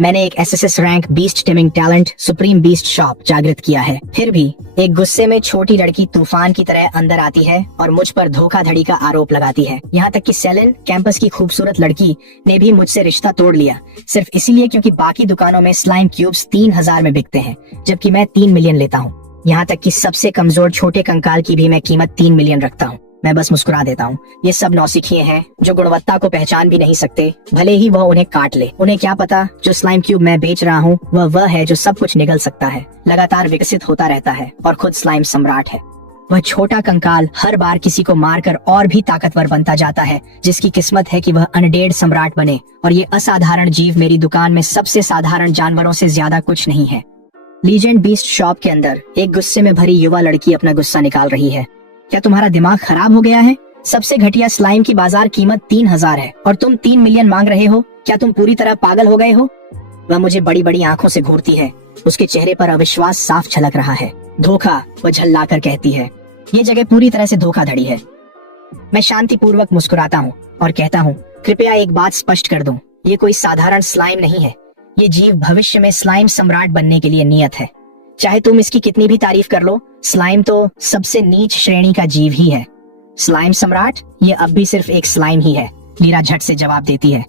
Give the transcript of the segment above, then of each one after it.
मैंने एक SSS rank beast taming talent supreme beast shop जागृत किया है। फिर भी एक गुस्से में छोटी लड़की तूफान की तरह अंदर आती है और मुझ पर धोखाधड़ी का आरोप लगाती है। यहाँ तक कि सेलिन, कैंपस की खूबसूरत लड़की, ने भी मुझसे रिश्ता तोड़ लिया, सिर्फ इसीलिए क्योंकि बाकी दुकानों में स्लाइम क्यूब्स 3000 में बिकते हैं, जबकि मैं 3 मिलियन लेता हूँ। यहाँ तक कि सबसे कमजोर छोटे कंकाल की भी मैं कीमत 3 मिलियन रखता हूँ। मैं बस मुस्कुरा देता हूँ। ये सब नौसिखिए हैं जो गुणवत्ता को पहचान भी नहीं सकते, भले ही वह उन्हें काट ले। उन्हें क्या पता जो स्लाइम क्यूब मैं बेच रहा हूँ वह है जो सब कुछ निगल सकता है, लगातार विकसित होता रहता है और खुद स्लाइम सम्राट है। वह छोटा कंकाल हर बार किसी को मारकर और भी ताकतवर बनता जाता है, जिसकी किस्मत है कि वह अनडेड सम्राट बने। और ये असाधारण जीव मेरी दुकान में सबसे साधारण जानवरों से ज्यादा कुछ नहीं है। लीजेंड बीस्ट शॉप के अंदर एक गुस्से में भरी युवा लड़की अपना गुस्सा निकाल रही है। क्या तुम्हारा दिमाग खराब हो गया है? सबसे घटिया स्लाइम की बाजार कीमत 3000 है और तुम 3 मिलियन मांग रहे हो? क्या तुम पूरी तरह पागल हो गए हो? वह मुझे बड़ी बड़ी आंखों से घूरती है। उसके चेहरे पर अविश्वास साफ झलक रहा है। धोखा, वह झल्लाकर कहती है। ये जगह पूरी तरह से धोखाधड़ी है। मैं शांतिपूर्वक मुस्कुराता हूँ और कहता हूँ, कृपया एक बात स्पष्ट कर दूं, ये कोई साधारण स्लाइम नहीं है। ये जीव भविष्य में स्लाइम सम्राट बनने के लिए नियत है। चाहे तुम इसकी कितनी भी तारीफ कर लो, स्लाइम तो सबसे नीच श्रेणी का जीव ही है। स्लाइम सम्राट? ये अब भी सिर्फ एक स्लाइम ही है, लीरा झट से जवाब देती है।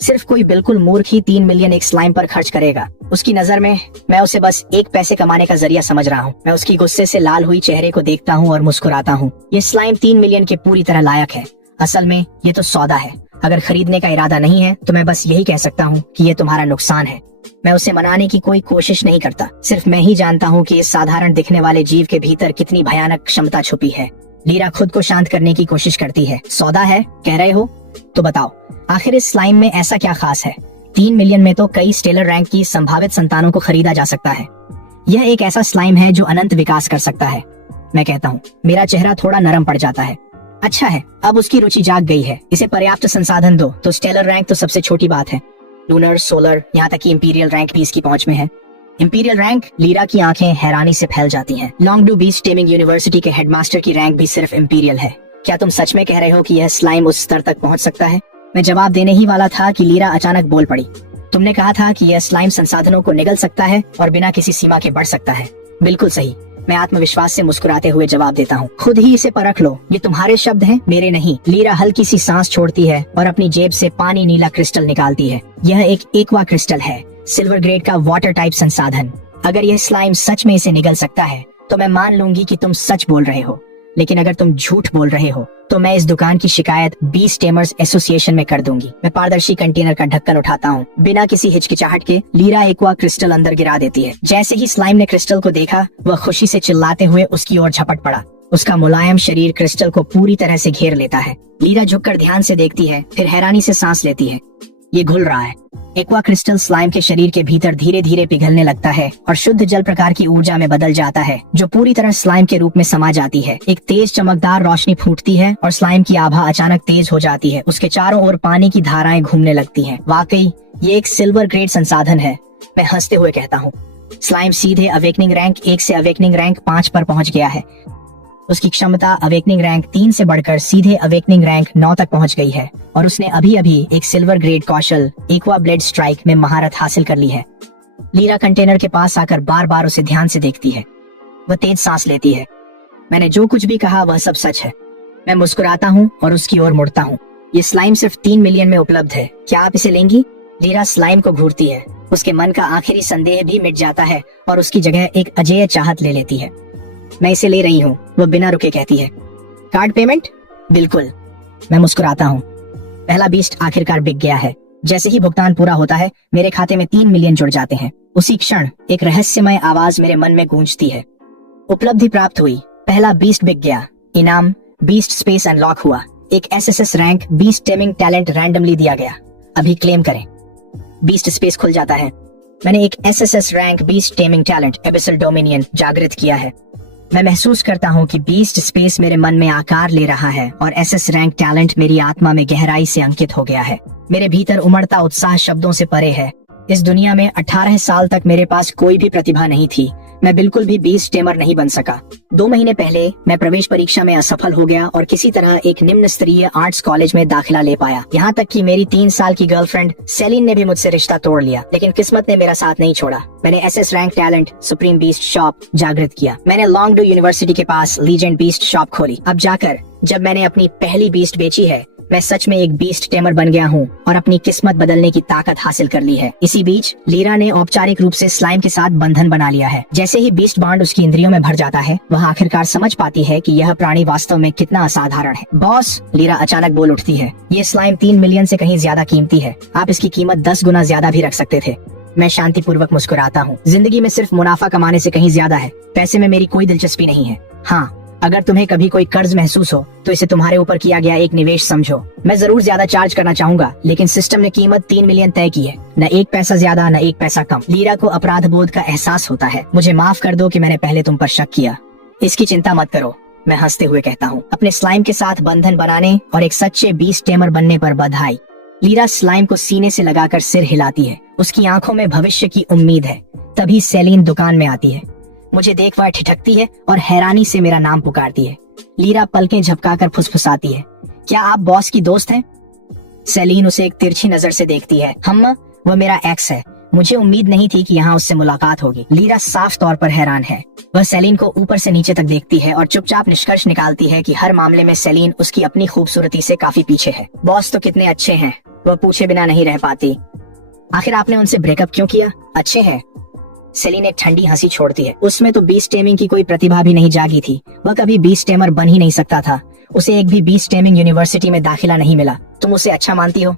सिर्फ कोई बिल्कुल मूर्ख ही 3 मिलियन एक स्लाइम पर खर्च करेगा। उसकी नजर में मैं उसे बस एक पैसे कमाने का जरिया समझ रहा हूँ। मैं उसकी गुस्से से लाल हुई चेहरे को देखता हूँ और मुस्कुराता हूँ। ये स्लाइम 3 मिलियन के पूरी तरह लायक है। असल में ये तो सौदा है। अगर खरीदने का इरादा नहीं है तो मैं बस यही कह सकता हूँ कि ये तुम्हारा नुकसान है। मैं उसे मनाने की कोई कोशिश नहीं करता। सिर्फ मैं ही जानता हूँ कि इस साधारण दिखने वाले जीव के भीतर कितनी भयानक क्षमता छुपी है। लीरा खुद को शांत करने की कोशिश करती है। सौदा है कह रहे हो? तो बताओ, आखिर इस स्लाइम में ऐसा क्या खास है? 3 मिलियन में तो कई स्टेलर रैंक की संभावित संतानों को खरीदा जा सकता है। यह एक ऐसा स्लाइम है जो अनंत विकास कर सकता है। मैं कहता हूँ। मेरा चेहरा थोड़ा नरम पड़ जाता है। अच्छा है, अब उसकी रुचि जाग गई है। इसे पर्याप्त संसाधन दो तो स्टेलर रैंक तो सबसे छोटी बात है। लूनर, सोलर, यहाँ तक कि इंपीरियल रैंक भी इसकी पहुंच में है। Imperial rank? लीरा की आंखें हैरानी से फैल जाती हैं। लॉन्गडू बीस्ट टेमिंग यूनिवर्सिटी के हेडमास्टर की रैंक भी सिर्फ इंपीरियल है। क्या तुम सच में कह रहे हो कि यह स्लाइम उस स्तर तक पहुंच सकता है? मैं जवाब देने ही वाला था कि लीरा अचानक बोल पड़ी। तुमने कहा था कि यह स्लाइम संसाधनों को निगल सकता है और बिना किसी सीमा के बढ़ सकता है। बिल्कुल सही। मैं आत्मविश्वास से मुस्कुराते हुए जवाब देता हूँ। खुद ही इसे परख लो। ये तुम्हारे शब्द हैं, मेरे नहीं। लीरा हल्की सी सांस छोड़ती है और अपनी जेब से पानी नीला क्रिस्टल निकालती है। यह एक एक्वा क्रिस्टल है, सिल्वर ग्रेड का वाटर टाइप संसाधन। अगर यह स्लाइम सच में इसे निगल सकता है तो मैं मान लूंगी कि तुम सच बोल रहे हो। लेकिन अगर तुम झूठ बोल रहे हो तो मैं इस दुकान की शिकायत बीस्ट टेमर्स एसोसिएशन में कर दूंगी। मैं पारदर्शी कंटेनर का ढक्कन उठाता हूँ। बिना किसी हिचकिचाहट के लीरा एक्वा क्रिस्टल अंदर गिरा देती है। जैसे ही स्लाइम ने क्रिस्टल को देखा, वह खुशी से चिल्लाते हुए उसकी ओर झपट पड़ा। उसका मुलायम शरीर क्रिस्टल को पूरी तरह से घेर लेता है। लीरा झुककर ध्यान से देखती है, फिर हैरानी से सांस लेती है। ये घुल रहा है। एक्वा क्रिस्टल स्लाइम के शरीर के भीतर धीरे धीरे पिघलने लगता है और शुद्ध जल प्रकार की ऊर्जा में बदल जाता है, जो पूरी तरह स्लाइम के रूप में समा जाती है। एक तेज चमकदार रोशनी फूटती है और स्लाइम की आभा अचानक तेज हो जाती है। उसके चारों ओर पानी की धाराएं घूमने लगती हैं। वाकई ये एक सिल्वर ग्रेड संसाधन है, मैं हंसते हुए कहता हूँ। स्लाइम सीधे अवेकनिंग रैंक 1 से अवेकनिंग रैंक 5 पर पहुंच गया है। उसकी क्षमता अवेकनिंग रैंक 3 से बढ़कर सीधे अवेकनिंग रैंक 9 तक पहुंच गई है और उसने अभी अभी एक सिल्वर ग्रेड कौशल एक्वा ब्लेड स्ट्राइक में महारत हासिल कर ली है। लीरा कंटेनर के पास आकर बार बार उसे ध्यान से देखती है। वह तेज सांस लेती है। मैंने जो कुछ भी कहा वह सब सच है। मैं मुस्कुराता हूँ और उसकी ओर मुड़ता हूँ। ये स्लाइम सिर्फ 3 मिलियन में उपलब्ध है। क्या आप इसे लेंगी? लीरा स्लाइम को घूरती है। उसके मन का आखिरी संदेह भी मिट जाता है और उसकी जगह एक अजेय चाहत ले लेती है। मैं इसे ले रही हूँ, वह बिना रुके कहती है। Card payment? बिल्कुल। मैं मुस्कुराता हूँ। पहला बीस्ट आखिरकार बिक गया है। जैसे ही भुगतान पूरा होता है, मेरे खाते में 3 मिलियन जुड़ जाते हैं। उसी क्षण एक रहस्यमय आवाज मेरे मन में गूंजती है। उपलब्धि प्राप्त हुई। पहला बीस्ट बिक गया। इनाम बीस्ट स्पेस अनलॉक हुआ। एक SSS rank beast taming talent randomly दिया गया। अभी क्लेम करें। बीस्ट स्पेस खुल जाता है। मैंने एक SSS rank beast taming talent abyssal dominion जागृत किया है। मैं महसूस करता हूँ कि बीस्ट स्पेस मेरे मन में आकार ले रहा है और एसएस रैंक टैलेंट मेरी आत्मा में गहराई से अंकित हो गया है। मेरे भीतर उमड़ता उत्साह शब्दों से परे है। इस दुनिया में 18 साल तक मेरे पास कोई भी प्रतिभा नहीं थी। मैं बिल्कुल भी बीस्ट टेमर नहीं बन सका। 2 महीने पहले मैं प्रवेश परीक्षा में असफल हो गया और किसी तरह एक निम्न स्तरीय आर्ट्स कॉलेज में दाखिला ले पाया। यहाँ तक कि मेरी 3 साल की गर्लफ्रेंड सेलिन ने भी मुझसे रिश्ता तोड़ लिया, लेकिन किस्मत ने मेरा साथ नहीं छोड़ा। मैंने SS rank talent supreme beast shop जागृत किया। मैंने लॉन्गडू यूनिवर्सिटी के पास लीजेंड बीस्ट शॉप खोली। अब जाकर जब मैंने अपनी पहली बीस्ट बेची है, मैं सच में एक बीस्ट टेमर बन गया हूँ और अपनी किस्मत बदलने की ताकत हासिल कर ली है। इसी बीच लीरा ने औपचारिक रूप से स्लाइम के साथ बंधन बना लिया है। जैसे ही बीस्ट बॉन्ड उसकी इंद्रियों में भर जाता है, वह आखिरकार समझ पाती है कि यह प्राणी वास्तव में कितना असाधारण है। बॉस, लीरा अचानक बोल उठती है, ये स्लाइम 3 मिलियन से कहीं ज्यादा कीमती है। आप इसकी कीमत 10 गुना ज्यादा भी रख सकते थे। मैं शांतिपूर्वक मुस्कुराता हूँ। जिंदगी में सिर्फ मुनाफा कमाने से कहीं ज्यादा है। पैसे में मेरी कोई दिलचस्पी नहीं है। हाँ, अगर तुम्हें कभी कोई कर्ज महसूस हो तो इसे तुम्हारे ऊपर किया गया एक निवेश समझो। मैं जरूर ज्यादा चार्ज करना चाहूंगा, लेकिन सिस्टम ने कीमत 3 मिलियन तय की है। न 1 पैसा ज्यादा, न 1 पैसा कम। लीरा को अपराध बोध का एहसास होता है। मुझे माफ कर दो कि मैंने पहले तुम पर शक किया। इसकी चिंता मत करो, मैं हंसते हुए कहता हूँ। अपने स्लाइम के साथ बंधन बनाने और एक सच्चे बीस्ट टेमर बनने पर बधाई। लीरा स्लाइम को सीने से लगाकर सिर हिलाती है। उसकी आंखों में भविष्य की उम्मीद है। तभी सेलिन दुकान में आती है। मुझे देख वह ठिठकती है और हैरानी से मेरा नाम पुकारती है। लीरा पलकें झपकाकर फुसफुसाती है, क्या आप बॉस की दोस्त हैं? सेलिन उसे एक तिरछी नजर से देखती है। वह मेरा एक्स है। मुझे उम्मीद नहीं थी कि यहाँ उससे मुलाकात होगी। लीरा साफ तौर पर हैरान है। वह सेलिन को ऊपर से नीचे तक देखती है और चुपचाप निष्कर्ष निकालती है कि हर मामले में सेलिन उसकी अपनी खूबसूरती से काफी पीछे है। बॉस तो कितने अच्छे हैं, वह पूछे बिना नहीं रह पाती। आखिर आपने उनसे ब्रेकअप क्यों किया? अच्छे हैं। सेलिन एक ठंडी हंसी छोड़ती है। उसमें तो बीस्ट टेमिंग की कोई प्रतिभा भी नहीं जागी थी। वह कभी बीस्ट टेमर बन ही नहीं सकता था। उसे एक भी बीस्ट टेमिंग यूनिवर्सिटी में दाखिला नहीं मिला। तुम उसे अच्छा मानती हो?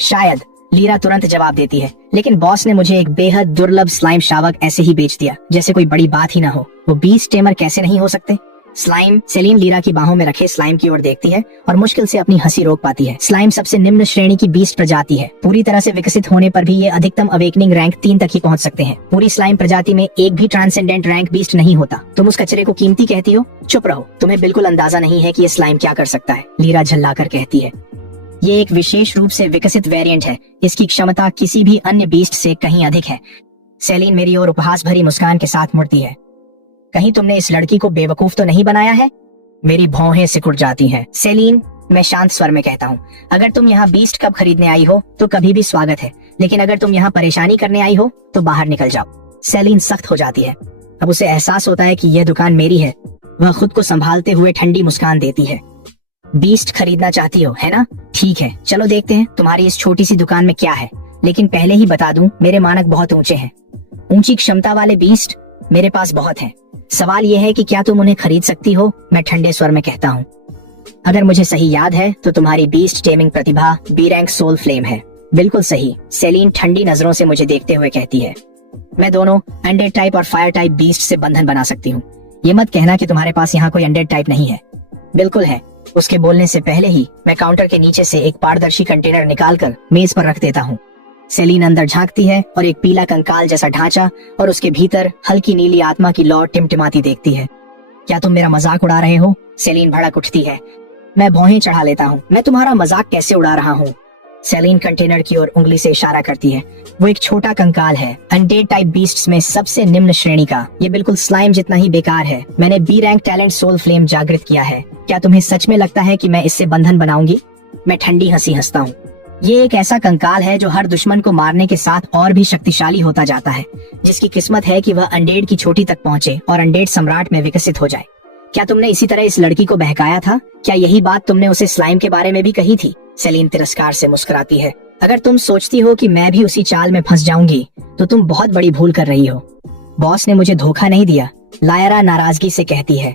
शायद, लीरा तुरंत जवाब देती है, लेकिन बॉस ने मुझे एक बेहद दुर्लभ स्लाइम शावक ऐसे ही बेच दिया, जैसे कोई बड़ी बात ही ना हो। वो बीस्ट टेमर कैसे नहीं हो सकते? स्लाइम। सेलिन लीरा की बाहों में रखे स्लाइम की ओर देखती है और मुश्किल से अपनी हंसी रोक पाती है। स्लाइम सबसे निम्न श्रेणी की बीस्ट प्रजाति है। पूरी तरह से विकसित होने पर भी ये अधिकतम अवेकनिंग रैंक 3 तक ही पहुंच सकते हैं। पूरी स्लाइम प्रजाति में एक भी ट्रांसेंडेंट रैंक बीस्ट नहीं होता। तुम उस कचरे को कीमती कहती हो? चुप रहो, तुम्हें बिल्कुल अंदाजा नहीं है कि ये स्लाइम क्या कर सकता है, लीरा झल्लाकर कहती है। ये एक विशेष रूप से विकसित वेरिएंट है। इसकी क्षमता किसी भी अन्य बीस्ट से कहीं अधिक है। सेलिन मेरी ओर उपहास भरी मुस्कान के साथ मुड़ती है। कहीं तुमने इस लड़की को बेवकूफ तो नहीं बनाया है? मेरी भौहें सिकुड़ जाती हैं। सेलिन, मैं शांत स्वर में कहता हूँ, अगर तुम यहाँ बीस्ट कप खरीदने आई हो तो कभी भी स्वागत है, लेकिन अगर तुम यहाँ परेशानी करने आई हो तो बाहर निकल जाओ। सेलिन सख्त हो जाती है। अब उसे एहसास होता है कि यह दुकान मेरी है। वह खुद को संभालते हुए ठंडी मुस्कान देती है। बीस्ट खरीदना चाहती हो, है ना? ठीक है, चलो देखते हैं तुम्हारी इस छोटी सी दुकान में क्या है। लेकिन पहले ही बता दूं, मेरे मानक बहुत ऊंचे हैं। ऊंची क्षमता वाले बीस्ट मेरे पास बहुत हैं। सवाल यह है कि क्या तुम उन्हें खरीद सकती हो? मैं ठंडे स्वर में कहता हूँ। अगर मुझे सही याद है तो तुम्हारी बीस्ट टेमिंग प्रतिभा बी रैंक सोल फ्लेम है। बिल्कुल सही, सेलिन ठंडी नजरों से मुझे देखते हुए कहती है। मैं दोनों अनडेड टाइप और फायर टाइप बीस्ट से बंधन बना सकती हूँ। ये मत कहना कि तुम्हारे पास यहाँ कोई अनडेड टाइप नहीं है। बिल्कुल है। उसके बोलने से पहले ही मैं काउंटर के नीचे से एक पारदर्शी कंटेनर निकालकर मेज पर रख देता हूँ। सेलिन अंदर झांकती है और एक पीला कंकाल जैसा ढांचा और उसके भीतर हल्की नीली आत्मा की लौ टिमटिमाती देखती है। क्या तुम मेरा मजाक उड़ा रहे हो? सेलिन भड़क उठती है। मैं भौहें चढ़ा लेता हूँ। मैं तुम्हारा मजाक कैसे उड़ा रहा हूँ? सेलिन कंटेनर की ओर उंगली से इशारा करती है। वो एक छोटा कंकाल है, अनडेड टाइप बीस्ट्स में सबसे निम्न श्रेणी का। ये बिल्कुल स्लाइम जितना ही बेकार है। मैंने B rank talent soul flame जागृत किया है। क्या तुम्हें सच में लगता है कि मैं इससे बंधन बनाऊंगी? मैं ठंडी हंसी हंसता हूँ। ये एक ऐसा कंकाल है जो हर दुश्मन को मारने के साथ और भी शक्तिशाली होता जाता है, जिसकी किस्मत है कि वह अनडेड की चोटी तक पहुंचे और अनडेड सम्राट में विकसित हो जाए। क्या तुमने इसी तरह इस लड़की को बहकाया था? क्या यही बात तुमने उसे स्लाइम के बारे में भी कही थी? सेलिन तिरस्कार से मुस्कुराती है। अगर तुम सोचती हो कि मैं भी उसी चाल में फंस जाऊंगी तो तुम बहुत बड़ी भूल कर रही हो। बॉस ने मुझे धोखा नहीं दिया, लायरा नाराजगी से कहती है।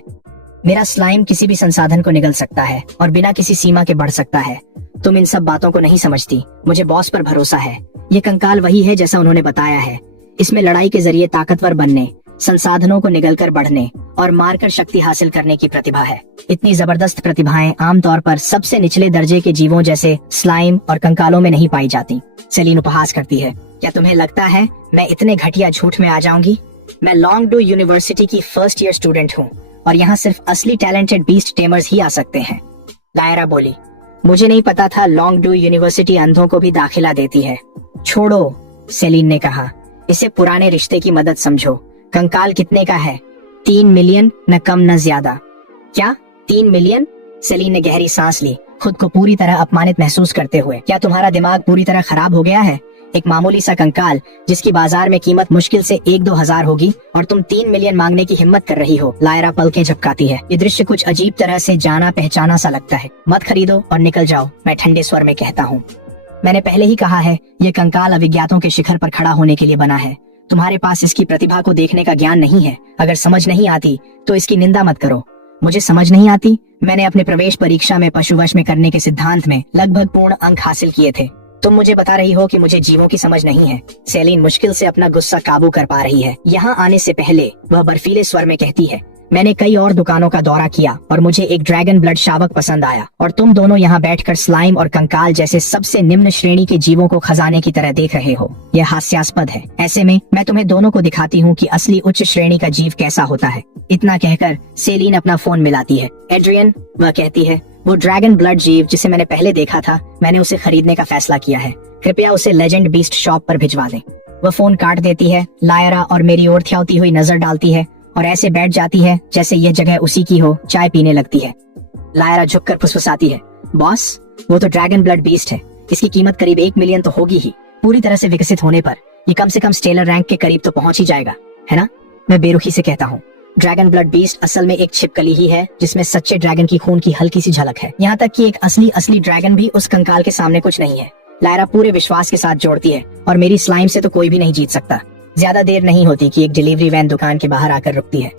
मेरा स्लाइम किसी भी संसाधन को निगल सकता है और बिना किसी सीमा के बढ़ सकता है। तुम इन सब बातों को नहीं समझती। मुझे बॉस पर भरोसा है। ये कंकाल वही है जैसा उन्होंने बताया है। इसमें लड़ाई के जरिए ताकतवर बनने, संसाधनों को निगलकर बढ़ने और मारकर शक्ति हासिल करने की प्रतिभा है। इतनी जबरदस्त प्रतिभाएं आमतौर पर सबसे निचले दर्जे के जीवों जैसे स्लाइम और कंकालों में नहीं पाई जाती। सेलिन उपहास करती है। क्या तुम्हें लगता है मैं इतने घटिया झूठ में आ जाऊंगी? मैं लॉन्गडू यूनिवर्सिटी की फर्स्ट ईयर स्टूडेंट हूँ और यहाँ सिर्फ असली टैलेंटेड बीस्ट टेमर्स ही आ सकते हैं। लायरा बोली। मुझे नहीं पता था लॉन्गडू यूनिवर्सिटी अंधों को भी दाखिला देती है। छोड़ो, सेलिन ने कहा। इसे पुराने रिश्ते की मदद समझो। कंकाल कितने का है? 3 मिलियन, न कम न ज्यादा। क्या 3 मिलियन? सेलिन ने गहरी सांस ली, खुद को पूरी तरह अपमानित महसूस करते हुए। क्या तुम्हारा दिमाग पूरी तरह खराब हो गया है? एक मामूली सा कंकाल जिसकी बाजार में कीमत मुश्किल से 1-2 हजार होगी और तुम 3 मिलियन मांगने की हिम्मत कर रही हो। लायरा पलकें झपकाती है। ये दृश्य कुछ अजीब तरह से जाना पहचाना सा लगता है। मत खरीदो और निकल जाओ, मैं ठंडे स्वर में कहता हूँ। मैंने पहले ही कहा है, ये कंकाल अविज्ञातों के शिखर पर खड़ा होने के लिए बना है। तुम्हारे पास इसकी प्रतिभा को देखने का ज्ञान नहीं है। अगर समझ नहीं आती तो इसकी निंदा मत करो। मुझे समझ नहीं आती? मैंने अपने प्रवेश परीक्षा में पशुवश में करने के सिद्धांत में लगभग पूर्ण अंक हासिल किए थे। तुम मुझे बता रही हो कि मुझे जीवों की समझ नहीं है। सेलिन मुश्किल से अपना गुस्सा काबू कर पा रही है। यहाँ आने से पहले वह बर्फीले स्वर में कहती है, मैंने कई और दुकानों का दौरा किया और मुझे एक ड्रैगन ब्लड शावक पसंद आया, और तुम दोनों यहाँ बैठकर स्लाइम और कंकाल जैसे सबसे निम्न श्रेणी के जीवों को खजाने की तरह देख रहे हो। यह हास्यास्पद है। ऐसे में मैं तुम्हें दोनों को दिखाती हूँ कि असली उच्च श्रेणी का जीव कैसा होता है। इतना कहकर सेलिन अपना फोन मिलाती है। एड्रियन, वह कहती है, वो ड्रैगन ब्लड जीव जिसे मैंने पहले देखा था, मैंने उसे खरीदने का फैसला किया है। कृपया उसे लेजेंड बीस्ट शॉप पर भिजवा दें। वह फोन काट देती है। लायरा और मेरी ओर थ्याती हुई नजर डालती है और ऐसे बैठ जाती है जैसे यह जगह उसी की हो। चाय पीने लगती है। लायरा झुककर फुसफुसाती है, बॉस, वो तो ड्रैगन ब्लड बीस्ट है। इसकी कीमत करीब 1 मिलियन तो होगी ही। पूरी तरह से विकसित होने पर ये कम से कम स्टेलर रैंक के करीब तो पहुंच ही जाएगा, है ना? मैं बेरुखी से कहता हूँ। ड्रैगन ब्लड बीस्ट असल में एक छिपकली ही है जिसमें सच्चे ड्रैगन की खून की हल्की सी झलक है। यहाँ तक कि एक असली ड्रैगन भी उस कंकाल के सामने कुछ नहीं है। लायरा पूरे विश्वास के साथ जोड़ती है, और मेरी स्लाइम से तो कोई भी नहीं जीत सकता। ज्यादा देर नहीं होती कि एक डिलीवरी वैन दुकान के बाहर आकर रुकती है।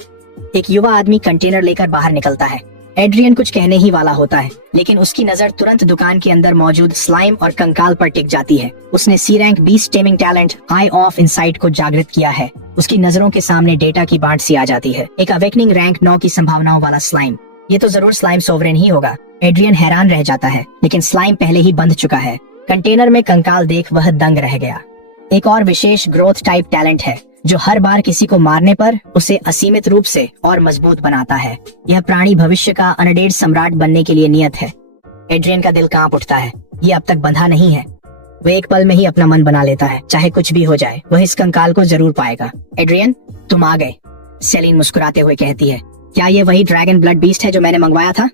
एक युवा आदमी कंटेनर लेकर बाहर निकलता है। एड्रियन कुछ कहने ही वाला होता है, लेकिन उसकी नजर तुरंत दुकान के अंदर मौजूद स्लाइम और कंकाल पर टिक जाती है। उसने C rank beast taming talent eye of insight को जागृत किया है। उसकी नजरों के सामने डेटा की बांट सी आ जाती है। एक अवेकनिंग रैंक 9 की संभावनाओं वाला स्लाइम। ये तो जरूर स्लाइम सोवरेन ही होगा। एड्रियन हैरान रह जाता है, लेकिन स्लाइम पहले ही बंध चुका है। कंटेनर में कंकाल देख वह दंग रह गया। एक और विशेष ग्रोथ टाइप टैलेंट है जो हर बार किसी को मारने पर उसे असीमित रूप से और मजबूत बनाता है। यह प्राणी भविष्य का अनडेड सम्राट बनने के लिए नियत है। एड्रियन का दिल कांप उठता है। ये अब तक बंधा नहीं है। वह एक पल में ही अपना मन बना लेता है। चाहे कुछ भी हो जाए, वह इस कंकाल को जरूर पाएगा। एड्रियन, तुम आ गए, सेलिन मुस्कुराते हुए कहती है। क्या ये वही ड्रैगन ब्लड बीस्ट है जो मैंने मंगवाया था?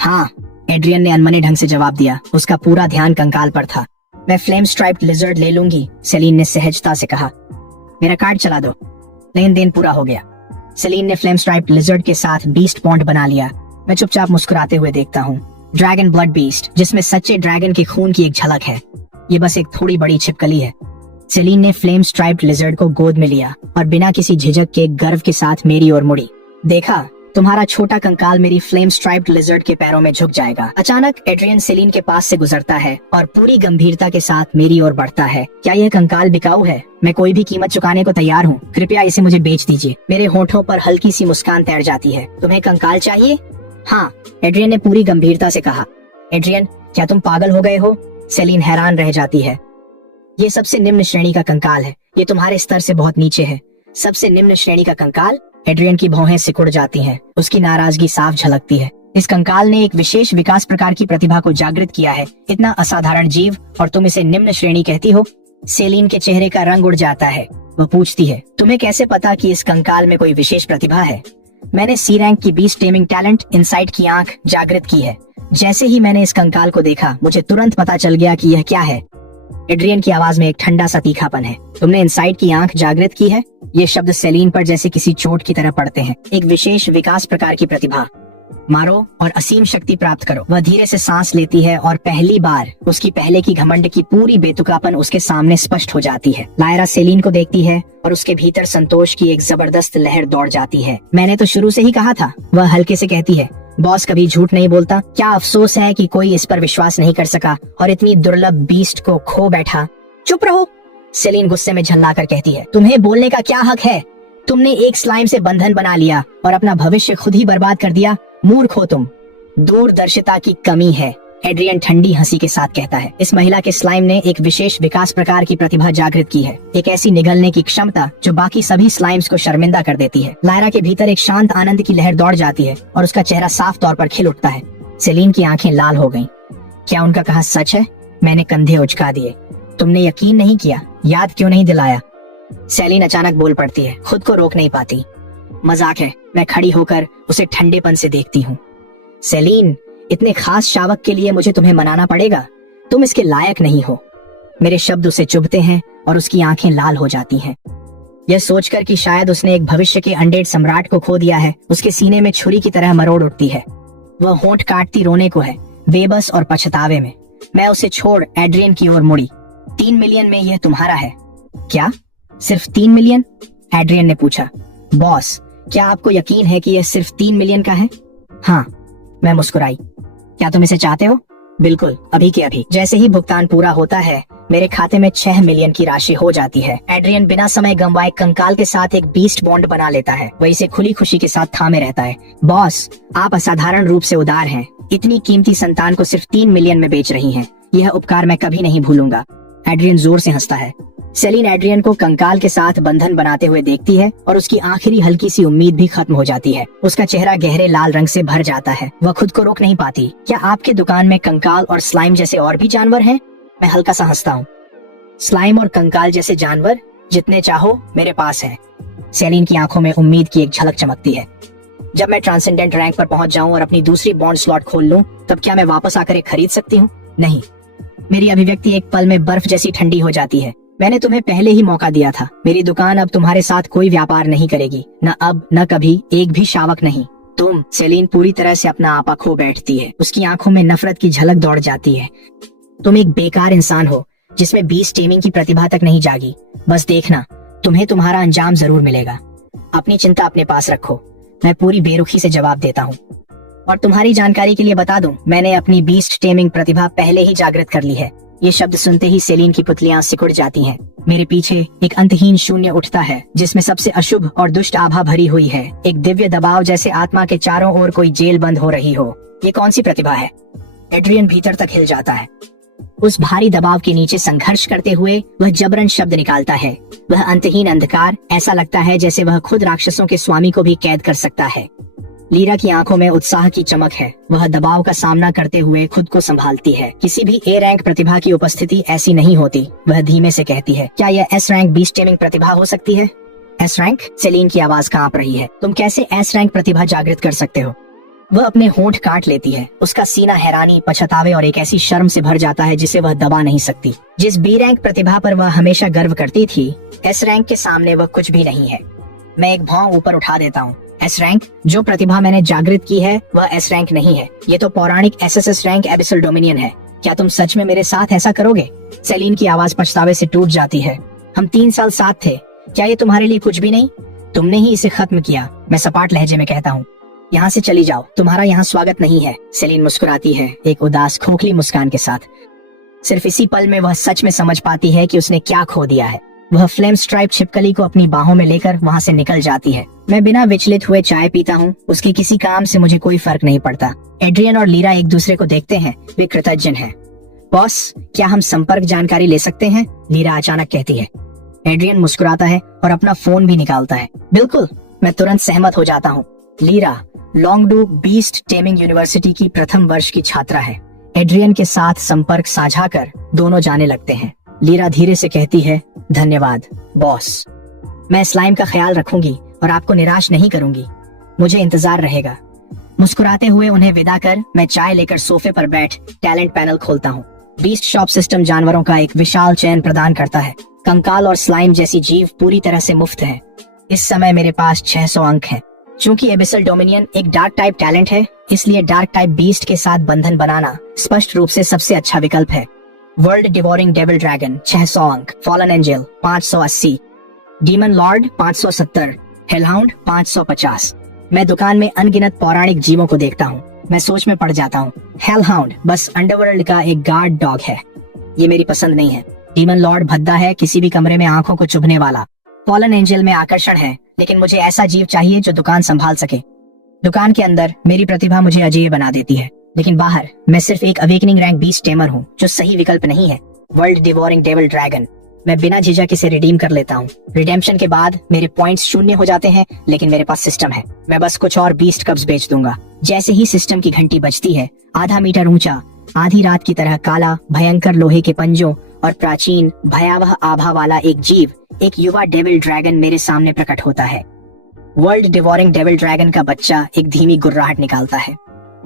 हाँ, एड्रियन ने अनमने ढंग से जवाब दिया। उसका पूरा ध्यान कंकाल पर था। मैं फ्लेम स्ट्राइप्ड लिजर्ड ले लूंगी, सेलिन ने सहजता से कहा। मेरा कार्ड चला दो। लेन देन पूरा हो गया। सेलिन ने फ्लेम स्ट्राइप्ड लिजर्ड के साथ बीस्ट बॉन्ड बना लिया। मैं चुपचाप मुस्कुराते हुए देखता हूँ। ड्रैगन ब्लड बीस्ट, जिसमें सच्चे ड्रैगन के खून की एक झलक है। ये बस एक थोड़ी बड़ी छिपकली है। सेलिन ने फ्लेम स्ट्राइप्ड लिजर्ड को गोद में लिया और बिना किसी झिझक के गर्व के साथ मेरी ओर मुड़ी। देखा, तुम्हारा छोटा कंकाल मेरी फ्लेम स्ट्राइप्ड लिजर्ड के पैरों में झुक जाएगा। अचानक एड्रियन सेलिन के पास से गुजरता है और पूरी गंभीरता के साथ मेरी ओर बढ़ता है। क्या यह कंकाल बिकाऊ है? मैं कोई भी कीमत चुकाने को तैयार हूँ। कृपया इसे मुझे बेच दीजिए। मेरे होठों पर हल्की सी मुस्कान तैर जाती है। तुम्हें कंकाल चाहिए? हाँ, एड्रियन ने पूरी गंभीरता से कहा। एड्रियन, क्या तुम पागल हो गए हो? सेलिन हैरान रह जाती है। ये सबसे निम्न श्रेणी का कंकाल है। ये तुम्हारे स्तर से बहुत नीचे है। सबसे निम्न श्रेणी का कंकाल? एड्रियन की भौहें सिकुड़ जाती हैं। उसकी नाराजगी साफ झलकती है। इस कंकाल ने एक विशेष विकास प्रकार की प्रतिभा को जागृत किया है। इतना असाधारण जीव, और तुम इसे निम्न श्रेणी कहती हो? सेलिन के चेहरे का रंग उड़ जाता है। वह पूछती है, तुम्हें कैसे पता कि इस कंकाल में कोई विशेष प्रतिभा है? मैंने सी रैंक की बीस्ट टेमिंग टैलेंट इनसाइट की आंख जागृत की है। जैसे ही मैंने इस कंकाल को देखा, मुझे तुरंत पता चल गया कि यह क्या है। एड्रियन की आवाज में एक ठंडा सा तीखापन है। तुमने इनसाइट की आंख जागृत की है? ये शब्द सेलिन पर जैसे किसी चोट की तरह पड़ते हैं। एक विशेष विकास प्रकार की प्रतिभा। मारो और असीम शक्ति प्राप्त करो। वह धीरे से सांस लेती है और पहली बार उसकी पहले की घमंड की पूरी बेतुकापन उसके सामने स्पष्ट हो जाती है। लायरा सेलिन को देखती है और उसके भीतर संतोष की एक जबरदस्त लहर दौड़ जाती है। मैंने तो शुरू से ही कहा था, वह हल्के से कहती है। बॉस कभी झूठ नहीं बोलता। क्या अफसोस है कि कोई इस पर विश्वास नहीं कर सका और इतनी दुर्लभ बीस्ट को खो बैठा। चुप रहो, सेलिन गुस्से में झल्लाकर कहती है। तुम्हें बोलने का क्या हक है? तुमने एक स्लाइम से बंधन बना लिया और अपना भविष्य खुद ही बर्बाद कर दिया। मूर्ख हो तुम। दूरदर्शिता की कमी है, एड्रियन ठंडी हंसी के साथ कहता है। इस महिला के स्लाइम ने एक विशेष विकास प्रकार की प्रतिभा जागृत की है। एक ऐसी निगलने की क्षमता जो बाकी सभी स्लाइम्स को शर्मिंदा कर देती है। लायरा के भीतर एक शांत आनंद की लहर दौड़ जाती है और उसका चेहरा साफ तौर पर खिल उठता है। सेलिन की आंखें लाल हो गईं। क्या उनका कहा सच है? मैंने कंधे उचका दिए। तुमने यकीन नहीं किया, याद क्यों नहीं दिलाया? सेलिन अचानक बोल पड़ती है, खुद को रोक नहीं पाती। मजाक है। मैं खड़ी होकर उसे ठंडेपन से देखती हूँ। सेलिन, इतने खास शावक के लिए मुझे तुम्हें मनाना पड़ेगा। तुम इसके लायक नहीं हो। मेरे शब्द उसे चुभते हैं और उसकी आंखें लाल हो जाती हैं। यह सोचकर कि शायद उसने एक भविष्य के अनडेड सम्राट को खो दिया है, उसके सीने में छुरी की तरह मरोड़ उठती है। वह होंठ काटती रोने को है, बेबस और पछतावे में। मैं उसे छोड़ एड्रियन की ओर मुड़ी। 3 मिलियन में यह तुम्हारा है। क्या? सिर्फ 3 मिलियन? एड्रियन ने पूछा। बॉस, क्या आपको यकीन है कि यह सिर्फ 3 मिलियन का है? हाँ, मैं मुस्कुराई। क्या तुम इसे चाहते हो? बिल्कुल, अभी के अभी। जैसे ही भुगतान पूरा होता है, मेरे खाते में 6 मिलियन की राशि हो जाती है। एड्रियन बिना समय गंवाए कंकाल के साथ एक बीस्ट बॉन्ड बना लेता है। वह इसे खुली खुशी के साथ थामे रहता है। बॉस, आप असाधारण रूप से उदार हैं। इतनी कीमती संतान को सिर्फ 3 मिलियन में बेच रही हैं। यह उपकार मैं कभी नहीं भूलूंगा। एड्रियन जोर से हंसता है। सेलिन एड्रियन को कंकाल के साथ बंधन बनाते हुए देखती है और उसकी आखिरी हल्की सी उम्मीद भी खत्म हो जाती है। उसका चेहरा गहरे लाल रंग से भर जाता है। वह खुद को रोक नहीं पाती। क्या आपके दुकान में कंकाल और स्लाइम जैसे और भी जानवर हैं? मैं हल्का सा हंसता हूँ। स्लाइम और कंकाल जैसे जानवर जितने चाहो मेरे पास है। सेलिन की आंखों में उम्मीद की एक झलक चमकती है। जब मैं ट्रांसेंडेंट रैंक पर पहुंच जाऊं और अपनी दूसरी बॉन्ड स्लॉट खोल लूं, तब क्या मैं वापस आकर एक खरीद सकती हूँ? नहीं। मेरी अभिव्यक्ति एक पल में बर्फ जैसी ठंडी हो जाती है। मैंने तुम्हें पहले ही मौका दिया था। मेरी दुकान अब तुम्हारे साथ कोई व्यापार नहीं करेगी। न अब न कभी, एक भी शावक नहीं। तुम। सेलिन पूरी तरह से अपना आपा खो बैठती है। उसकी आंखों में नफरत की झलक दौड़ जाती है। तुम एक बेकार इंसान हो जिसमें बीस्ट टेमिंग की प्रतिभा तक नहीं जागी। बस देखना, तुम्हें तुम्हारा अंजाम जरूर मिलेगा। अपनी चिंता अपने पास रखो। मैं पूरी बेरुखी से जवाब देता हूँ। और तुम्हारी जानकारी के लिए बता दूं, मैंने अपनी बीस्ट टेमिंग प्रतिभा पहले ही जागृत कर ली है। ये शब्द सुनते ही सेलिन की पुतलियां सिकुड़ जाती हैं। मेरे पीछे एक अंतहीन शून्य उठता है जिसमें सबसे अशुभ और दुष्ट आभा भरी हुई है। एक दिव्य दबाव, जैसे आत्मा के चारों ओर कोई जेल बंद हो रही हो। ये कौन सी प्रतिभा है? एड्रियन भीतर तक हिल जाता है। उस भारी दबाव के नीचे संघर्ष करते हुए वह जबरन शब्द निकालता है। वह अंतहीन अंधकार, ऐसा लगता है जैसे वह खुद राक्षसों के स्वामी को भी कैद कर सकता है। लीरा की आंखों में उत्साह की चमक है। वह दबाव का सामना करते हुए खुद को संभालती है। किसी भी ए रैंक प्रतिभा की उपस्थिति ऐसी नहीं होती। वह धीमे से कहती है, क्या यह एस रैंक बीस्ट टेमिंग प्रतिभा हो सकती है? S rank? सेलिन की आवाज कांप रही है। तुम कैसे एस रैंक प्रतिभा जागृत कर सकते हो? वह अपने होंठ काट लेती है। उसका सीना हैरानी, पछतावे और एक ऐसी शर्म से भर जाता है जिसे वह दबा नहीं सकती। जिस बी रैंक प्रतिभा पर वह हमेशा गर्व करती थी, एस रैंक के सामने वह कुछ भी नहीं है। मैं एक भौं ऊपर उठा देता हूँ। S rank? जो प्रतिभा मैंने जागृत की है वह एस रैंक नहीं है। ये तो पौराणिक एसएसएस रैंक एबिसल डोमिनियन है। क्या तुम सच में मेरे साथ ऐसा करोगे? सेलिन की आवाज पछतावे से टूट जाती है। हम 3 साल साथ थे। क्या ये तुम्हारे लिए कुछ भी नहीं? तुमने ही इसे खत्म किया। मैं सपाट लहजे में कहता हूँ। यहाँ से चली जाओ, तुम्हारा यहाँ स्वागत नहीं है। सेलिन मुस्कुराती है, एक उदास खोखली मुस्कान के साथ। सिर्फ इसी पल में वह सच में समझ पाती है कि उसने क्या खो दिया है। वह फ्लेम स्ट्राइप छिपकली को अपनी बाहों में लेकर वहाँ से निकल जाती है। मैं बिना विचलित हुए चाय पीता हूँ। उसके किसी काम से मुझे कोई फर्क नहीं पड़ता। एड्रियन और लीरा एक दूसरे को देखते हैं। वे कृतज्ञ हैं। बॉस, क्या हम संपर्क जानकारी ले सकते हैं? लीरा अचानक कहती है। एड्रियन मुस्कुराता है और अपना फोन भी निकालता है। बिल्कुल, मैं तुरंत सहमत हो जाता हूँ। लीरा लॉन्गडू बीस्ट टेमिंग यूनिवर्सिटी की प्रथम वर्ष की छात्रा है। एड्रियन के साथ संपर्क साझा कर दोनों जाने लगते हैं। लीरा धीरे से कहती है, धन्यवाद बॉस। मैं स्लाइम का ख्याल रखूंगी और आपको निराश नहीं करूंगी। मुझे इंतजार रहेगा। मुस्कुराते हुए उन्हें विदा कर मैं चाय लेकर सोफे पर बैठ टैलेंट पैनल खोलता हूँ। बीस्ट शॉप सिस्टम जानवरों का एक विशाल चयन प्रदान करता है। कंकाल और स्लाइम जैसी जीव पूरी तरह से मुफ्त हैं। इस समय मेरे पास 600 अंक हैं। चूंकि एबिसल डोमिनियन एक डार्क टाइप टैलेंट है, इसलिए डार्क टाइप बीस्ट के साथ बंधन बनाना स्पष्ट रूप से सबसे अच्छा विकल्प है। वर्ल्ड डिवोरिंग डेविल ड्रैगन 600 अंक, फॉलन एंजल 580, डीमन लॉर्ड 570, हेलहाउंड 550। मैं दुकान में अनगिनत पौराणिक जीवों को देखता हूँ। मैं सोच में पड़ जाता हूँ। हेलहाउंड बस अंडरवर्ल्ड का एक गार्ड डॉग है। ये मेरी पसंद नहीं है। डीमन लॉर्ड भद्दा है, किसी भी कमरे में आंखों को चुभने वाला। फॉलन एंजल में आकर्षण है, लेकिन मुझे ऐसा जीव चाहिए जो दुकान संभाल सके। दुकान के अंदर मेरी प्रतिभा मुझे अजेय बना देती है, लेकिन बाहर मैं सिर्फ एक अवेकनिंग रैंक बीस्ट टेमर हूँ, जो सही विकल्प नहीं है। वर्ल्ड डिवोरिंग डेविल ड्रैगन मैं बिना झिझक इसे रिडीम कर लेता हूँ। रिडेम्पशन के बाद मेरे पॉइंट्स 0 हो जाते हैं, लेकिन मेरे पास सिस्टम है। मैं बस कुछ और बीस्ट कब्स बेच दूंगा। जैसे ही सिस्टम की घंटी बजती है, आधा मीटर ऊंचा, आधी रात की तरह काला, भयंकर लोहे के पंजों और प्राचीन भयावह आभा वाला एक जीव एक युवा डेविल ड्रैगन मेरे सामने प्रकट होता है। वर्ल्ड डिवोरिंग डेविल ड्रैगन का बच्चा एक धीमी गुर्राहट निकालता है।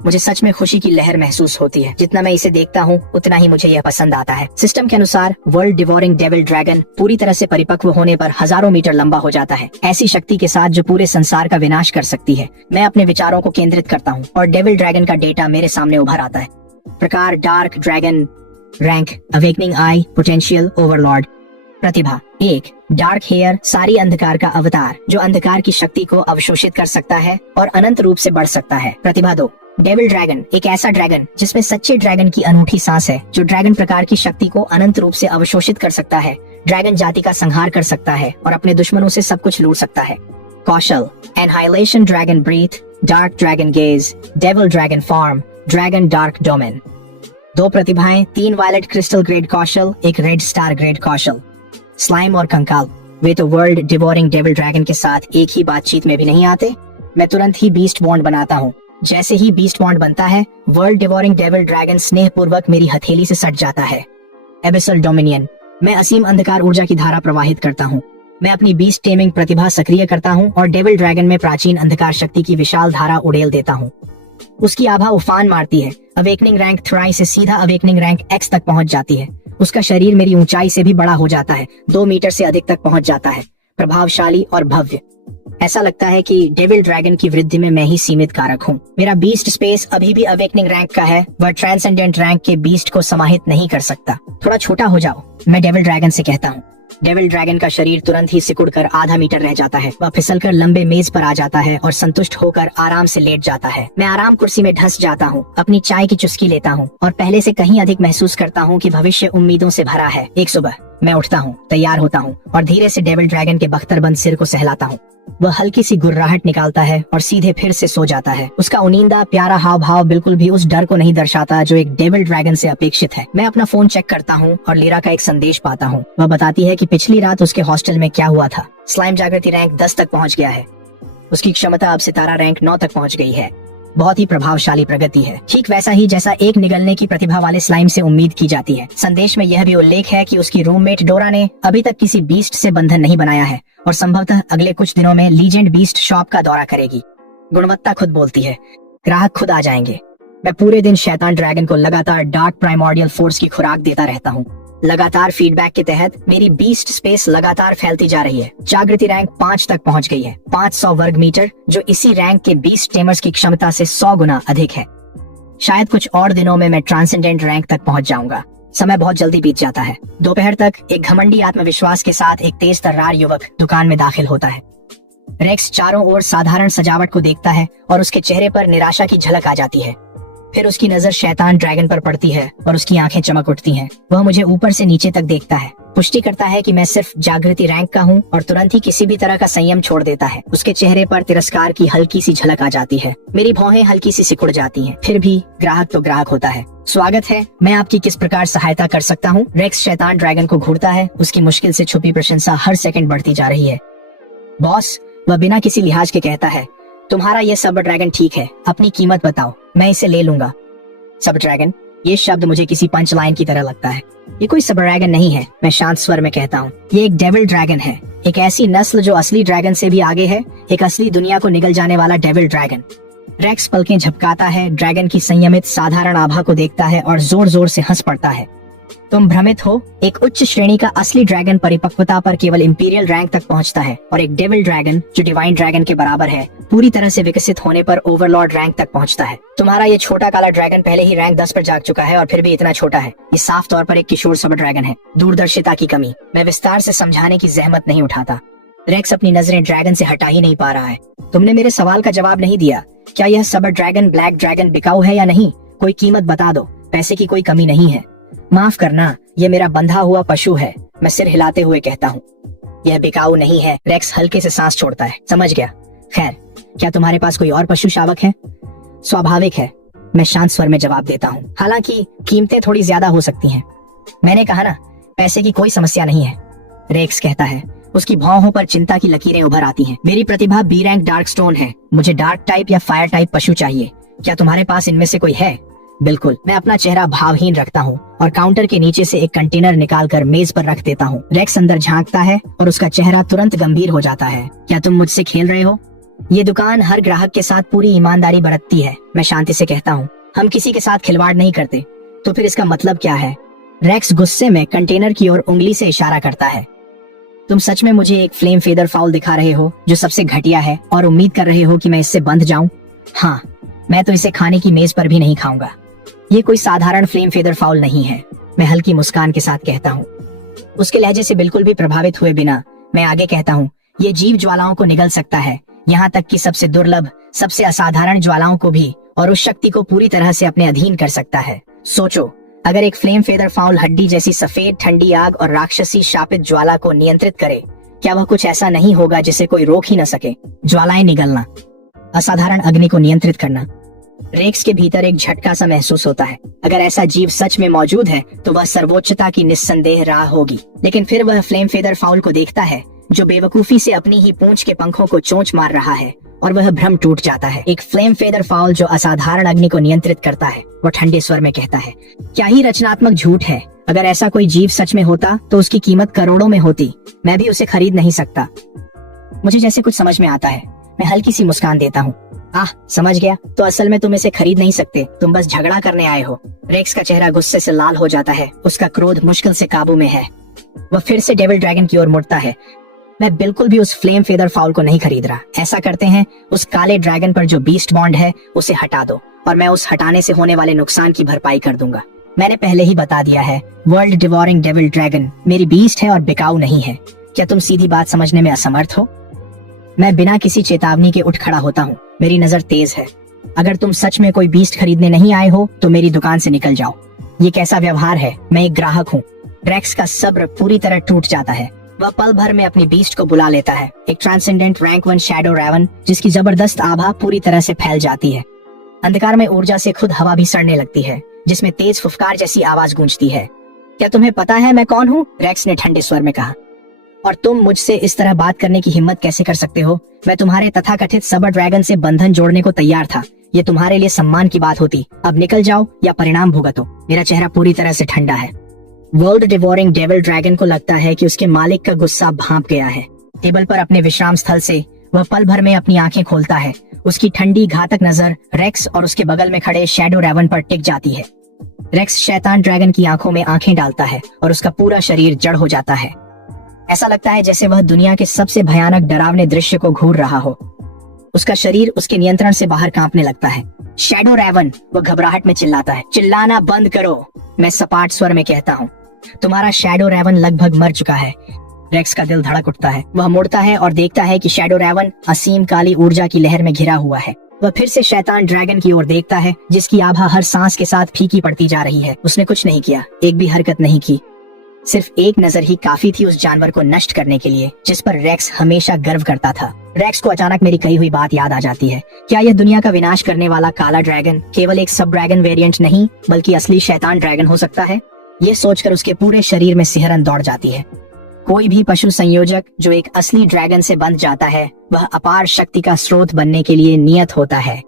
मुझे सच में खुशी की लहर महसूस होती है। जितना मैं इसे देखता हूँ उतना ही मुझे यह पसंद आता है। सिस्टम के अनुसार वर्ल्ड डिवोरिंग डेविल ड्रैगन पूरी तरह से परिपक्व होने पर हजारों मीटर लंबा हो जाता है, ऐसी शक्ति के साथ जो पूरे संसार का विनाश कर सकती है। मैं अपने विचारों को केंद्रित करता हूँ और डेविल ड्रैगन का डेटा मेरे सामने उभर आता है। प्रकार डार्क ड्रैगन, रैंक अवेकनिंग आई, पोटेंशियल ओवरलॉर्ड। प्रतिभा 1, डार्क हेयर, सारी अंधकार का अवतार जो अंधकार की शक्ति को अवशोषित कर सकता है और अनंत रूप से बढ़ सकता है। प्रतिभा 2, डेविल ड्रैगन, एक ऐसा ड्रैगन जिसमें सच्चे ड्रैगन की अनूठी सांस है, जो ड्रैगन प्रकार की शक्ति को अनंत रूप से अवशोषित कर सकता है, ड्रैगन जाति का संहार कर सकता है और अपने दुश्मनों से सब कुछ लूट सकता है। कौशल annihilation dragon breath, dark dragon gaze, devil dragon form, dragon dark domain. 2 प्रतिभाएं, 3 वायलेट क्रिस्टल ग्रेड कौशल, 1 रेड स्टार ग्रेड कौशल। स्लाइम और कंकाल, वे तो वर्ल्ड डिवोरिंग डेविल ड्रैगन के साथ एक ही बातचीत में भी नहीं आते। मैं तुरंत ही बीस्ट बॉन्ड बनाता हूँ। जैसे ही बीस्ट बॉन्ड बनता है, वर्ल्ड डिवोरिंग डेविल ड्रैगन स्नेह पूर्वक मेरी हथेली से सट जाता है। एबिसल डोमिनियन, मैं असीम अंधकार ऊर्जा की धारा प्रवाहित करता हूँ। मैं अपनी बीस्ट टेमिंग प्रतिभा सक्रिय करता हूँ और डेविल ड्रैगन में प्राचीन अंधकार शक्ति की विशाल धारा उड़ेल देता हूँ। उसकी आभा उफान मारती है। अवेकनिंग रैंक थ्राई से सीधा अवेकनिंग रैंक एक्स तक पहुंच जाती है। उसका शरीर मेरी ऊंचाई से भी बड़ा हो जाता है, 2 मीटर से अधिक तक पहुंच जाता है, प्रभावशाली और भव्य। ऐसा लगता है कि डेविल ड्रैगन की वृद्धि में मैं ही सीमित कारक हूँ। मेरा बीस्ट स्पेस अभी भी अवेकनिंग रैंक का है, वह ट्रांसेंडेंट रैंक के बीस्ट को समाहित नहीं कर सकता। थोड़ा छोटा हो जाओ, मैं डेविल ड्रैगन से कहता हूँ। डेविल ड्रैगन का शरीर तुरंत ही सिकुड़कर आधा मीटर रह जाता है। वह फिसलकर लंबे मेज पर आ जाता है और संतुष्ट होकर आराम से लेट जाता है। मैं आराम कुर्सी में धंस जाता हूँ, अपनी चाय की चुस्की लेता हूँ और पहले से कहीं अधिक महसूस करता हूँ कि भविष्य उम्मीदों से भरा है। एक सुबह मैं उठता हूँ, तैयार होता हूँ और धीरे से डेविल ड्रैगन के बख्तरबंद सिर को सहलाता हूँ। वह हल्की सी गुर्राहट निकालता है और सीधे फिर से सो जाता है। उसका उनींदा प्यारा हाव भाव बिल्कुल भी उस डर को नहीं दर्शाता जो एक डेविल ड्रैगन से अपेक्षित है। मैं अपना फोन चेक करता हूँ और लीरा का एक संदेश पाता हूँ। वह बताती है कि पिछली रात उसके हॉस्टल में क्या हुआ था। स्लाइम जागृति रैंक 10 तक पहुँच गया है। उसकी क्षमता अब सितारा रैंक 9 तक पहुँच गई है। बहुत ही प्रभावशाली प्रगति है, ठीक वैसा ही जैसा एक निगलने की प्रतिभा वाले स्लाइम से उम्मीद की जाती है। संदेश में यह भी उल्लेख है कि उसकी रूममेट डोरा ने अभी तक किसी बीस्ट से बंधन नहीं बनाया है और संभवतः अगले कुछ दिनों में लीजेंड बीस्ट शॉप का दौरा करेगी। गुणवत्ता खुद बोलती है, ग्राहक खुद आ जाएंगे। मैं पूरे दिन शैतान ड्रैगन को लगातार डार्क प्राइमोर्डियल फोर्स की खुराक देता रहता हूँ। लगातार फीडबैक के तहत मेरी बीस्ट स्पेस लगातार फैलती जा रही है। जागृति रैंक 5 तक पहुंच गई है, 500 वर्ग मीटर, जो इसी रैंक के बीस्ट टेमर्स की क्षमता से 100 गुना अधिक है। शायद कुछ और दिनों में मैं ट्रांसेंडेंट रैंक तक पहुंच जाऊंगा। समय बहुत जल्दी बीत जाता है। दोपहर तक एक घमंडी आत्मविश्वास के साथ एक तेज तर्रार युवक दुकान में दाखिल होता है। रेक्स चारों ओर साधारण सजावट को देखता है और उसके चेहरे पर निराशा की झलक आ जाती है। फिर उसकी नजर शैतान ड्रैगन पर पड़ती है और उसकी आंखें चमक उठती हैं। वह मुझे ऊपर से नीचे तक देखता है, पुष्टि करता है कि मैं सिर्फ जागृति रैंक का हूँ और तुरंत ही किसी भी तरह का संयम छोड़ देता है। उसके चेहरे पर तिरस्कार की हल्की सी झलक आ जाती है। मेरी भौहें हल्की सी सिकुड़ जाती हैं। फिर भी ग्राहक तो ग्राहक होता है। स्वागत है, मैं आपकी किस प्रकार सहायता कर सकता हूँ? रेक्स शैतान ड्रैगन को घूरता है। उसकी मुश्किल से छुपी प्रशंसा हर सेकंड बढ़ती जा रही है। बॉस, वह बिना किसी लिहाज के कहता है, तुम्हारा यह सब ड्रैगन ठीक है, अपनी कीमत बताओ, मैं इसे ले लूंगा। सब ड्रैगन, ये शब्द मुझे किसी पंच लाइन की तरह लगता है। ये कोई सब ड्रैगन नहीं है, मैं शांत स्वर में कहता हूँ। ये एक डेविल ड्रैगन है, एक ऐसी नस्ल जो असली ड्रैगन से भी आगे है, एक असली दुनिया को निगल जाने वाला डेविल ड्रैगन। रेक्स पलकें झपकाता है, ड्रैगन की संयमित साधारण आभा को देखता है और जोर जोर से हंस पड़ता है। तुम भ्रमित हो, एक उच्च श्रेणी का असली ड्रैगन परिपक्वता पर केवल इंपीरियल रैंक तक पहुंचता है और एक डेविल ड्रैगन जो डिवाइन ड्रैगन के बराबर है, पूरी तरह से विकसित होने पर ओवरलॉर्ड रैंक तक पहुंचता है। तुम्हारा ये छोटा काला ड्रैगन पहले ही रैंक 10 पर जाग चुका है और फिर भी इतना छोटा है। ये साफ तौर पर एक किशोर सब ड्रैगन है। दूरदर्शिता की कमी। मैं विस्तार से समझाने की जहमत नहीं उठाता। रेक्स अपनी नजरें ड्रैगन से हटा ही नहीं पा रहा है। तुमने मेरे सवाल का जवाब नहीं दिया। क्या यह सब ड्रैगन ब्लैक ड्रैगन बिकाऊ है या नहीं? कोई कीमत बता दो, पैसे की कोई कमी नहीं है। माफ करना, ये मेरा बंधा हुआ पशु है, मैं सिर हिलाते हुए कहता हूँ। यह बिकाऊ नहीं है। रेक्स हल्के से सांस छोड़ता है। समझ गया। खैर, क्या तुम्हारे पास कोई और पशु शावक है? स्वाभाविक है, मैं शांत स्वर में जवाब देता हूँ। हालांकि कीमतें थोड़ी ज्यादा हो सकती हैं। मैंने कहा ना, पैसे की कोई समस्या नहीं है, रेक्स कहता है। उसकी भौहों पर चिंता की लकीरें उभर आती हैं। मेरी प्रतिभा बी रैंक डार्क स्टोन है। मुझे डार्क टाइप या फायर टाइप पशु चाहिए। क्या तुम्हारे पास इनमें से कोई है? बिल्कुल, मैं अपना चेहरा भावहीन रखता हूँ और काउंटर के नीचे से एक कंटेनर निकालकर मेज पर रख देता हूँ। रेक्स अंदर झांकता है और उसका चेहरा तुरंत गंभीर हो जाता है। क्या तुम मुझसे खेल रहे हो? ये दुकान हर ग्राहक के साथ पूरी ईमानदारी बरतती है। मैं शांति से कहता हूँ, हम किसी के साथ खिलवाड़ नहीं करते। तो फिर इसका मतलब क्या है? रेक्स गुस्से में कंटेनर की ओर उंगली से इशारा करता है। तुम सच में मुझे एक फ्लेम फेदर फाउल दिखा रहे हो जो सबसे घटिया है और उम्मीद कर रहे हो कि मैं इससे बंध जाऊं? हाँ, मैं तो इसे खाने की मेज पर भी नहीं खाऊंगा। ये कोई साधारण फ्लेम फेदर फाउल नहीं है, मैं हल्की मुस्कान के साथ कहता हूँ। उसके लहजे से बिल्कुल भी प्रभावित हुए बिना मैं आगे कहता हूँ, ये जीव ज्वालाओं को निगल सकता है, यहाँ तक कि सबसे दुर्लभ, सबसे असाधारण ज्वालाओं को भी, और उस शक्ति को पूरी तरह से अपने अधीन कर सकता है। सोचो, अगर एक फ्लेम फेदर फाउल हड्डी जैसी सफेद ठंडी आग और राक्षसी शापित ज्वाला को नियंत्रित करे, क्या वह कुछ ऐसा नहीं होगा जिसे कोई रोक ही न सके? ज्वालाएं निगलना, असाधारण अग्नि को नियंत्रित करना। रेक्स के भीतर एक झटका सा महसूस होता है। अगर ऐसा जीव सच में मौजूद है तो वह सर्वोच्चता की निस्संदेह राह होगी। लेकिन फिर वह फ्लेम फेदर फाउल को देखता है जो बेवकूफी से अपनी ही पूंछ के पंखों को चोंच मार रहा है, और वह भ्रम टूट जाता है। एक फ्लेम फेदर फाउल जो असाधारण अग्नि को नियंत्रित करता है, वो ठंडे स्वर में कहता है, क्या ही रचनात्मक झूठ है। अगर ऐसा कोई जीव सच में होता तो उसकी कीमत करोड़ों में होती। मैं भी उसे खरीद नहीं सकता। मुझे जैसे कुछ समझ में आता है। मैं हल्की सी मुस्कान देता हूँ। आह, समझ गया। तो असल में तुम इसे खरीद नहीं सकते, तुम बस झगड़ा करने आए हो। रेक्स का चेहरा गुस्से से लाल हो जाता है। उसका क्रोध मुश्किल से काबू में है। वह फिर से डेविल ड्रैगन की ओर मुड़ता है। मैं बिल्कुल भी उस फ्लेम फेदर फाउल को नहीं खरीद रहा। ऐसा करते हैं, उस काले ड्रैगन पर जो बीस्ट बॉन्ड है उसे हटा दो, और मैं उस हटाने से होने वाले नुकसान की भरपाई कर दूंगा। मैंने पहले ही बता दिया है, वर्ल्ड डिवोरिंग डेविल ड्रैगन मेरी बीस्ट है और बिकाऊ नहीं है। क्या तुम सीधी बात समझने में असमर्थ हो? मैं बिना किसी चेतावनी के उठ खड़ा होता हूँ। मेरी नजर तेज है। अगर तुम सच में कोई बीस्ट खरीदने नहीं आए हो तो मेरी दुकान से निकल जाओ। ये कैसा व्यवहार है? मैं एक ग्राहक हूँ। रेक्स का सब्र पूरी तरह टूट जाता है। वह पल भर में अपनी बीस्ट को बुला लेता है, एक ट्रांसेंडेंट रैंक 1 शैडो रैवन, जिसकी जबरदस्त आभा पूरी तरह से फैल जाती है। अंधकार में ऊर्जा से खुद हवा भी सड़ने लगती है, जिसमें तेज फुफकार जैसी आवाज गूंजती है। क्या तुम्हें पता है मैं कौन हूँ? रेक्स ने ठंडे स्वर में कहा। और तुम मुझसे इस तरह बात करने की हिम्मत कैसे कर सकते हो? मैं तुम्हारे तथाकथित सबर ड्रैगन से बंधन जोड़ने को तैयार था। ये तुम्हारे लिए सम्मान की बात होती। अब निकल जाओ या परिणाम भुगतो। मेरा चेहरा पूरी तरह से ठंडा है। वर्ल्ड डिवोरिंग डेविल ड्रैगन को लगता है कि उसके मालिक का गुस्सा भांप गया है। टेबल पर अपने विश्राम स्थल से वह पल भर में अपनी आंखें खोलता है। उसकी ठंडी घातक नजर रेक्स और उसके बगल में खड़े शैडो रैवन पर टिक जाती है। रेक्स शैतान ड्रैगन की आंखों में आंखें डालता है और उसका पूरा शरीर जड़ हो जाता है। ऐसा लगता है जैसे वह दुनिया के सबसे भयानक डरावने दृश्य को घूर रहा हो। उसका शरीर उसके नियंत्रण से बाहर कांपने लगता है। शैडो रैवन, वो घबराहट में चिल्लाता है। चिल्लाना बंद करो, मैं सपाट स्वर में कहता हूँ। तुम्हारा शैडो रैवन लगभग मर चुका है। रेक्स का दिल धड़क उठता है। वह मुड़ता है और देखता है कि शैडो रैवन असीम काली ऊर्जा की लहर में घिरा हुआ है। वह फिर से शैतान ड्रैगन की ओर देखता है, जिसकी आभा हर सांस के साथ फीकी पड़ती जा रही है। उसने कुछ नहीं किया, एक भी हरकत नहीं की। सिर्फ एक नजर ही काफी थी उस जानवर को नष्ट करने के लिए, जिस पर रेक्स हमेशा गर्व करता था। रेक्स को अचानक मेरी कही हुई बात याद आ जाती है। क्या यह दुनिया का विनाश करने वाला काला ड्रैगन केवल एक सब ड्रैगन वेरिएंट नहीं, बल्कि असली शैतान ड्रैगन हो सकता है? ये सोचकर उसके पूरे शरीर में सिहरन दौड़ जाती है। कोई भी पशु संयोजक जो एक असली ड्रैगन से बंध जाता है, वह अपार शक्ति का स्रोत बनने के लिए नियत होता है।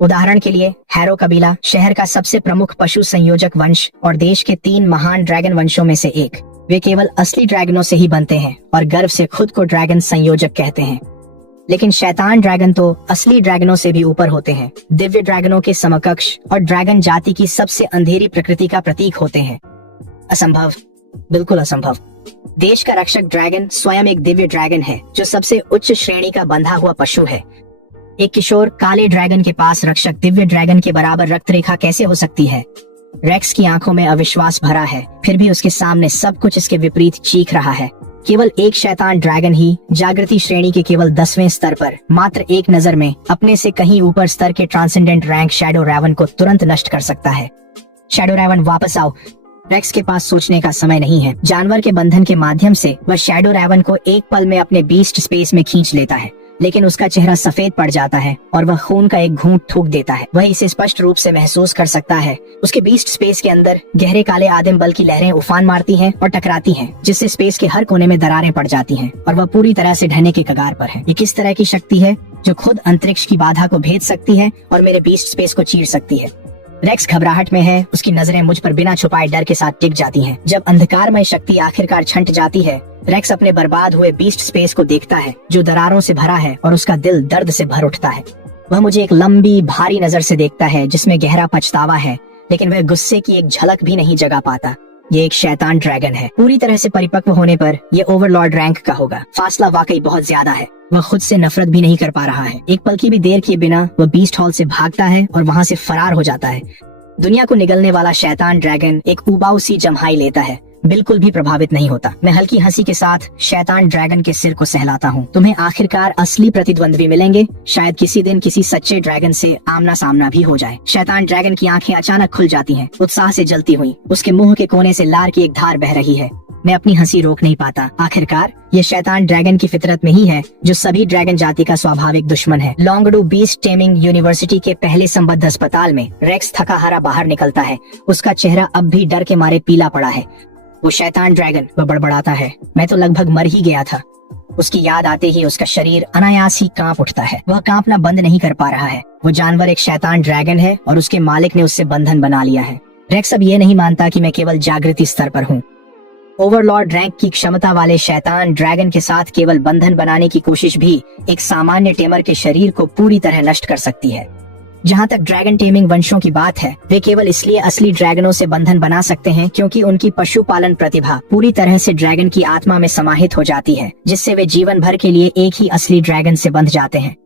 उदाहरण के लिए, हैरो कबीला शहर का सबसे प्रमुख पशु संयोजक वंश और देश के 3 महान ड्रैगन वंशों में से एक। वे केवल असली ड्रैगनों से ही बनते हैं और गर्व से खुद को ड्रैगन संयोजक कहते हैं। लेकिन शैतान ड्रैगन तो असली ड्रैगनों से भी ऊपर होते हैं, दिव्य ड्रैगनों के समकक्ष और ड्रैगन जाति की सबसे अंधेरी प्रकृति का प्रतीक होते हैं। असंभव, बिल्कुल असंभव। देश का रक्षक ड्रैगन स्वयं एक दिव्य ड्रैगन है, जो सबसे उच्च श्रेणी का बंधा हुआ पशु है। एक किशोर काले ड्रैगन के पास रक्षक दिव्य ड्रैगन के बराबर रक्त रेखा कैसे हो सकती है? रेक्स की आंखों में अविश्वास भरा है, फिर भी उसके सामने सब कुछ इसके विपरीत चीख रहा है। केवल एक शैतान ड्रैगन ही जागृति श्रेणी के केवल 10वें स्तर पर मात्र एक नजर में अपने से कहीं ऊपर स्तर के ट्रांसेंडेंट रैंक शैडो रैवन को तुरंत नष्ट कर सकता है। शैडो रैवन, वापस आओ। रेक्स के पास सोचने का समय नहीं है। जानवर के बंधन के माध्यम से वह शैडो रैवन को एक पल में अपने बीस्ट स्पेस में खींच लेता है, लेकिन उसका चेहरा सफेद पड़ जाता है और वह खून का एक घूंट थूक देता है। वह इसे स्पष्ट रूप से महसूस कर सकता है। उसके बीस्ट स्पेस के अंदर गहरे काले आदिम बल की लहरें उफान मारती हैं और टकराती हैं, जिससे स्पेस के हर कोने में दरारें पड़ जाती हैं और वह पूरी तरह से ढहने के कगार पर है। ये किस तरह की शक्ति है जो खुद अंतरिक्ष की बाधा को भेद सकती है और मेरे बीस्ट स्पेस को चीर सकती है? रेक्स घबराहट में है, उसकी नजरें मुझ पर बिना छुपाए डर के साथ टिक जाती हैं। जब अंधकारमय शक्ति आखिरकार छंट जाती है, रेक्स अपने बर्बाद हुए बीस्ट स्पेस को देखता है जो दरारों से भरा है और उसका दिल दर्द से भर उठता है। वह मुझे एक लंबी भारी नजर से देखता है जिसमें गहरा पछतावा है, लेकिन वह गुस्से की एक झलक भी नहीं जगा पाता। ये एक शैतान ड्रैगन है। पूरी तरह से परिपक्व होने पर ये ओवरलॉर्ड रैंक का होगा। फासला वाकई बहुत ज्यादा है। वह खुद से नफरत भी नहीं कर पा रहा है। एक पल की भी देर किए बिना वह बीस्ट हॉल से भागता है और वहाँ से फरार हो जाता है। दुनिया को निगलने वाला शैतान ड्रैगन एक उबाऊ सी जम्हाई लेता है, बिल्कुल भी प्रभावित नहीं होता। मैं हल्की हंसी के साथ शैतान ड्रैगन के सिर को सहलाता हूँ। तुम्हें आखिरकार असली प्रतिद्वंद्वी मिलेंगे। शायद किसी दिन किसी सच्चे ड्रैगन से आमना सामना भी हो जाए। शैतान ड्रैगन की आंखें अचानक खुल जाती हैं, उत्साह से जलती हुई। उसके मुंह के कोने से लार की एक धार बह रही है। मैं अपनी हंसी रोक नहीं पाता। आखिरकार ये शैतान ड्रैगन की फितरत में ही है, जो सभी ड्रैगन जाति का स्वाभाविक दुश्मन है। लॉन्गडू बीस्ट टेमिंग यूनिवर्सिटी के पहले संबद्ध अस्पताल में रेक्स थका हारा बाहर निकलता है। उसका चेहरा अब भी डर के मारे पीला पड़ा है। वो शैतान ड्रैगन, वह बड़बड़ाता है, मैं तो लगभग मर ही गया था। उसकी याद आते ही उसका शरीर अनायास ही कांप उठता है। वह कांपना बंद नहीं कर पा रहा है। वो जानवर एक शैतान ड्रैगन है और उसके मालिक ने उससे बंधन बना लिया है। रेक्स अब ये नहीं मानता कि मैं केवल जागृति स्तर पर हूँ। ओवरलॉर्ड रैंक की क्षमता वाले शैतान ड्रैगन के साथ केवल बंधन बनाने की कोशिश भी एक सामान्य टेमर के शरीर को पूरी तरह नष्ट कर सकती है। जहाँ तक ड्रैगन टेमिंग वंशों की बात है, वे केवल इसलिए असली ड्रैगनों से बंधन बना सकते हैं क्योंकि उनकी पशुपालन प्रतिभा पूरी तरह से ड्रैगन की आत्मा में समाहित हो जाती है, जिससे वे जीवन भर के लिए एक ही असली ड्रैगन से बंध जाते हैं।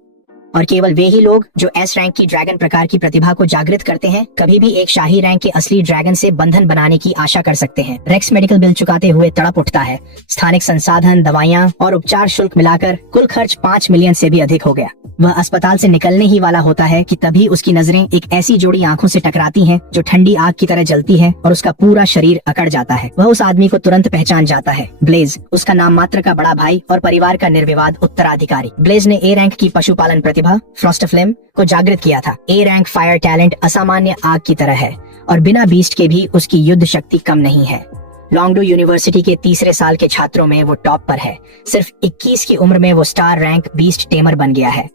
और केवल वे ही लोग जो एस रैंक की ड्रैगन प्रकार की प्रतिभा को जागृत करते हैं, कभी भी एक शाही रैंक के असली ड्रैगन से बंधन बनाने की आशा कर सकते हैं। रेक्स मेडिकल बिल चुकाते हुए तड़प उठता है। स्थानिक संसाधन, दवाइयाँ और उपचार शुल्क मिलाकर कुल खर्च 5 मिलियन से भी अधिक हो गया। वह अस्पताल से निकलने ही वाला होता है कि तभी उसकी नजरें एक ऐसी जोड़ी आंखों से टकराती हैं जो ठंडी आग की तरह जलती है और उसका पूरा शरीर अकड़ जाता है। वह उस आदमी को तुरंत पहचान जाता है। ब्लेज, उसका नाम मात्र का बड़ा भाई और परिवार का निर्विवाद उत्तराधिकारी। ब्लेज ने ए रैंक की पशुपालन प्रतिभा फ्रॉस्टफ्लेम को जागृत किया था। ए रैंक फायर टैलेंट असामान्य आग की तरह है और बिना बीस्ट के भी उसकी युद्ध शक्ति कम नहीं है। लॉन्गडू यूनिवर्सिटी के तीसरे साल के छात्रों में वो टॉप पर है। सिर्फ 21 की उम्र में वो स्टार रैंक बीस्ट टेमर बन गया है।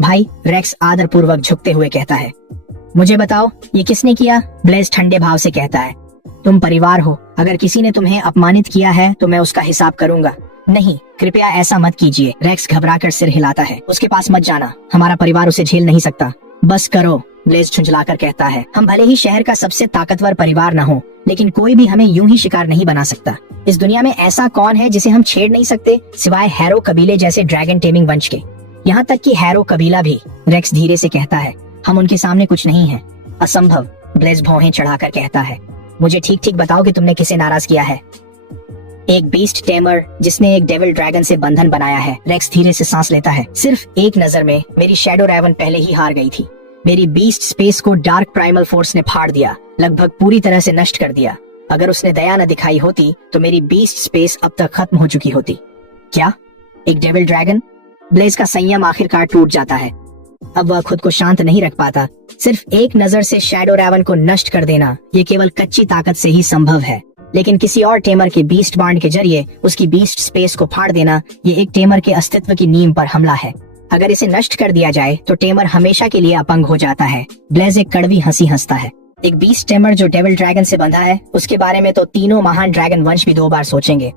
भाई, रेक्स आदर पूर्वक झुकते हुए कहता है। मुझे बताओ, ये किसने किया? ब्लेज ठंडे भाव से कहता है। तुम परिवार हो, अगर किसी ने तुम्हें अपमानित किया है तो मैं उसका हिसाब करूंगा। नहीं, कृपया ऐसा मत कीजिए। रेक्स घबराकर सिर हिलाता है। उसके पास मत जाना, हमारा परिवार उसे झेल नहीं सकता। बस करो, ब्लेज झुंझलाकर कहता है। हम भले ही शहर का सबसे ताकतवर परिवार न हो, लेकिन कोई भी हमें यूं ही शिकार नहीं बना सकता। इस दुनिया में ऐसा कौन है जिसे हम छेड़ नहीं सकते, सिवाय हैरो कबीले जैसे ड्रैगन टेमिंग वंश के। यहाँ तक कि हैरो कबीला भी, रेक्स धीरे से कहता है। हम उनके सामने कुछ नहीं है। असंभव, ब्लेज भौहें चढ़ाकर कहता है। मुझे ठीक ठीक बताओ कि तुमने किसे नाराज किया है? एक बीस्ट टेमर जिसने एक डेविल ड्रैगन से बंधन बनाया है। रेक्स धीरे से सांस लेता है। सिर्फ एक नजर में मेरी शैडो रैवन पहले ही हार गई थी। मेरी बीस्ट स्पेस को डार्क प्राइमल फोर्स ने फाड़ दिया, लगभग पूरी तरह से नष्ट कर दिया। अगर उसने दया न दिखाई होती तो मेरी बीस्ट स्पेस अब तक खत्म हो चुकी होती। क्या? एक डेविल ड्रैगन? ब्लेज का संयम आखिरकार टूट जाता है। अब वह खुद को शांत नहीं रख पाता। सिर्फ एक नजर से शैडो रैवन को नष्ट कर देना ये केवल कच्ची ताकत से ही संभव है, लेकिन किसी और टेमर के बीस्ट बांड के जरिए उसकी बीस्ट स्पेस को फाड़ देना ये एक टेमर के अस्तित्व की नींव पर हमला है। अगर इसे नष्ट कर दिया जाए तो टेमर हमेशा के लिए अपंग हो जाता है। ब्लेज एक कड़वी हंसी हंसता है। एक बीस्ट टेमर जो डेविल ड्रैगन से बंधा है, उसके बारे में तो तीनों महान ड्रैगन वंश भी 2 बार सोचेंगे।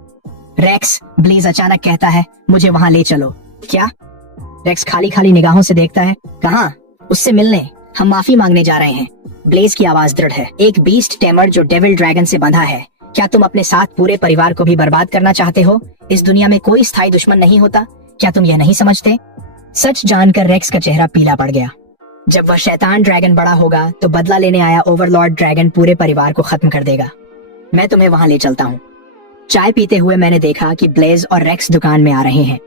रेक्स, ब्लेज अचानक कहता है, मुझे वहाँ ले चलो। क्या? रेक्स खाली खाली निगाहों से देखता है। कहाँ? उससे मिलने। हम माफी मांगने जा रहे हैं। ब्लेज की आवाज दृढ़ है। एक बीस्ट टेमर जो डेविल ड्रैगन से बंधा है, क्या तुम अपने साथ पूरे परिवार को भी बर्बाद करना चाहते हो? इस दुनिया में कोई स्थायी दुश्मन नहीं होता, क्या तुम यह नहीं समझते? सच जानकर रेक्स का चेहरा पीला पड़ गया। जब वह शैतान ड्रैगन बड़ा होगा तो बदला लेने आया ओवरलॉर्ड ड्रैगन पूरे परिवार को खत्म कर देगा। मैं तुम्हें वहां ले चलता हूँ। चाय पीते हुए मैंने देखा कि ब्लेज और रेक्स दुकान में आ रहे हैं।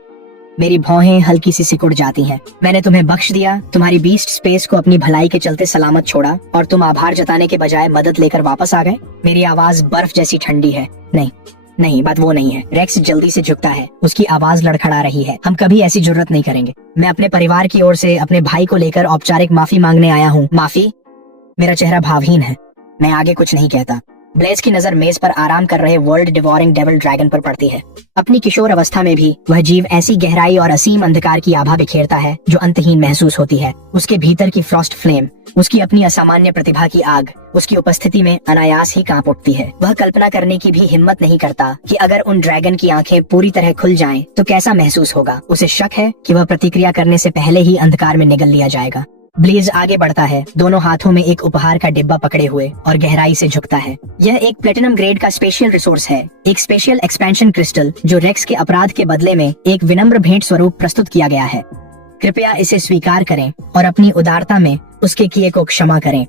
मेरी भौहें हल्की सी सिकुड़ जाती हैं। मैंने तुम्हें बख्श दिया, तुम्हारी बीस्ट स्पेस को अपनी भलाई के चलते सलामत छोड़ा और तुम आभार जताने के बजाय मदद लेकर वापस आ गए। मेरी आवाज बर्फ जैसी ठंडी है। नहीं नहीं, बात वो नहीं है। रेक्स जल्दी से झुकता है। उसकी आवाज लड़खड़ा रही है। हम कभी ऐसी जुर्रत नहीं करेंगे। मैं अपने परिवार की ओर से अपने भाई को लेकर औपचारिक माफी मांगने आया हूँ। माफी? मेरा चेहरा भावहीन है। मैं आगे कुछ नहीं कहता। ब्लेज की नजर मेज पर आराम कर रहे वर्ल्ड डिवोरिंग डेविल ड्रैगन पर पड़ती है। अपनी किशोर अवस्था में भी वह जीव ऐसी गहराई और असीम अंधकार की आभा बिखेरता है जो अंतहीन महसूस होती है। उसके भीतर की फ्रॉस्ट फ्लेम, उसकी अपनी असामान्य प्रतिभा की आग, उसकी उपस्थिति में अनायास ही कांप उठती है। वह कल्पना करने की भी हिम्मत नहीं करता कि अगर उन ड्रैगन की आंखें पूरी तरह खुल जाएं तो कैसा महसूस होगा। उसे शक है कि वह प्रतिक्रिया करने से पहले ही अंधकार में निगल लिया जाएगा। ब्लेज आगे बढ़ता है, दोनों हाथों में एक उपहार का डिब्बा पकड़े हुए, और गहराई से झुकता है। यह एक प्लेटिनम ग्रेड का स्पेशल रिसोर्स है, एक स्पेशल एक्सपेंशन क्रिस्टल जो रेक्स के अपराध के बदले में एक विनम्र भेंट स्वरूप प्रस्तुत किया गया है। कृपया इसे स्वीकार करें और अपनी उदारता में उसके किए को क्षमा करें।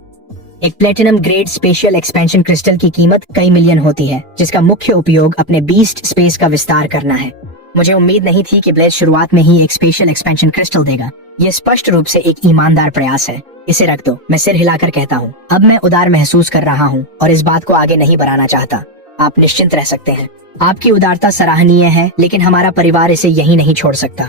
एक platinum grade special expansion crystal की कीमत कई मिलियन होती है, जिसका मुख्य उपयोग अपने बीस्ट स्पेस का विस्तार करना है। मुझे उम्मीद नहीं थी कि ब्लेज शुरुआत में ही एक स्पेशल एक्सपेंशन क्रिस्टल देगा। यह स्पष्ट रूप से एक ईमानदार प्रयास है। इसे रख दो, मैं सिर हिलाकर कहता हूँ। अब मैं उदार महसूस कर रहा हूँ और इस बात को आगे नहीं बढ़ाना चाहता। आप निश्चिंत रह सकते हैं। आपकी उदारता सराहनीय है, लेकिन हमारा परिवार इसे यहीं नहीं छोड़ सकता।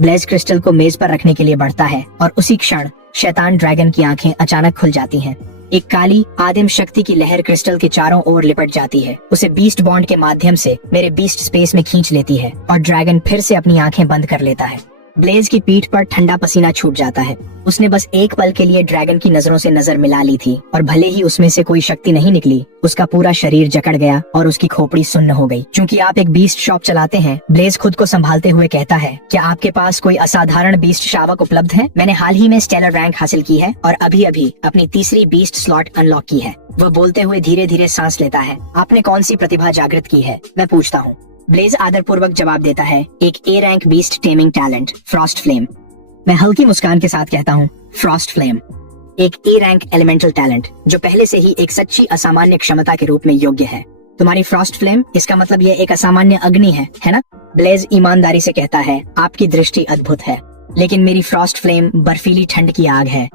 ब्लेज क्रिस्टल को मेज पर रखने के लिए बढ़ता है और उसी क्षण शैतान ड्रैगन की आंखें अचानक खुल जाती हैं। एक काली आदिम शक्ति की लहर क्रिस्टल के चारों ओर लिपट जाती है, उसे बीस्ट बॉन्ड के माध्यम से मेरे बीस्ट स्पेस में खींच लेती है और ड्रैगन फिर से अपनी आंखें बंद कर लेता है। ब्लेज की पीठ पर ठंडा पसीना छूट जाता है। उसने बस एक पल के लिए ड्रैगन की नजरों से नजर मिला ली थी और भले ही उसमें से कोई शक्ति नहीं निकली, उसका पूरा शरीर जकड़ गया और उसकी खोपड़ी सुन्न हो गई। क्योंकि आप एक बीस्ट शॉप चलाते हैं, ब्लेज खुद को संभालते हुए कहता है, क्या आपके पास कोई असाधारण बीस्ट शावक उपलब्ध है? मैंने हाल ही में स्टेलर रैंक हासिल की है और अभी अभी अपनी तीसरी बीस्ट स्लॉट अनलॉक की है। वह बोलते हुए धीरे धीरे सांस लेता है। आपने कौन सी प्रतिभा जागृत की है? मैं पूछता हूँ। ब्लेज आदरपूर्वक जवाब देता है, एक A rank beast taming talent, frost flame. मैं हल्की मुस्कान के साथ कहता हूँ, फ्रॉस्ट फ्लेम एक ए रैंक एलिमेंटल टैलेंट जो पहले से ही एक सच्ची असामान्य क्षमता के रूप में योग्य है। तुम्हारी फ्रॉस्ट फ्लेम, इसका मतलब यह एक असामान्य अग्नि है ना? ब्लेज ईमानदारी से कहता है, आपकी दृष्टि अद्भुत है, लेकिन मेरी फ्रॉस्ट फ्लेम बर्फीली ठंड की आग है।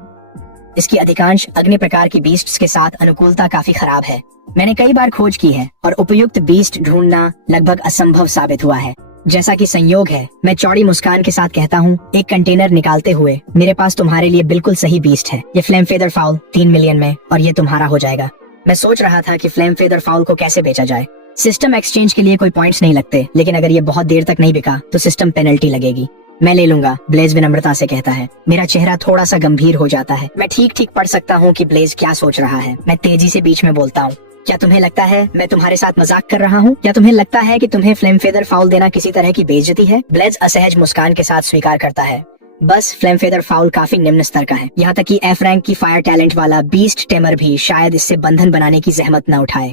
इसकी अधिकांश अग्नि प्रकार की बीस्ट्स के साथ अनुकूलता काफी खराब है। मैंने कई बार खोज की है और उपयुक्त बीस्ट ढूंढना लगभग असंभव साबित हुआ है। जैसा कि संयोग है, मैं चौड़ी मुस्कान के साथ कहता हूँ, एक कंटेनर निकालते हुए, मेरे पास तुम्हारे लिए बिल्कुल सही बीस्ट है। ये फ्लेम फेदर फाउल 3 मिलियन में, और ये तुम्हारा हो जाएगा। मैं सोच रहा था कि फ्लेम फेदर फाउल को कैसे बेचा जाए। सिस्टम एक्सचेंज के लिए कोई पॉइंट्स नहीं लगते, लेकिन अगर ये बहुत देर तक नहीं बिका तो सिस्टम पेनल्टी लगेगी। मैं ले लूंगा, ब्लेज विनम्रता से कहता है। मेरा चेहरा थोड़ा सा गंभीर हो जाता है। मैं ठीक ठीक पढ़ सकता हूँ कि ब्लेज क्या सोच रहा है। मैं तेजी से बीच में बोलता हूँ, क्या तुम्हें लगता है मैं तुम्हारे साथ मजाक कर रहा हूँ? क्या तुम्हें लगता है कि तुम्हें फ्लेम फेदर फाउल देना किसी तरह की बेइज्जती है? ब्लेज असहज मुस्कान के साथ स्वीकार करता है, बस फ्लेम फेदर फाउल काफी निम्न स्तर का है। यहाँ तक कि एफ रैंक की फायर टैलेंट वाला बीस्ट टेमर भी शायद इससे बंधन बनाने की जहमत न उठाए।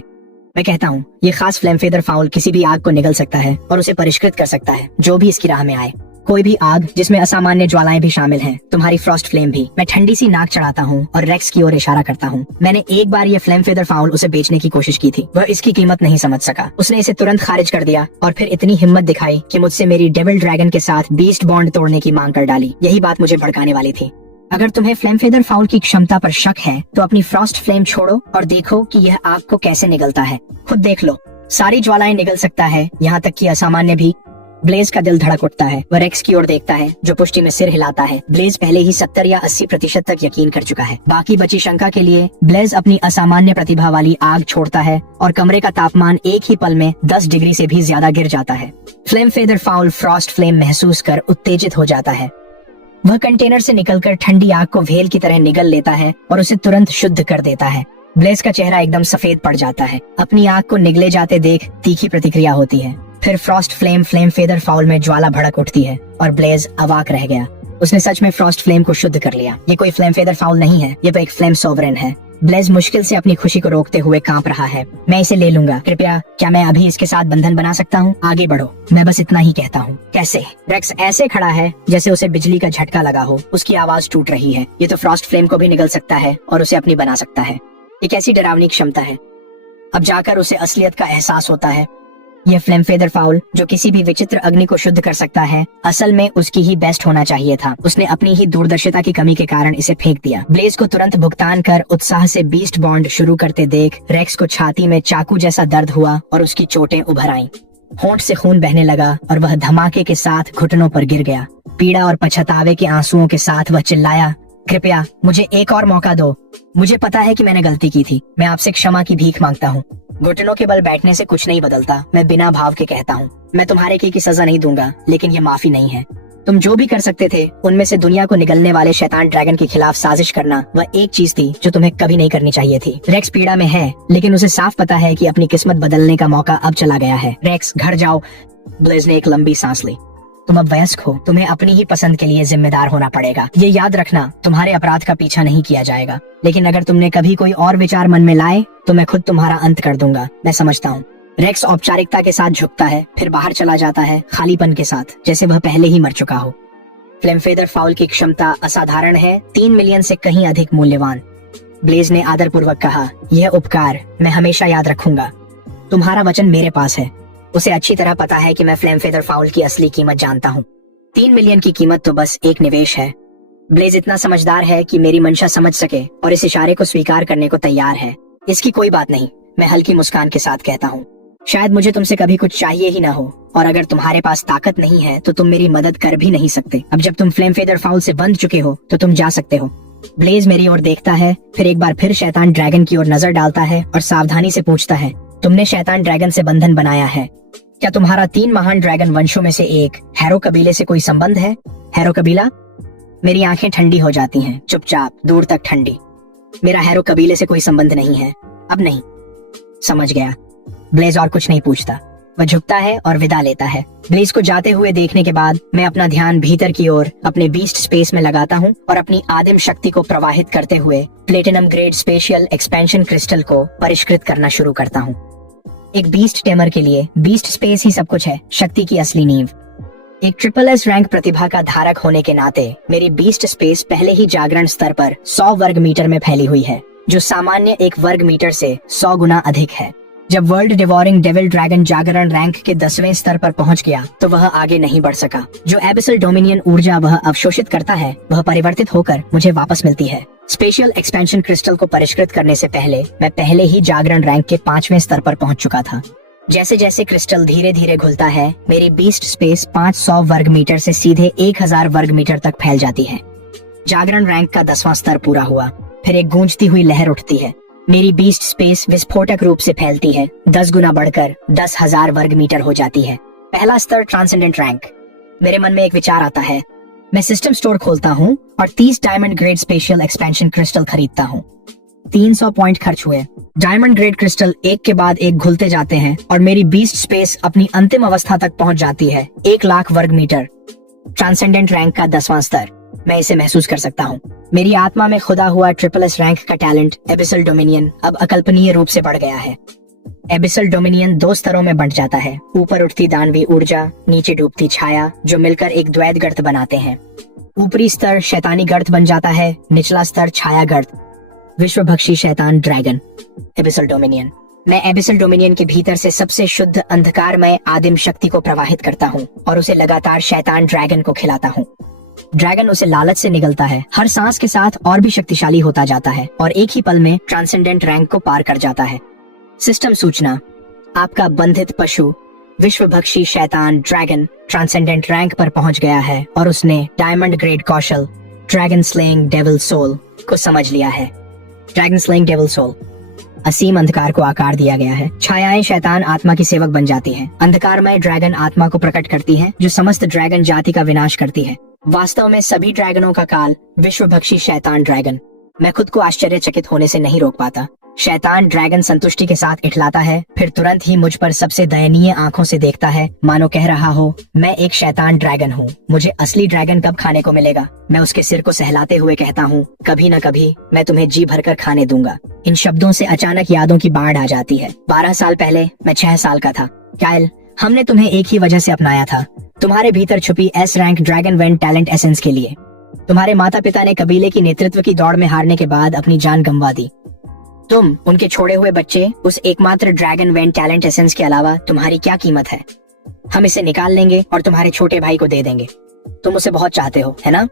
मैं कहता हूँ, ये खास फ्लेम फेदर फाउल किसी भी आग को निगल सकता है और उसे परिष्कृत कर सकता है, जो भी इसकी राह में आए। कोई भी आग जिसमें असामान्य ज्वालाएं भी शामिल हैं, तुम्हारी फ्रॉस्ट फ्लेम भी। मैं ठंडी सी नाक चढ़ाता हूँ और रेक्स की ओर इशारा करता हूँ। मैंने एक बार ये फ्लेम फेदर फाउल उसे बेचने की कोशिश की थी। वह इसकी कीमत नहीं समझ सका। उसने इसे तुरंत खारिज कर दिया और फिर इतनी हिम्मत दिखाई कि मुझसे मेरी डेविल ड्रैगन के साथ बीस्ट बॉन्ड तोड़ने की मांग कर डाली। यही बात मुझे भड़काने वाली थी। अगर तुम्हें फ्लेम फेदर फाउल की क्षमता पर शक है तो अपनी फ्रॉस्ट फ्लेम छोड़ो और देखो कि यह आग को कैसे निगलता है। खुद देख लो, सारी ज्वालाएं निगल सकता है, यहाँ तक कि असामान्य भी। ब्लेज का दिल धड़क उठता है। वह रेक्स की ओर देखता है, जो पुष्टि में सिर हिलाता है। ब्लेज पहले ही 70 या 80% तक यकीन कर चुका है। बाकी बची शंका के लिए ब्लेज अपनी असामान्य प्रतिभा वाली आग छोड़ता है और कमरे का तापमान एक ही पल में 10 डिग्री से भी ज्यादा गिर जाता है। Flame feather foul Frost flame महसूस कर उत्तेजित हो जाता है। वह कंटेनर से निकलकर ठंडी आग को भेल की तरह निगल लेता है और उसे तुरंत शुद्ध कर देता है। ब्लेज का चेहरा एकदम सफेद पड़ जाता है। अपनी आग को निगले जाते देख तीखी प्रतिक्रिया होती है। फिर फ्रॉस्ट फ्लेम फेदर फाउल में ज्वाला भड़क उठती है और ब्लेज अवाक रह गया। उसने सच में फ्रॉस्ट फ्लेम को शुद्ध कर लिया। ये कोई फ्लेम फेदर फाउल नहीं है, ये तो एक फ्लेम सोवरेन है। ब्लेज मुश्किल से अपनी खुशी को रोकते हुए कांप रहा है। मैं इसे ले लूंगा, कृपया क्या मैं अभी इसके साथ बंधन बना सकता हूँ? आगे बढ़ो, मैं बस इतना ही कहता हूँ। कैसे? रेक्स ऐसे खड़ा है जैसे उसे बिजली का झटका लगा हो। उसकी आवाज टूट रही है। ये तो फ्रॉस्ट फ्लेम को भी निगल सकता है और उसे अपनी बना सकता है। ये कैसी डरावनी क्षमता है। अब जाकर उसे असलियत का एहसास होता है। यह फ्लेम फेदर फाउल जो किसी भी विचित्र अग्नि को शुद्ध कर सकता है, असल में उसकी ही बेस्ट होना चाहिए था। उसने अपनी ही दूरदर्शिता की कमी के कारण इसे फेंक दिया। ब्लेज को तुरंत भुगतान कर उत्साह से बीस्ट बॉन्ड शुरू करते देख रेक्स को छाती में चाकू जैसा दर्द हुआ और उसकी चोटें उभर आईं। होंठ से खून बहने लगा और वह धमाके के साथ घुटनों पर गिर गया। पीड़ा और पछतावे के आंसुओं के साथ वह चिल्लाया, कृपया मुझे एक और मौका दो। मुझे पता है कि मैंने गलती की थी। मैं आपसे क्षमा की भीख मांगता हूँ। घुटनों के बल बैठने से कुछ नहीं बदलता। मैं बिना भाव के कहता हूँ, मैं तुम्हारे की सजा नहीं दूंगा, लेकिन ये माफी नहीं है। तुम जो भी कर सकते थे उनमें से दुनिया को निगलने वाले शैतान ड्रैगन के खिलाफ साजिश करना वह एक चीज थी जो तुम्हें कभी नहीं करनी चाहिए थी। रेक्स पीड़ा में है, लेकिन उसे साफ पता है कि अपनी किस्मत बदलने का मौका अब चला गया है। रेक्स, घर जाओ। ब्लेज ने एक लंबी सांस ली। तुम अब वयस्क हो, तुम्हें अपनी ही पसंद के लिए जिम्मेदार होना पड़ेगा। ये याद रखना, तुम्हारे अपराध का पीछा नहीं किया जाएगा, लेकिन अगर तुमने कभी कोई और विचार मन में लाए तो मैं खुद तुम्हारा अंत कर दूंगा। मैं समझता हूँ। रेक्स औपचारिकता के साथ झुकता है, फिर बाहर चला जाता है, खालीपन के साथ, जैसे वह पहले ही मर चुका हो। फ्लेमफेदर फाउल की क्षमता असाधारण है, 3 मिलियन से कहीं अधिक मूल्यवान। ब्लेज ने आदरपूर्वक कहा, यह उपकार मैं हमेशा याद रखूंगा। तुम्हारा वचन मेरे पास है। उसे अच्छी तरह पता है कि मैं फ्लेमफेदर फाउल की असली कीमत जानता हूँ। 3 मिलियन की कीमत तो बस एक निवेश है। ब्लेज इतना समझदार है कि मेरी मंशा समझ सके और इस इशारे को स्वीकार करने को तैयार है। इसकी कोई बात नहीं, मैं हल्की मुस्कान के साथ कहता हूँ। शायद मुझे तुमसे कभी कुछ चाहिए ही ना हो, और अगर तुम्हारे पास ताकत नहीं है तो तुम मेरी मदद कर भी नहीं सकते। अब जब तुम फ्लेमफेदर फाउल से बंध चुके हो तो तुम जा सकते हो। ब्लेज मेरी ओर देखता है, फिर एक बार फिर शैतान ड्रैगन की ओर नजर डालता है और सावधानी से पूछता है, तुमने शैतान ड्रैगन से बंधन बनाया है। क्या तुम्हारा 3 महान ड्रैगन वंशों में से एक हैरो कबीले से कोई संबंध है? हैरो कबीला? मेरी आंखें ठंडी हो जाती हैं, चुपचाप, दूर तक ठंडी। मेरा हैरो कबीले से कोई संबंध नहीं है। अब नहीं। समझ गया। ब्लेज और कुछ नहीं पूछता। वह झुकता है और विदा लेता है। ब्लेज को जाते हुए देखने के बाद मैं अपना ध्यान भीतर की ओर अपने बीस्ट स्पेस में लगाता हूँ और अपनी आदिम शक्ति को प्रवाहित करते हुए platinum grade spatial expansion crystal को परिष्कृत करना शुरू करता हूँ। एक बीस्ट टेमर के लिए बीस्ट स्पेस ही सब कुछ है, शक्ति की असली नींव। एक SSS रैंक प्रतिभा का धारक होने के नाते मेरी बीस्ट स्पेस पहले ही जागरण स्तर पर 100 वर्ग मीटर में फैली हुई है, जो सामान्य 1 वर्ग मीटर से 100 गुना अधिक है। जब वर्ल्ड डिवोरिंग डेविल ड्रैगन जागरण रैंक के 10वें स्तर पर पहुंच गया तो वह आगे नहीं बढ़ सका। जो एबिसल डोमिनियन ऊर्जा वह अवशोषित करता है वह परिवर्तित होकर मुझे वापस मिलती है। स्पेशल एक्सपेंशन क्रिस्टल को परिष्कृत करने से पहले मैं पहले ही जागरण रैंक के 5वें स्तर पर पहुंच चुका था। जैसे जैसे क्रिस्टल धीरे धीरे घुलता है, मेरी बीस्ट स्पेस 500 वर्ग मीटर से सीधे 1000 वर्ग मीटर तक फैल जाती है। जागरण रैंक का 10वां स्तर पूरा हुआ, फिर एक गूंजती हुई लहर उठती है। मेरी बीस्ट स्पेस विस्फोटक रूप से फैलती है, 10 गुना बढ़कर 10,000 वर्ग मीटर हो जाती है। पहला स्तर ट्रांसेंडेंट रैंक। मेरे मन में एक विचार आता है। मैं सिस्टम स्टोर खोलता हूँ और 30 diamond grade special expansion crystal खरीदता हूँ। 300 पॉइंट खर्च हुए। डायमंड ग्रेड क्रिस्टल एक के बाद एक घुलते जाते हैं और मेरी बीस्ट स्पेस अपनी अंतिम अवस्था तक पहुंच जाती है, 1 लाख वर्ग मीटर। ट्रांसेंडेंट रैंक का 10वां स्तर। मैं इसे महसूस कर सकता हूँ। मेरी आत्मा में खुदा हुआ SSS रैंक का टैलेंट एबिसल डोमिनियन अब अकल्पनीय रूप से बढ़ गया है। एबिसल डोमिनियन 2 स्तरों में बंट जाता है, ऊपर उठती दानवी ऊर्जा, नीचे डूबती छाया, जो मिलकर एक द्वैत गर्त बनाते हैं। ऊपरी स्तर शैतानी गर्त बन जाता है, निचला स्तर छाया गर्त। विश्वभक्षी शैतान ड्रैगन, एबिसल डोमिनियन। मैं एबिसल डोमिनियन के भीतर से सबसे शुद्ध अंधकारमय आदिम शक्ति को प्रवाहित करता हूँ और उसे लगातार शैतान ड्रैगन को खिलाता हूँ। ड्रैगन उसे लालच से निगलता है, हर सांस के साथ और भी शक्तिशाली होता जाता है और एक ही पल में ट्रांसेंडेंट रैंक को पार कर जाता है। सिस्टम सूचना, आपका बंधित पशु विश्वभक्षी शैतान ड्रैगन ट्रांसेंडेंट रैंक पर पहुंच गया है और उसने डायमंड ग्रेड कौशल ड्रैगन स्लेइंग डेविल सोल को समझ लिया है। Dragon slaying devil soul. असीम अंधकार को आकार दिया गया है। छायाएं शैतान आत्मा की सेवक बन जाती हैं। अंधकारमय ड्रैगन आत्मा को प्रकट करती है, जो समस्त ड्रैगन जाति का विनाश करती है। वास्तव में सभी ड्रैगनों का काल विश्वभक्षी शैतान ड्रैगन। मैं खुद को आश्चर्यचकित होने से नहीं रोक पाता। शैतान ड्रैगन संतुष्टि के साथ इठलाता है, फिर तुरंत ही मुझ पर सबसे दयनीय आंखों से देखता है, मानो कह रहा हो, मैं एक शैतान ड्रैगन हूँ, मुझे असली ड्रैगन कब खाने को मिलेगा। मैं उसके सिर को सहलाते हुए कहता हूँ, कभी न कभी मैं तुम्हें जी भरकर खाने दूंगा। इन शब्दों से अचानक यादों की बाढ़ आ जाती है। 12 साल पहले मैं 6 साल का था। कायल, हमने तुम्हें एक ही वजह से अपनाया था, तुम्हारे भीतर छुपी S rank dragon went talent essence के लिए। तुम्हारे माता पिता ने कबीले की नेतृत्व की दौड़ में हारने के बाद अपनी जान गंवा दी। तुम, उनके छोड़े हुए बच्चे, उस एकमात्र ड्रैगन वेंट टैलेंट एसेंस के अलावा तुम्हारी क्या कीमत है? हम इसे निकाल लेंगे और तुम्हारे छोटे भाई को दे देंगे। तुम उसे बहुत चाहते हो, है ना?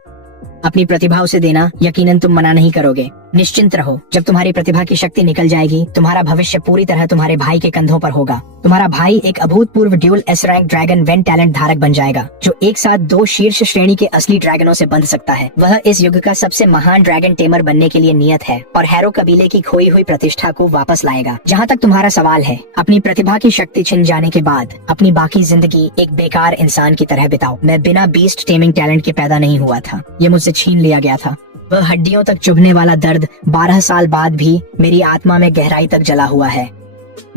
अपनी प्रतिभा उसे देना, यकीनन तुम मना नहीं करोगे। निश्चिंत रहो, जब तुम्हारी प्रतिभा की शक्ति निकल जाएगी, तुम्हारा भविष्य पूरी तरह तुम्हारे भाई के कंधों पर होगा। तुम्हारा भाई एक अभूतपूर्व dual S rank dragon when talent धारक बन जाएगा, जो एक साथ 2 शीर्ष श्रेणी के असली ड्रैगनों से बंध सकता है। वह इस युग का सबसे महान ड्रैगन टेमर बनने के लिए नियत है और हैरो कबीले की खोई हुई प्रतिष्ठा को वापस लाएगा। जहाँ तक तुम्हारा सवाल है, अपनी प्रतिभा की शक्ति छिन जाने के बाद अपनी बाकी जिंदगी एक बेकार इंसान की तरह बिताओ। मैं बिना बीस्ट टेमिंग टैलेंट के पैदा नहीं हुआ था, ये मुझसे छीन लिया गया था। वह हड्डियों तक चुभने वाला दर्द 12 साल बाद भी मेरी आत्मा में गहराई तक जला हुआ है।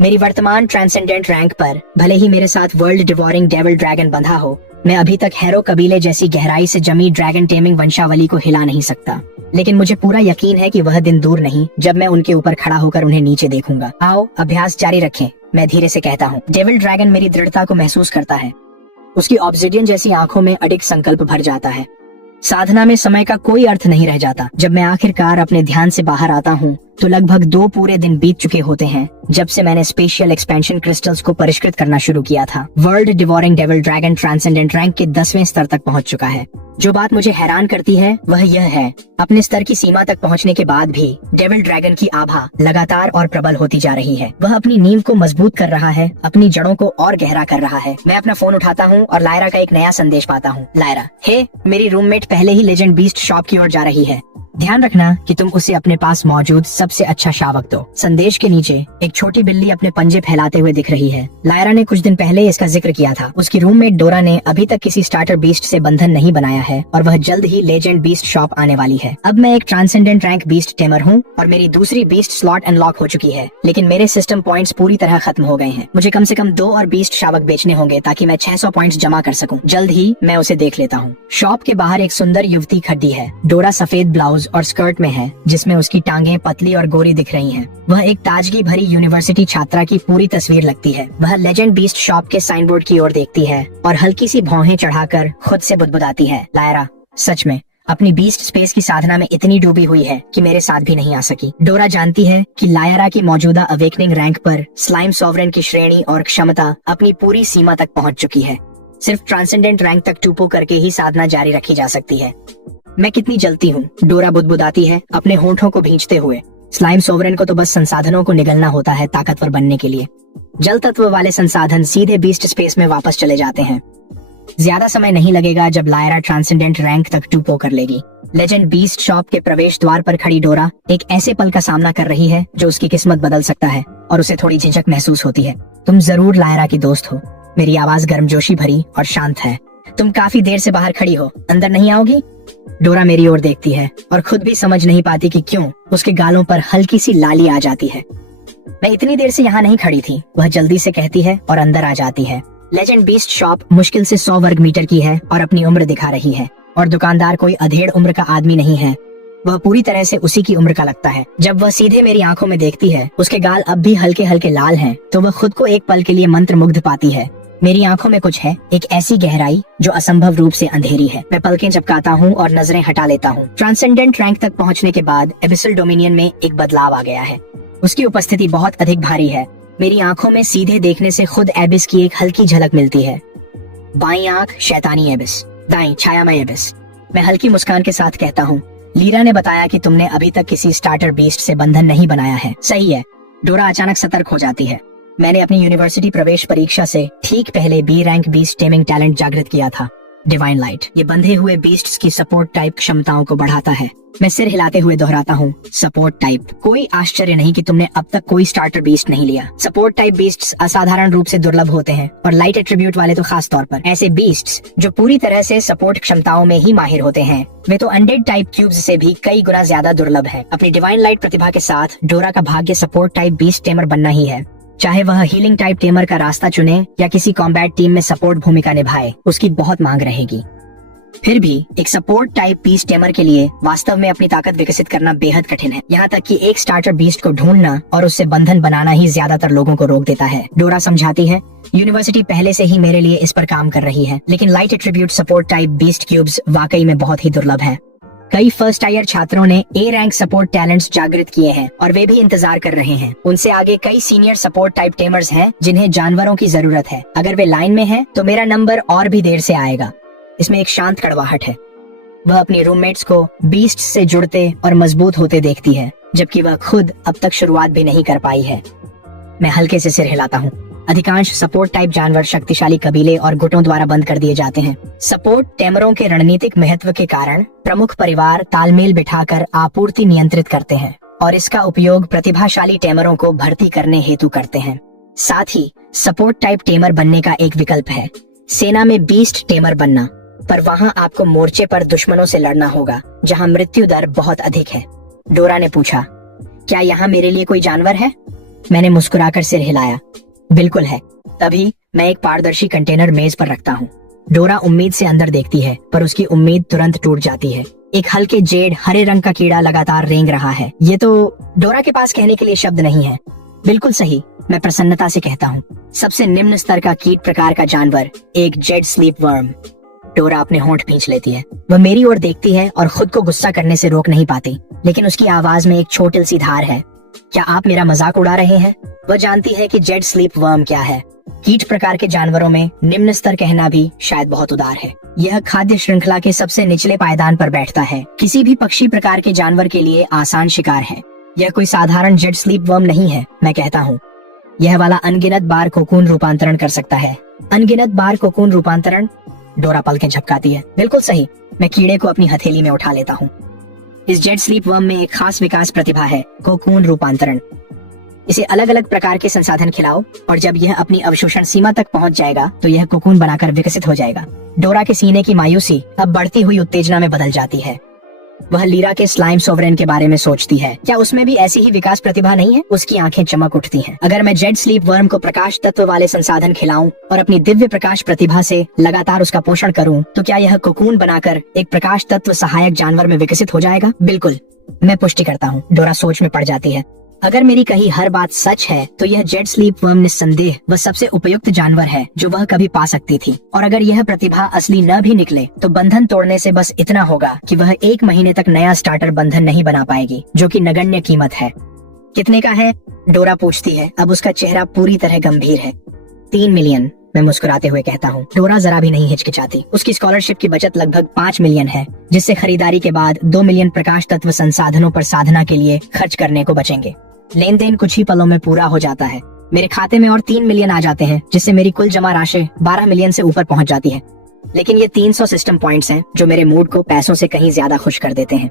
मेरी वर्तमान ट्रांसेंडेंट रैंक पर भले ही मेरे साथ वर्ल्ड डिवोरिंग डेविल ड्रैगन बंधा हो, मैं अभी तक हैरो कबीले जैसी गहराई से जमी ड्रैगन टेमिंग वंशावली को हिला नहीं सकता। लेकिन मुझे पूरा यकीन है कि वह दिन दूर नहीं जब मैं उनके ऊपर खड़ा होकर उन्हें नीचे देखूंगा। आओ अभ्यास जारी रखें, मैं धीरे से कहता हूँ। डेविल ड्रैगन मेरी दृढ़ता को महसूस करता है। उसकी ऑब्सिडियन जैसी आंखों में अडिग संकल्प भर जाता है। साधना में समय का कोई अर्थ नहीं रह जाता। जब मैं आखिरकार अपने ध्यान से बाहर आता हूँ तो लगभग 2 पूरे दिन बीत चुके होते हैं जब से मैंने स्पेशियल एक्सपेंशन क्रिस्टल्स को परिष्कृत करना शुरू किया था। World devouring devil dragon transcendent rank के 10वें स्तर तक पहुंच चुका है। जो बात मुझे हैरान करती है वह यह है, अपने स्तर की सीमा तक पहुंचने के बाद भी डेविल ड्रैगन की आभा लगातार और प्रबल होती जा रही है। वह अपनी नींव को मजबूत कर रहा है, अपनी जड़ों को और गहरा कर रहा है। मैं अपना फोन उठाता हूँ और लायरा का एक नया संदेश पाता हूँ। लायरा, हे, मेरी रूममेट पहले ही लेजेंड बीस्ट शॉप की ओर जा रही है। ध्यान रखना कि तुम उसे अपने पास मौजूद सबसे अच्छा शावक दो। संदेश के नीचे एक छोटी बिल्ली अपने पंजे फैलाते हुए दिख रही है। लायरा ने कुछ दिन पहले इसका जिक्र किया था। उसकी रूममेट डोरा ने अभी तक किसी स्टार्टर बीस्ट से बंधन नहीं बनाया है और वह जल्द ही लेजेंड बीस्ट शॉप आने वाली है। अब मैं एक ट्रांसेंडेंट रैंक बीस्ट टेमर हूँ और मेरी दूसरी बीस्ट स्लॉट अनलॉक हो चुकी है, लेकिन मेरे सिस्टम पॉइंट्स पूरी तरह खत्म हो गए हैं। मुझे कम से कम 2 और बीस्ट शावक बेचने होंगे ताकि मैं 600 पॉइंट्स जमा कर सकूं। जल्द ही मैं उसे देख लेता हूँ। शॉप के बाहर एक सुंदर युवती खड़ी है। डोरा सफेद ब्लाउज और स्कर्ट में है जिसमें उसकी टांगें पतली और गोरी दिख रही हैं। वह एक ताजगी भरी यूनिवर्सिटी छात्रा की पूरी तस्वीर लगती है। वह लेजेंड बीस्ट शॉप के साइन बोर्ड की ओर देखती है और हल्की सी भौहें चढ़ाकर खुद से बुदबुदाती है। लायरा सच में अपनी बीस्ट स्पेस की साधना में इतनी डूबी हुई है कि मेरे साथ भी नहीं आ सकी। डोरा जानती है कि लायरा की मौजूदा अवेकनिंग रैंक पर स्लाइम सॉवरेन की श्रेणी और क्षमता अपनी पूरी सीमा तक पहुंच चुकी है। सिर्फ ट्रांसेंडेंट रैंक तक टूपो करके ही साधना जारी रखी जा सकती है। मैं कितनी जलती हूँ, डोरा बुदबुदाती है अपने होठों को भींचते हुए। स्लाइम सोवरेन को तो बस संसाधनों को निगलना होता है ताकतवर बनने के लिए। जल तत्व वाले संसाधन सीधे बीस्ट स्पेस में वापस चले जाते हैं। ज्यादा समय नहीं लगेगा जब लायरा ट्रांसेंडेंट रैंक तक टूपो कर लेगी। लेजेंड बीस्ट शॉप के प्रवेश द्वार पर खड़ी डोरा एक ऐसे पल का सामना कर रही है जो उसकी किस्मत बदल सकता है और उसे थोड़ी झिझक महसूस होती है। तुम जरूर लायरा की दोस्त हो। मेरी आवाज गर्मजोशी भरी और शांत है। तुम काफी देर से बाहर खड़ी हो, अंदर नहीं आओगी? डोरा मेरी ओर देखती है और खुद भी समझ नहीं पाती कि क्यों उसके गालों पर हल्की सी लाली आ जाती है। मैं इतनी देर से यहाँ नहीं खड़ी थी, वह जल्दी से कहती है और अंदर आ जाती है। लेजेंड बीस्ट शॉप मुश्किल से 100 वर्ग मीटर की है और अपनी उम्र दिखा रही है और दुकानदार कोई अधेड़ उम्र का आदमी नहीं है। वह पूरी तरह से उसी की उम्र का लगता है। जब वह सीधे मेरी आंखों में देखती है, उसके गाल अब भी हल्के हल्के लाल हैं, तो वह खुद को एक पल के लिए मंत्र मुग्ध पाती है। मेरी आंखों में कुछ है, एक ऐसी गहराई जो असंभव रूप से अंधेरी है। मैं पलकें झपकाता हूँ और नजरें हटा लेता हूँ। ट्रांसेंडेंट रैंक तक पहुँचने के बाद एबिसल डोमिनियन में एक बदलाव आ गया है। उसकी उपस्थिति बहुत अधिक भारी है। मेरी आंखों में सीधे देखने से खुद एबिस की एक हल्की झलक मिलती है। बाईं आंख शैतानी एबिस, दाईं छायामय एबिस। मैं हल्की मुस्कान के साथ कहता हूँ, लीरा ने बताया कि तुमने अभी तक किसी स्टार्टर बीस्ट से बंधन नहीं बनाया है। सही है। डोरा अचानक सतर्क हो जाती है। मैंने अपनी यूनिवर्सिटी प्रवेश परीक्षा से ठीक पहले B rank beast taming talent जागृत किया था, डिवाइन लाइट। ये बंधे हुए बीस्ट्स की सपोर्ट टाइप क्षमताओं को बढ़ाता है। मैं सिर हिलाते हुए दोहराता हूँ, सपोर्ट टाइप। कोई आश्चर्य नहीं कि तुमने अब तक कोई स्टार्टर बीस्ट नहीं लिया। सपोर्ट टाइप बीस्ट्स असाधारण रूप से दुर्लभ होते हैं और लाइट एट्रीब्यूट वाले तो खास तौर पर। ऐसे बीस्ट्स जो पूरी तरह से सपोर्ट क्षमताओं में ही माहिर होते हैं, वे तो अनडेड टाइप क्यूब्स से भी कई गुना ज्यादा दुर्लभ है। अपनी डिवाइन लाइट प्रतिभा के साथ डोरा का भाग्य सपोर्ट टाइप बीस्ट टेमर बनना ही है। चाहे वह हीलिंग टाइप टेमर का रास्ता चुने या किसी कॉम्बैट टीम में सपोर्ट भूमिका निभाए, उसकी बहुत मांग रहेगी। फिर भी एक सपोर्ट टाइप बीस्ट टेमर के लिए वास्तव में अपनी ताकत विकसित करना बेहद कठिन है। यहाँ तक कि एक स्टार्टर बीस्ट को ढूंढना और उससे बंधन बनाना ही ज्यादातर लोगों को रोक देता है। डोरा समझाती है, यूनिवर्सिटी पहले से ही मेरे लिए इस पर काम कर रही है, लेकिन light attribute support type beast cubes वाकई में बहुत ही दुर्लभ है। कई फर्स्ट ईयर छात्रों ने ए रैंक सपोर्ट टैलेंट्स जागृत किए हैं और वे भी इंतजार कर रहे हैं। उनसे आगे कई सीनियर सपोर्ट टाइप टेमर्स हैं जिन्हें जानवरों की जरूरत है। अगर वे लाइन में हैं, तो मेरा नंबर और भी देर से आएगा। इसमें एक शांत कड़वाहट है। वह अपनी रूममेट्स को बीस्ट से जुड़ते और मजबूत होते देखती है, जबकि वह खुद अब तक शुरुआत भी नहीं कर पाई है। मैं हल्के से सिर हिलाता हूँ। अधिकांश सपोर्ट टाइप जानवर शक्तिशाली कबीले और गुटों द्वारा बंद कर दिए जाते हैं। सपोर्ट टेमरों के रणनीतिक महत्व के कारण प्रमुख परिवार तालमेल बिठाकर आपूर्ति नियंत्रित करते हैं और इसका उपयोग प्रतिभाशाली टेमरों को भर्ती करने हेतु करते हैं। साथ ही सपोर्ट टाइप टेमर बनने का एक विकल्प है सेना में बीस्ट टेमर बनना, पर वहाँ आपको मोर्चे पर दुश्मनों से लड़ना होगा जहाँ मृत्यु दर बहुत अधिक है। डोरा ने पूछा, क्या यहाँ मेरे लिए कोई जानवर है? मैंने मुस्कुराकर सिर हिलाया। बिल्कुल है। तभी मैं एक पारदर्शी कंटेनर मेज पर रखता हूँ। डोरा उम्मीद से अंदर देखती है, पर उसकी उम्मीद तुरंत टूट जाती है। एक हल्के जेड हरे रंग का कीड़ा लगातार रेंग रहा है। ये तो डोरा के पास कहने के लिए शब्द नहीं है। बिल्कुल सही, मैं प्रसन्नता से कहता हूँ। सबसे निम्न स्तर का कीट प्रकार का जानवर, एक जेड स्लीप वर्म। डोरा अपने होंठ खींच लेती है। वह मेरी ओर देखती है और खुद को गुस्सा करने से रोक नहीं पाती, लेकिन उसकी आवाज में एक छोटी सी धार है। क्या आप मेरा मजाक उड़ा रहे हैं? वह जानती है कि जेड स्लीप वर्म क्या है। कीट प्रकार के जानवरों में निम्न स्तर कहना भी शायद बहुत उदार है। यह खाद्य श्रृंखला के सबसे निचले पायदान पर बैठता है। किसी भी पक्षी प्रकार के जानवर के लिए आसान शिकार है। यह कोई साधारण जेड स्लीप वर्म नहीं है, मैं कहता हूँ। यह वाला अनगिनत बार कोकून रूपांतरण कर सकता है। अनगिनत बार कोकून रूपांतरण? डोरा पलकें झपकाती है। बिल्कुल सही। मैं कीड़े को अपनी हथेली में उठा लेता हूँ। इस जेड स्लीप वर्म में एक खास विकास प्रतिभा है, कोकून रूपांतरण। इसे अलग अलग प्रकार के संसाधन खिलाओ और जब यह अपनी अवशोषण सीमा तक पहुंच जाएगा तो यह कोकून बनाकर विकसित हो जाएगा। डोरा के सीने की मायूसी अब बढ़ती हुई उत्तेजना में बदल जाती है। वह लीरा के स्लाइम सोवरेन के बारे में सोचती है। क्या उसमें भी ऐसी ही विकास प्रतिभा नहीं है? उसकी आंखें चमक उठती हैं। अगर मैं जेड स्लीप वर्म को प्रकाश तत्व वाले संसाधन खिलाऊं और अपनी दिव्य प्रकाश प्रतिभा से लगातार उसका पोषण करूं, तो क्या यह कोकून बनाकर एक प्रकाश तत्व सहायक जानवर में विकसित हो जाएगा? बिल्कुल, मैं पुष्टि करता हूँ। डोरा सोच में पड़ जाती है। अगर मेरी कही हर बात सच है तो यह जेड स्लीप वर्म निस्संदेह वह सबसे उपयुक्त जानवर है जो वह कभी पा सकती थी। और अगर यह प्रतिभा असली न भी निकले तो बंधन तोड़ने से बस इतना होगा कि वह 1 महीने तक नया स्टार्टर बंधन नहीं बना पाएगी, जो कि नगण्य कीमत है। कितने का है? डोरा पूछती है। अब उसका चेहरा पूरी तरह गंभीर है। 3 मिलियन, मैं मुस्कुराते हुए कहता हूँ। डोरा जरा भी नहीं हिचकिचाती। उसकी स्कॉलरशिप की बचत लगभग 5 मिलियन है, जिससे खरीदारी के बाद 2 मिलियन प्रकाश तत्व संसाधनों पर साधना के लिए खर्च करने को बचेंगे। लेन देन कुछ ही पलों में पूरा हो जाता है। मेरे खाते में और 3 मिलियन आ जाते हैं, जिससे मेरी कुल जमा राशि 12 मिलियन से ऊपर पहुंच जाती है। लेकिन ये 300 सिस्टम पॉइंट्स हैं जो मेरे मूड को पैसों से कहीं ज्यादा खुश कर देते हैं।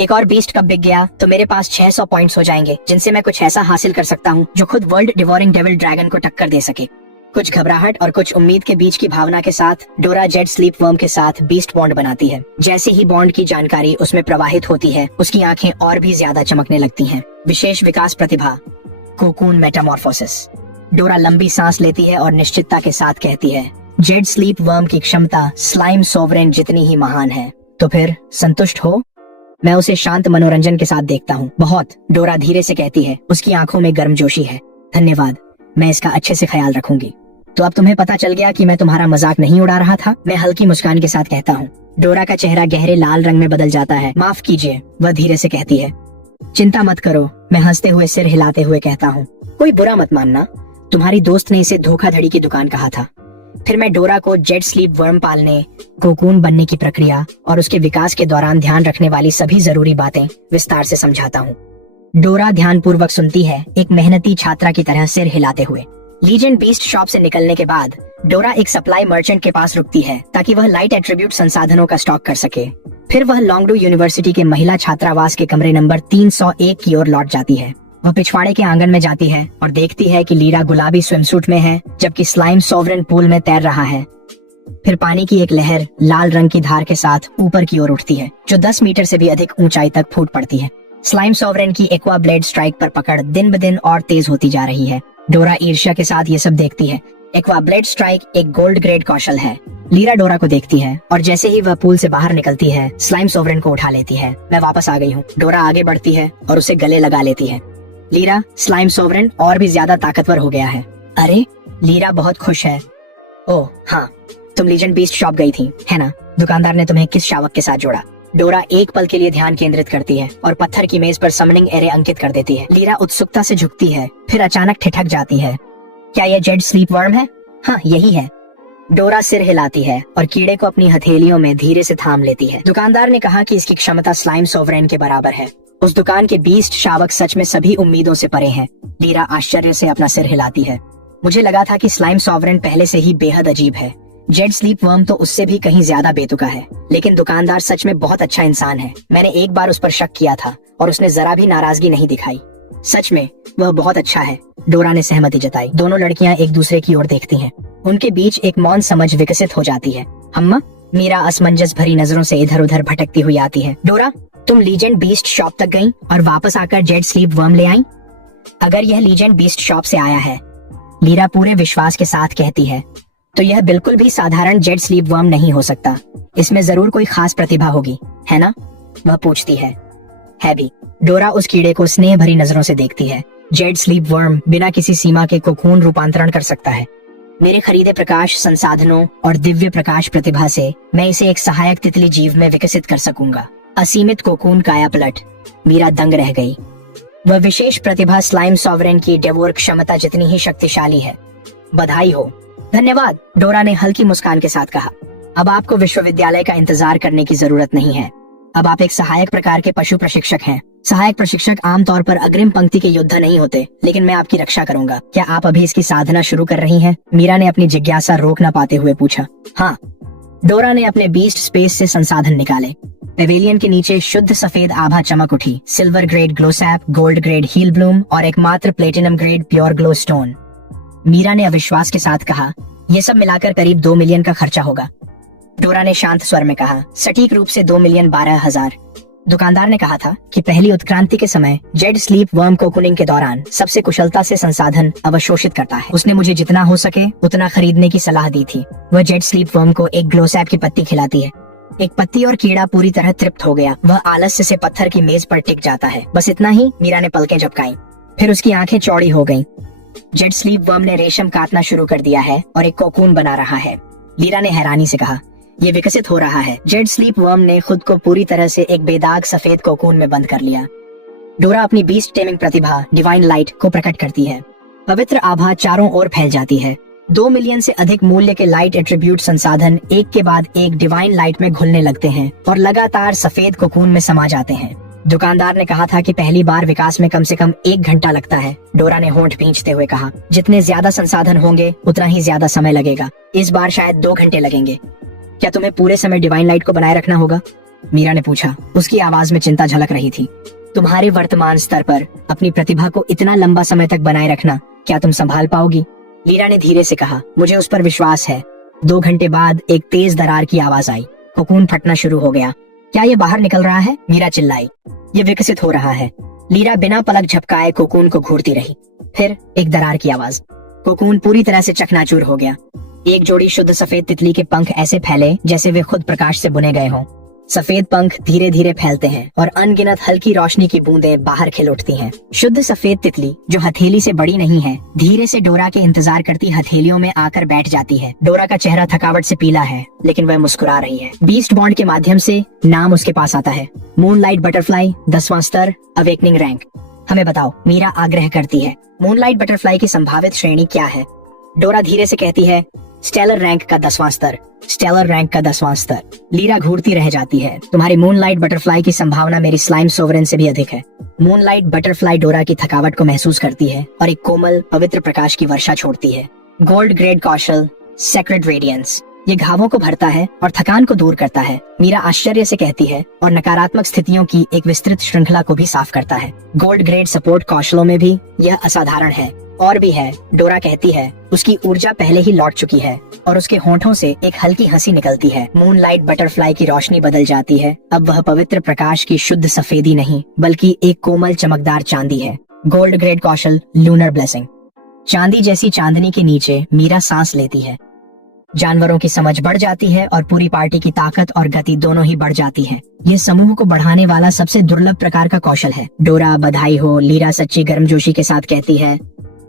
एक और बीस्ट कब बिक गया तो मेरे पास 600 पॉइंट्स हो जाएंगे, जिनसे मैं कुछ ऐसा हासिल कर सकता हूँ जो खुद वर्ल्ड डिवोरिंग डेविल ड्रैगन को टक्कर दे सके। कुछ घबराहट और कुछ उम्मीद के बीच की भावना के साथ डोरा जेड स्लीप वर्म के साथ बीस्ट बॉन्ड बनाती है। जैसे ही बॉन्ड की जानकारी उसमें प्रवाहित होती है, उसकी आंखें और भी ज्यादा चमकने लगती हैं। विशेष विकास प्रतिभा, कोकून मेटामॉर्फोसिस। डोरा लंबी सांस लेती है और निश्चितता के साथ कहती है, जेड स्लीप वर्म की क्षमता स्लाइम सोवरेन जितनी ही महान है। तो फिर संतुष्ट हो? मैं उसे शांत मनोरंजन के साथ देखता हूँ। बहुत, डोरा धीरे से कहती है। उसकी आंखों में गर्मजोशी है। धन्यवाद, मैं इसका अच्छे से ख्याल रखूंगी। तो अब तुम्हें पता चल गया कि मैं तुम्हारा मजाक नहीं उड़ा रहा था, मैं हल्की मुस्कान के साथ कहता हूँ। डोरा का चेहरा गहरे लाल रंग में बदल जाता है। माफ कीजिए, वह धीरे से कहती है। चिंता मत करो, मैं हंसते हुए सिर हिलाते हुए कहता हूँ। कोई बुरा मत मानना, तुम्हारी दोस्त ने इसे धोखाधड़ी की दुकान कहा था। फिर मैं डोरा को जेड स्लीप वर्म पालने, कोकून बनने की प्रक्रिया और उसके विकास के दौरान ध्यान रखने वाली सभी जरूरी बातें विस्तार से समझाता हूँ। डोरा ध्यानपूर्वक सुनती है, एक मेहनती छात्रा की तरह सिर हिलाते हुए। लीजेंड बीस्ट शॉप से निकलने के बाद डोरा एक सप्लाई मर्चेंट के पास रुकती है ताकि वह लाइट एट्रीब्यूट संसाधनों का स्टॉक कर सके। फिर वह लॉन्गडू यूनिवर्सिटी के महिला छात्रावास के कमरे नंबर 301 की ओर लौट जाती है। वह पिछवाड़े के आंगन में जाती है और देखती है कि लीरा गुलाबी स्विमसूट में है, जबकि स्लाइम सोवरेन पूल में तैर रहा है। फिर पानी की एक लहर लाल रंग की धार के साथ ऊपर की ओर उठती है, जो 10 मीटर से भी अधिक ऊंचाई तक फूट पड़ती है। स्लाइम सोवरेन की एक्वा ब्लेड स्ट्राइक पर पकड़ दिन ब दिन और तेज होती जा रही है। डोरा ईर्ष्या के साथ ये सब देखती है। एक्वा ब्लेड स्ट्राइक एक गोल्ड ग्रेड कौशल है। लीरा डोरा को देखती है और जैसे ही वह पूल से बाहर निकलती है, स्लाइम सोवरेन को उठा लेती है। मैं वापस आ गई हूँ। डोरा आगे बढ़ती है और उसे गले लगा लेती है। लीरा, स्लाइम सोवरेन और भी ज्यादा ताकतवर हो गया है। अरे, लीरा बहुत खुश है। ओह हाँ, तुम लीजेंड बीस्ट शॉप गई थी, है ना? दुकानदार ने तुम्हें किस शावक के साथ जोड़ा? डोरा एक पल के लिए ध्यान केंद्रित करती है और पत्थर की मेज पर समनिंग एरे अंकित कर देती है। लीरा उत्सुकता से झुकती है, फिर अचानक ठिठक जाती है। क्या यह जेड स्लीप वर्म है? हाँ, यही है। डोरा सिर हिलाती है और कीड़े को अपनी हथेलियों में धीरे से थाम लेती है। दुकानदार ने कहा कि इसकी क्षमता स्लाइम सोवरेन के बराबर है। उस दुकान के बीस्ट शावक सच में सभी उम्मीदों से परे हैं। लीरा आश्चर्य से अपना सिर हिलाती है। मुझे लगा था कि स्लाइम सोवरेन पहले से ही बेहद अजीब है। जेड स्लीप वर्म तो उससे भी कहीं ज्यादा बेतुका है, लेकिन दुकानदार सच में बहुत अच्छा इंसान है। मैंने एक बार उस पर शक किया था और उसने जरा भी नाराजगी नहीं दिखाई। सच में वह बहुत अच्छा है। डोरा ने सहमति जताई। दोनों लड़कियां एक दूसरे की ओर देखती हैं। उनके बीच एक मौन समझ विकसित हो जाती है। अम्मा, मीरा असमंजस भरी नजरों से इधर उधर भटकती हुई आती है। डोरा, तुम लीजेंड बीस्ट शॉप तक गईं और वापस आकर जेड स्लीप वर्म ले आई? अगर यह लीजेंड बीस्ट शॉप से आया है, लीरा पूरे विश्वास के साथ कहती है, तो यह बिल्कुल भी साधारण जेड स्लीप वर्म नहीं हो सकता। इसमें जरूर कोई खास प्रतिभा होगी, है ना? वह पूछती है। है भी। डोरा उस कीड़े को स्नेह भरी नजरों से देखती है। जेड स्लीप वर्म बिना किसी सीमा के कोकून रूपांतरण कर सकता है। मेरे खरीदे प्रकाश संसाधनों और दिव्य प्रकाश प्रतिभा से मैं इसे एक सहायक तितली जीव में विकसित कर सकूंगा। असीमित कोकून कायापलट। मीरा दंग रह गई। वह विशेष प्रतिभा स्लाइम सॉवरेन की डेवोर क्षमता जितनी ही शक्तिशाली है। बधाई हो। धन्यवाद, डोरा ने हल्की मुस्कान के साथ कहा। अब आपको विश्वविद्यालय का इंतजार करने की जरूरत नहीं है। अब आप एक सहायक प्रकार के पशु प्रशिक्षक हैं। सहायक प्रशिक्षक आमतौर पर अग्रिम पंक्ति के योद्धा नहीं होते, लेकिन मैं आपकी रक्षा करूंगा। क्या आप अभी इसकी साधना शुरू कर रही हैं? मीरा ने अपनी जिज्ञासा रोक न पाते हुए पूछा। हाँ। डोरा ने अपने बीस्ट स्पेस से संसाधन निकाले। पेवेलियन के नीचे शुद्ध सफेद आभा चमक उठी। सिल्वर ग्रेड ग्लोसैप, गोल्ड ग्रेड हील ब्लूम और एकमात्र platinum grade pure glow stone. Meera ने अविश्वास के साथ कहा, यह सब मिलाकर करीब 2 मिलियन का खर्चा होगा। डोरा ने शांत स्वर में कहा, सटीक रूप से 2,12,000। दुकानदार ने कहा था कि पहली उत्क्रांति के समय जेड स्लीप वर्म कोकुनिंग के दौरान सबसे कुशलता से संसाधन अवशोषित करता है। उसने मुझे जितना हो सके उतना खरीदने की सलाह दी थी। वह जेड स्लीप वर्म को एक ग्लोसैप की पत्ती खिलाती है। एक पत्ती और कीड़ा पूरी तरह तृप्त हो गया। वह आलस्य से पत्थर की मेज पर टिक जाता है। बस इतना ही। मीरा ने पलकें झपकाई। फिर उसकी आंखें चौड़ी हो गईं। जेड स्लीप वर्म ने रेशम काटना शुरू कर दिया है और एक कोकून बना रहा है। लीरा ने हैरानी से कहा, ये विकसित हो रहा है। जेड स्लीप वर्म ने खुद को पूरी तरह से एक बेदाग सफेद कोकून में बंद कर लिया। डोरा अपनी बीस्ट टेमिंग प्रतिभा डिवाइन लाइट को प्रकट करती है। पवित्र आभा चारों ओर फैल जाती है। 2 मिलियन से अधिक मूल्य के लाइट एट्रीब्यूट संसाधन एक के बाद एक डिवाइन लाइट में घुलने लगते हैं और लगातार सफेद कोकून में समा जाते हैं। दुकानदार ने कहा था कि पहली बार विकास में कम से कम 1 घंटा लगता है। डोरा ने होंठ भींचते हुए कहा, जितने ज्यादा संसाधन होंगे उतना ही ज्यादा समय लगेगा। इस बार शायद 2 घंटे लगेंगे। क्या तुम्हें पूरे समय डिवाइन लाइट को बनाए रखना होगा? मीरा ने पूछा। उसकी आवाज में चिंता झलक रही थी। तुम्हारे वर्तमान स्तर पर अपनी प्रतिभा को इतना लंबा समय तक बनाए रखना क्या तुम संभाल पाओगी? लीरा ने धीरे से कहा, मुझे उस पर विश्वास है। 2 घंटे बाद एक तेज दरार की आवाज आई। कोकून फटना शुरू हो गया। क्या ये बाहर निकल रहा है? मीरा चिल्लाई। ये विकसित हो रहा है। लीरा बिना पलक झपकाए कोकून को घूरती रही। फिर एक दरार की आवाज। कोकून पूरी तरह से चकनाचूर हो गया। एक जोड़ी शुद्ध सफेद तितली के पंख ऐसे फैले जैसे वे खुद प्रकाश से बुने गए हों। सफेद पंख धीरे धीरे फैलते हैं और अनगिनत हल्की रोशनी की बूंदें बाहर खिल उठती हैं। शुद्ध सफेद तितली, जो हथेली से बड़ी नहीं है, धीरे से डोरा के इंतजार करती हथेलियों में आकर बैठ जाती है। डोरा का चेहरा थकावट से पीला है, लेकिन वह मुस्कुरा रही है। बीस्ट बॉन्ड के माध्यम से नाम उसके पास आता है, मूनलाइट बटरफ्लाई, 10वां स्तर, अवेकनिंग रैंक। हमें बताओ, मीरा आग्रह करती है। मूनलाइट बटरफ्लाई की संभावित श्रेणी क्या है? डोरा धीरे से कहती है, स्टेलर रैंक का 10वां स्तर। स्टेलर रैंक का 10वां स्तर। लीरा घूरती रह जाती है। तुम्हारी मूनलाइट बटरफ्लाई की संभावना मेरी स्लाइम सोवरेन से भी अधिक है। मूनलाइट बटरफ्लाई डोरा की थकावट को महसूस करती है और एक कोमल पवित्र प्रकाश की वर्षा छोड़ती है। गोल्ड ग्रेड कौशल, सेक्रेड रेडियंस। ये घावों को भरता है और थकान को दूर करता है। मीरा आश्चर्य से कहती है, और नकारात्मक स्थितियों की एक विस्तृत श्रृंखला को भी साफ करता है। गोल्ड ग्रेड सपोर्ट कौशलों में भी यह असाधारण है। और भी है, डोरा कहती है। उसकी ऊर्जा पहले ही लौट चुकी है और उसके होंठों से एक हल्की हंसी निकलती है। मूनलाइट बटरफ्लाई की रोशनी बदल जाती है। अब वह पवित्र प्रकाश की शुद्ध सफेदी नहीं, बल्कि एक कोमल चमकदार चांदी है। गोल्ड ग्रेड कौशल, लूनर ब्लेसिंग। चांदी जैसी चांदनी के नीचे मीरा सांस लेती है। जानवरों की समझ बढ़ जाती है और पूरी पार्टी की ताकत और गति दोनों ही बढ़ जाती है। यह समूह को बढ़ाने वाला सबसे दुर्लभ प्रकार का कौशल है। डोरा, बधाई हो। लीरा सच्ची गर्मजोशी के साथ कहती है,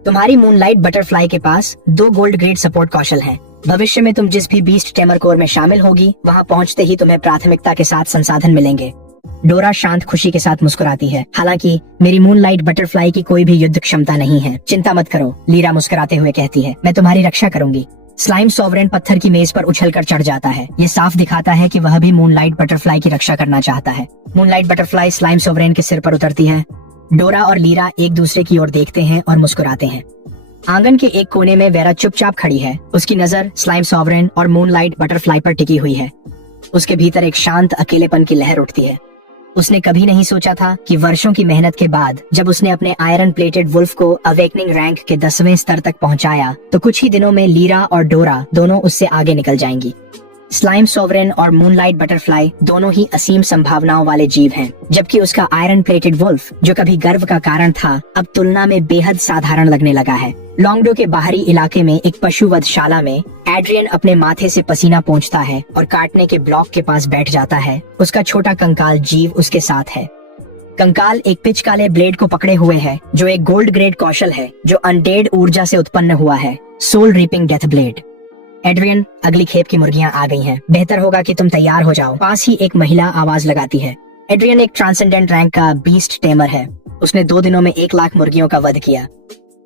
तुम्हारी मूनलाइट बटरफ्लाई के पास 2 गोल्ड ग्रेड सपोर्ट कौशल हैं। भविष्य में तुम जिस भी बीस्ट टेमर कोर में शामिल होगी, वहां पहुंचते ही तुम्हें प्राथमिकता के साथ संसाधन मिलेंगे। डोरा शांत खुशी के साथ मुस्कुराती है। हालांकि मेरी मूनलाइट बटरफ्लाई की कोई भी युद्ध क्षमता नहीं है। चिंता मत करो, लीरा मुस्कुराते हुए कहती है। मैं तुम्हारी रक्षा करूंगी। स्लाइम सॉवरेन पत्थर की मेज पर उछलकर चढ़ जाता है। ये साफ दिखाता है कि वह भी मूनलाइट बटरफ्लाई की रक्षा करना चाहता है। मूनलाइट बटरफ्लाई स्लाइम सॉवरेन के सिर पर उतरती है। डोरा और लीरा एक दूसरे की ओर देखते हैं और मुस्कुराते हैं। आंगन के एक कोने में वेरा चुपचाप खड़ी है। उसकी नजर स्लाइम सॉवरेन और मूनलाइट बटरफ्लाई पर टिकी हुई है। उसके भीतर एक शांत अकेलेपन की लहर उठती है। उसने कभी नहीं सोचा था कि वर्षों की मेहनत के बाद जब उसने अपने आयरन प्लेटेड वुल्फ को अवेकनिंग रैंक के 10वें स्तर तक पहुंचाया तो कुछ ही दिनों में लीरा और डोरा दोनों उससे आगे निकल जाएंगी। स्लाइम सॉवरेन और मूनलाइट बटरफ्लाई दोनों ही असीम संभावनाओं वाले जीव हैं, जबकि उसका आयरन प्लेटेड वुल्फ जो कभी गर्व का कारण था अब तुलना में बेहद साधारण लगने लगा है। लॉन्गडो के बाहरी इलाके में एक पशुवधशाला में एड्रियन अपने माथे से पसीना पोंछता है और काटने के ब्लॉक के पास बैठ जाता है। उसका छोटा कंकाल जीव उसके साथ है। कंकाल एक पिच काले ब्लेड को पकड़े हुए है जो एक गोल्ड ग्रेड कौशल है जो अनडेड ऊर्जा से उत्पन्न हुआ है, soul reaping death blade. Adrian, अगली खेप की मुर्गियां आ गई हैं। बेहतर होगा कि तुम तैयार हो जाओ। पास ही एक महिला आवाज लगाती है। एड्रियन एक ट्रांसेंडेंट रैंक का बीस्ट टेमर है। उसने 2 दिनों में 1 लाख मुर्गियों का वध किया।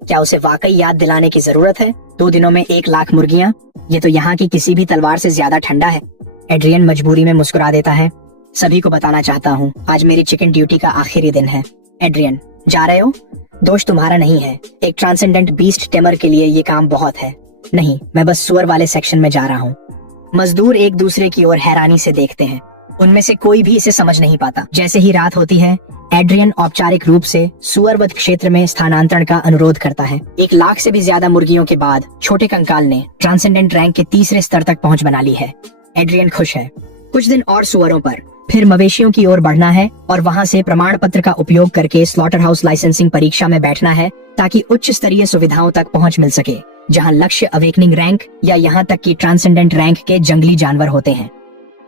क्या उसे वाकई याद दिलाने की जरूरत है? 2 दिनों में 1 लाख मुर्गियां? ये तो यहाँ की किसी भी तलवार से ज्यादा ठंडा है। एड्रियन मजबूरी में मुस्कुरा देता है। सभी को बताना चाहता हूँ, आज मेरी चिकन ड्यूटी का आखिरी दिन है। एड्रियन, जा रहे हो? दोष तुम्हारा नहीं है। एक ट्रांसेंडेंट बीस्ट टेमर के लिए ये काम बहुत है। नहीं, मैं बस सुअर वाले सेक्शन में जा रहा हूँ। मजदूर एक दूसरे की ओर हैरानी से देखते हैं। उनमें से कोई भी इसे समझ नहीं पाता। जैसे ही रात होती है, एड्रियन औपचारिक रूप से सुअरवध क्षेत्र में स्थानांतरण का अनुरोध करता है। 1 लाख से भी ज्यादा मुर्गियों के बाद छोटे कंकाल ने ट्रांसेंडेंट रैंक के 3रे स्तर तक पहुंच बना ली है। एड्रियन खुश है। कुछ दिन और सुअरों पर, फिर मवेशियों की ओर बढ़ना है और वहां से प्रमाण पत्र का उपयोग करके स्लॉटर हाउस लाइसेंसिंग परीक्षा में बैठना है ताकि उच्च स्तरीय सुविधाओं तक पहुंच मिल सके, जहां लक्ष्य अवेकनिंग रैंक या यहाँ तक कि ट्रांसेंडेंट रैंक के जंगली जानवर होते हैं।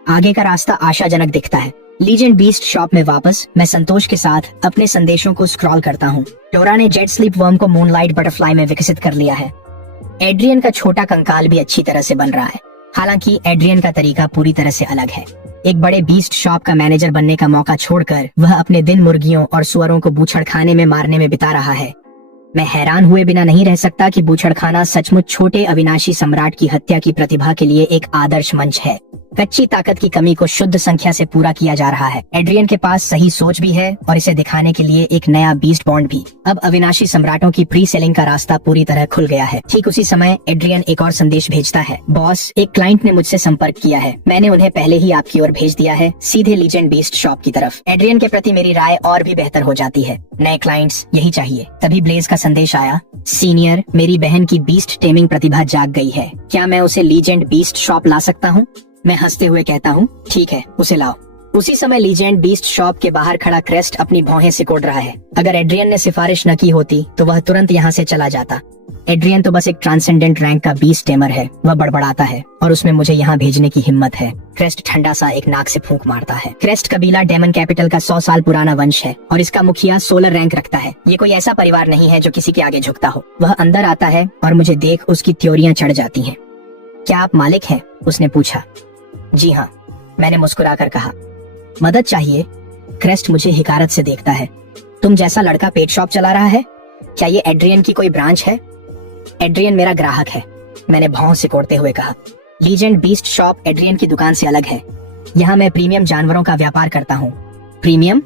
आगे का रास्ता आशाजनक दिखता है। लीजेंड बीस्ट शॉप में वापस मैं संतोष के साथ अपने संदेशों को स्क्रॉल करता हूँ। डोरा ने जेट स्लीप वर्म को मूनलाइट बटरफ्लाई में विकसित कर लिया है। एड्रियन का छोटा कंकाल भी अच्छी तरह से बन रहा है। हालांकि एड्रियन का तरीका पूरी तरह से अलग है। एक बड़े बीस्ट शॉप का मैनेजर बनने का मौका छोड़कर वह अपने दिन मुर्गियों और सुअरों को बूछड़खाने में मारने में बिता रहा है। मैं हैरान हुए बिना नहीं रह सकता कि बूछड़खाना सचमुच छोटे अविनाशी सम्राट की हत्या की प्रतिभा के लिए एक आदर्श मंच है। कच्ची ताकत की कमी को शुद्ध संख्या से पूरा किया जा रहा है। एड्रियन के पास सही सोच भी है और इसे दिखाने के लिए एक नया बीस्ट बॉन्ड भी। अब अविनाशी सम्राटों की प्री सेलिंग का रास्ता पूरी तरह खुल गया है। ठीक उसी समय एड्रियन एक और संदेश भेजता है। बॉस, एक क्लाइंट ने मुझसे संपर्क किया है। मैंने उन्हें पहले ही आपकी ओर भेज दिया है, सीधे लीजेंड बीस्ट शॉप की तरफ। एड्रियन के प्रति मेरी राय और भी बेहतर हो जाती है। नए क्लाइंट्स यही चाहिए। तभी ब्लेज का संदेश आया। सीनियर, मेरी बहन की बीस्ट टेमिंग प्रतिभा जाग गई है। क्या मैं उसे लीजेंड बीस्ट शॉप ला सकता हूँ? मैं हंसते हुए कहता हूँ, ठीक है, उसे लाओ। उसी समय लीजेंड बीस्ट शॉप के बाहर खड़ा क्रेस्ट अपनी भौहें सिकोड़ रहा है। अगर एड्रियन ने सिफारिश न की होती तो वह तुरंत यहाँ से चला जाता। एड्रियन तो बस एक ट्रांसेंडेंट रैंक का बीस्ट टेमर है। वह बड़बड़ाता है और उसमें मुझे यहाँ भेजने की हिम्मत है। क्रेस्ट ठंडा सा एक नाक से फूंक मारता है। क्रेस्ट कबीला डेमन कैपिटल का 100 साल पुराना वंश है और इसका मुखिया सोलर रैंक रखता है। ये कोई ऐसा परिवार नहीं है जो किसी के आगे झुकता हो। वह अंदर आता है और मुझे देख उसकी त्योरियां चढ़ जाती हैं। क्या आप मालिक हैं? उसने पूछा। जी हाँ, मैंने मुस्कुराकर कहा। मदद चाहिए? क्रेस्ट मुझे हिकारत से देखता है। तुम जैसा लड़का पेट शॉप चला रहा है? क्या ये एड्रियन की कोई ब्रांच है? एड्रियन मेरा ग्राहक है, मैंने भौं सिकोड़ते हुए कहा। लीजेंड बीस्ट शॉप एड्रियन की दुकान से अलग है। यहाँ मैं प्रीमियम जानवरों का व्यापार करता हूँ। प्रीमियम?